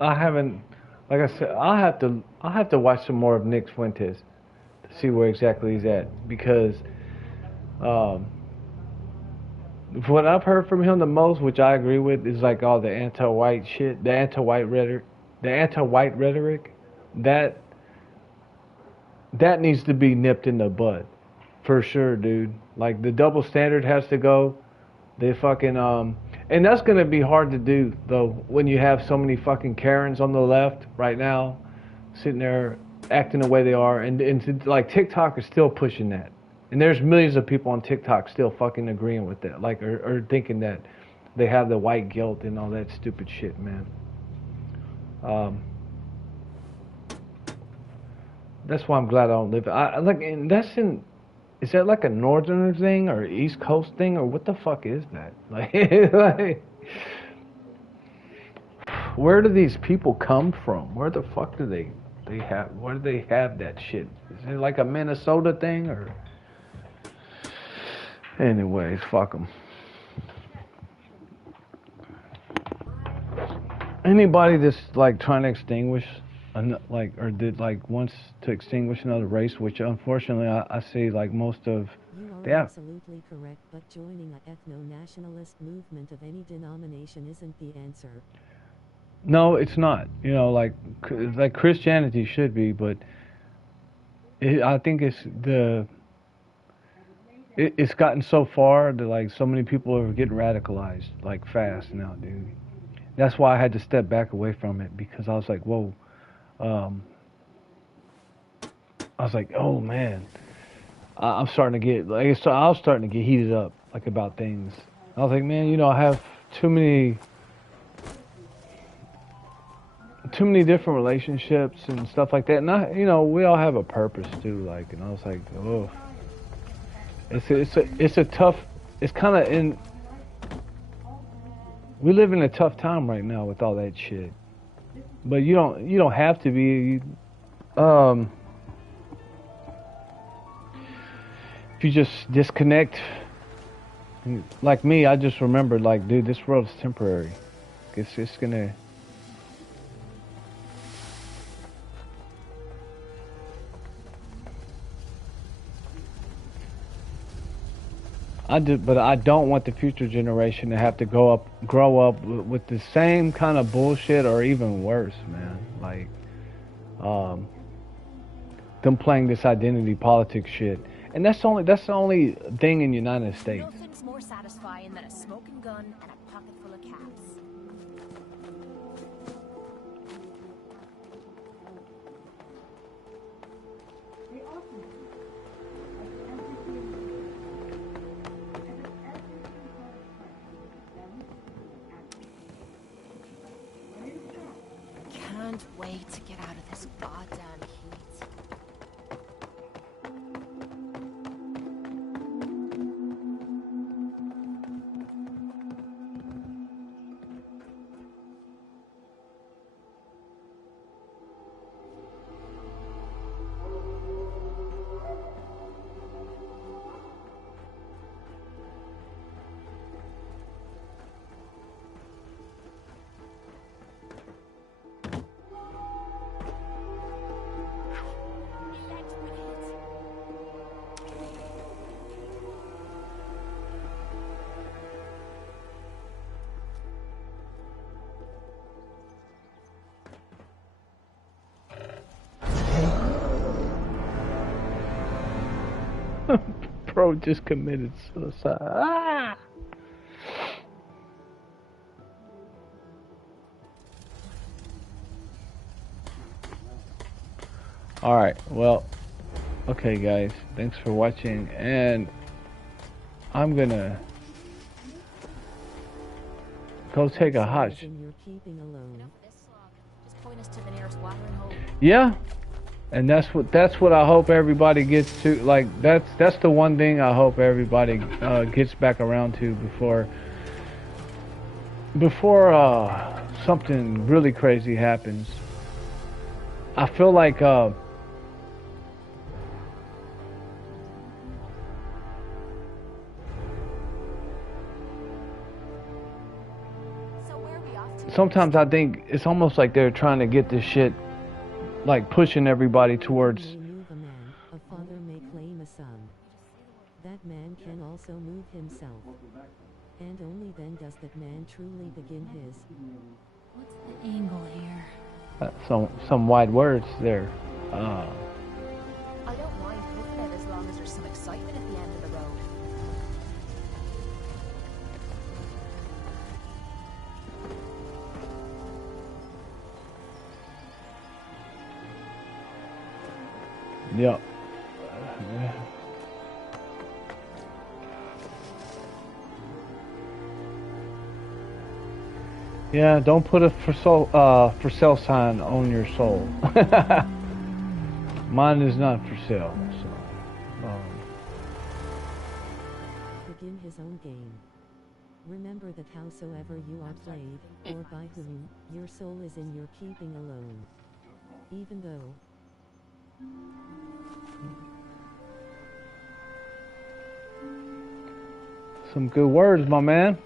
I haven't, like I said, I'll have to watch some more of Nick Fuentes to see where exactly he's at, because what I've heard from him the most, which I agree with, is like all the anti-white shit, the anti-white rhetoric, that needs to be nipped in the bud, for sure, dude. Like the double standard has to go. They fucking and that's gonna be hard to do though when you have so many fucking Karens on the left right now, sitting there acting the way they are, and like TikTok is still pushing that, and there's millions of people on TikTok still fucking agreeing with that, like or thinking that they have the white guilt and all that stupid shit, man. That's why I'm glad I don't live. I like, and that's in. Is that like a northern thing or East Coast thing or what the fuck is that? Like, where do these people come from? Where the fuck do they have? Where do they have that shit? Is it like a Minnesota thing or? Anyways, fuck them. Anybody that's like trying to extinguish, like, or did like wants to extinguish another race, which unfortunately I see like most of. You are absolutely correct, but joining a ethno-nationalist movement of any denomination isn't the answer. No, it's not. You know, like Christianity should be, but I think it's gotten so far that like so many people are getting radicalized like fast now, dude. That's why I had to step back away from it, because I was like, whoa. I was like, oh man, I'm starting to get like, so I was starting to get heated up like about things. I was like, man, you know, I have too many different relationships and stuff like that, and you know, we all have a purpose too. Like, and I was like, oh, it's a tough. It's kind of in. We live in a tough time right now with all that shit, but you don't have to be. If you just disconnect, like me, I just remembered, like, dude, this world's temporary. It's just gonna. But I don't want the future generation to have to grow up with the same kind of bullshit or even worse, man. Like, them playing this identity politics shit, and that's the only thing in the United States. Nothing's more satisfying than a smoking gun and a pocket full of caps. Can't wait to get out of this goddamn heat. Bro just committed suicide. Ah! Alright, well, okay guys, thanks for watching, and I'm gonna go take a hot Yeah, and that's what I hope everybody gets to. Like, that's the one thing I hope everybody gets back around to before something really crazy happens. I feel like sometimes I think it's almost like they're trying to get this shit, like pushing everybody towards. Move a man, a father may claim a son. That man can also move himself. And only then does that man truly begin his. What's the angle here? Some wide words there. I don't mind hoofing it as long as there's some excitement at the end of the road. Yep. Yeah, don't put a for sale sign on your soul. Mine is not for sale. So, Begin his own game. Remember that howsoever you are played, or by whom, your soul is in your keeping alone. Even though some good words, my man.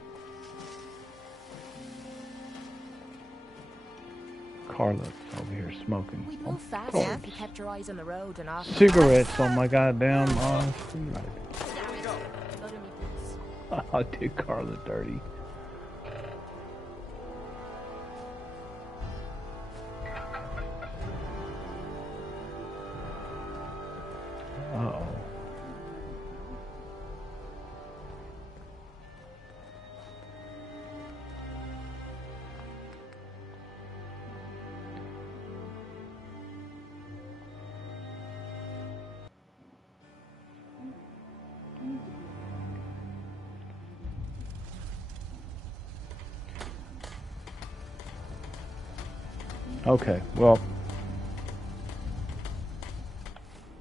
Carla's over here smoking. We'd move faster if you kept your eyes on the road and off. Cigarettes on my goddamn street. I did Carla dirty. Uh-oh. Okay, well,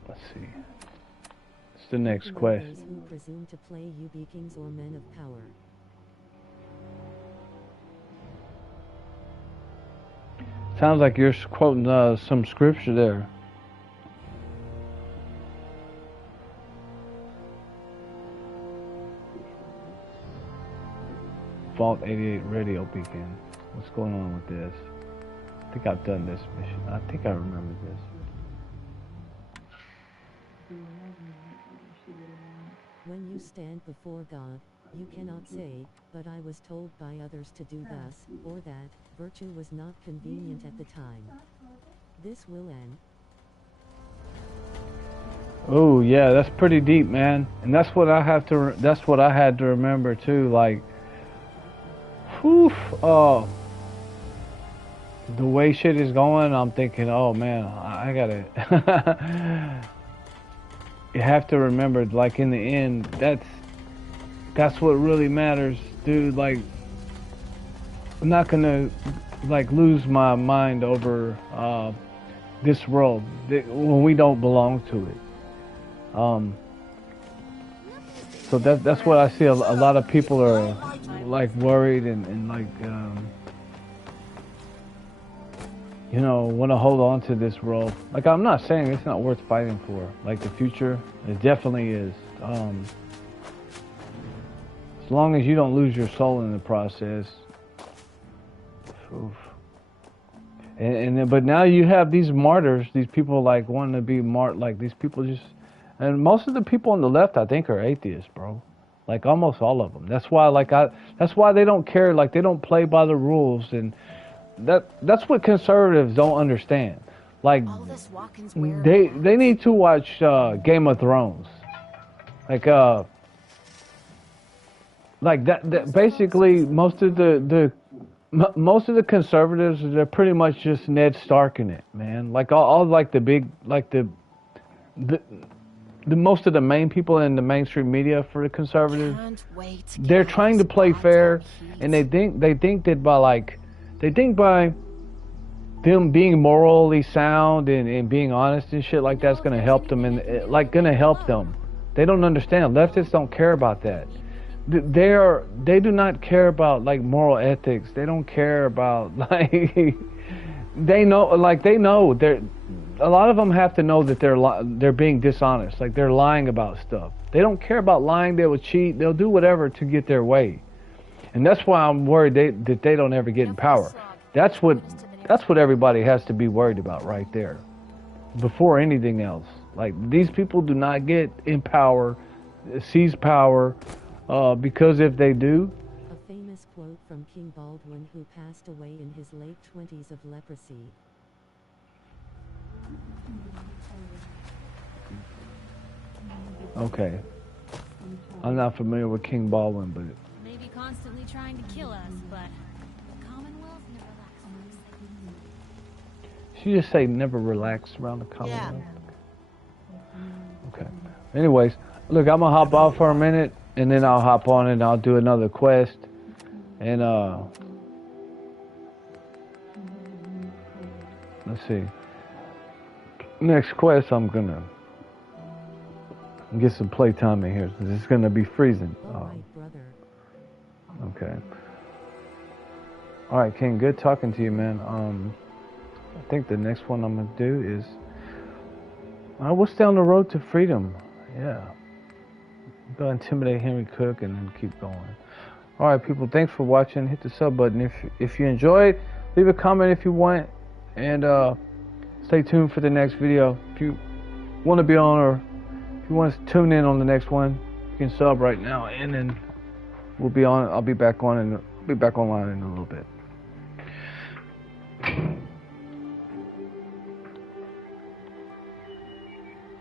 let's see. It's the next quest. those who presume to play you be kings or men of power. Sounds like you're quoting some scripture there. Vault 88 radio beacon. What's going on with this? I think I've done this mission. I think I remember this. When you stand before God, you cannot say, but I was told by others to do thus, or that, virtue was not convenient at the time. This will end. Oh yeah, that's pretty deep, man. And that's what I have to. That's what I had to remember too. Like, whew, the way shit is going, I'm thinking, oh man, I gotta. You have to remember, like in the end, that's what really matters, dude. Like, I'm not gonna like lose my mind over this world when we don't belong to it. So that's what I see. A lot of people are like worried and like you know, want to hold on to this world. Like, I'm not saying it's not worth fighting for. Like, the future, it definitely is. As long as you don't lose your soul in the process. Oof. But now you have these martyrs, these people like wanting to be like these people just, and most of the people on the left, I think, are atheists, bro. Like almost all of them. That's why, that's why they don't care. Like, they don't play by the rules, and that's what conservatives don't understand. Like, they need to watch Game of Thrones. Like that basically most of the conservatives, they're pretty much just Ned Stark in it, man. Like all like the big, like the most of the main people in the mainstream media for the conservatives, they're trying to play fair, and they think that by them being morally sound and being honest and shit like that's gonna help them, and like gonna help them. They don't understand. Leftists don't care about that. They do not care about like moral ethics. They don't care about like they know they're, a lot of them have to know that they're being dishonest. Like, they're lying about stuff. They don't care about lying. They will cheat. They'll do whatever to get their way. And that's why I'm worried that they don't ever get in power. That's what everybody has to be worried about right there. Before anything else. Like, these people do not get in power, seize power, because if they do... A famous quote from King Baldwin, who passed away in his late 20s of leprosy. Okay. I'm not familiar with King Baldwin, but... Maybe constantly trying to kill us, but the Commonwealth never lacks mercy. She just say never relax around the Commonwealth? Okay. Anyways, look, I'm gonna hop off for a minute, and then I'll hop on and I'll do another quest. And let's see. Next quest, I'm gonna get some playtime in here, because it's gonna be freezing. Alright, brother. Okay. Alright, King, good talking to you, man. I think the next one I'm gonna do is what's down the road to freedom? Yeah. Go intimidate Henry Cook and then keep going. Alright, people, thanks for watching. Hit the sub button if you enjoyed. Leave a comment if you want, and stay tuned for the next video. If you want to be on, or if you want to tune in on the next one, you can sub right now, and then we'll be on. I'll be back on, and be back online in a little bit.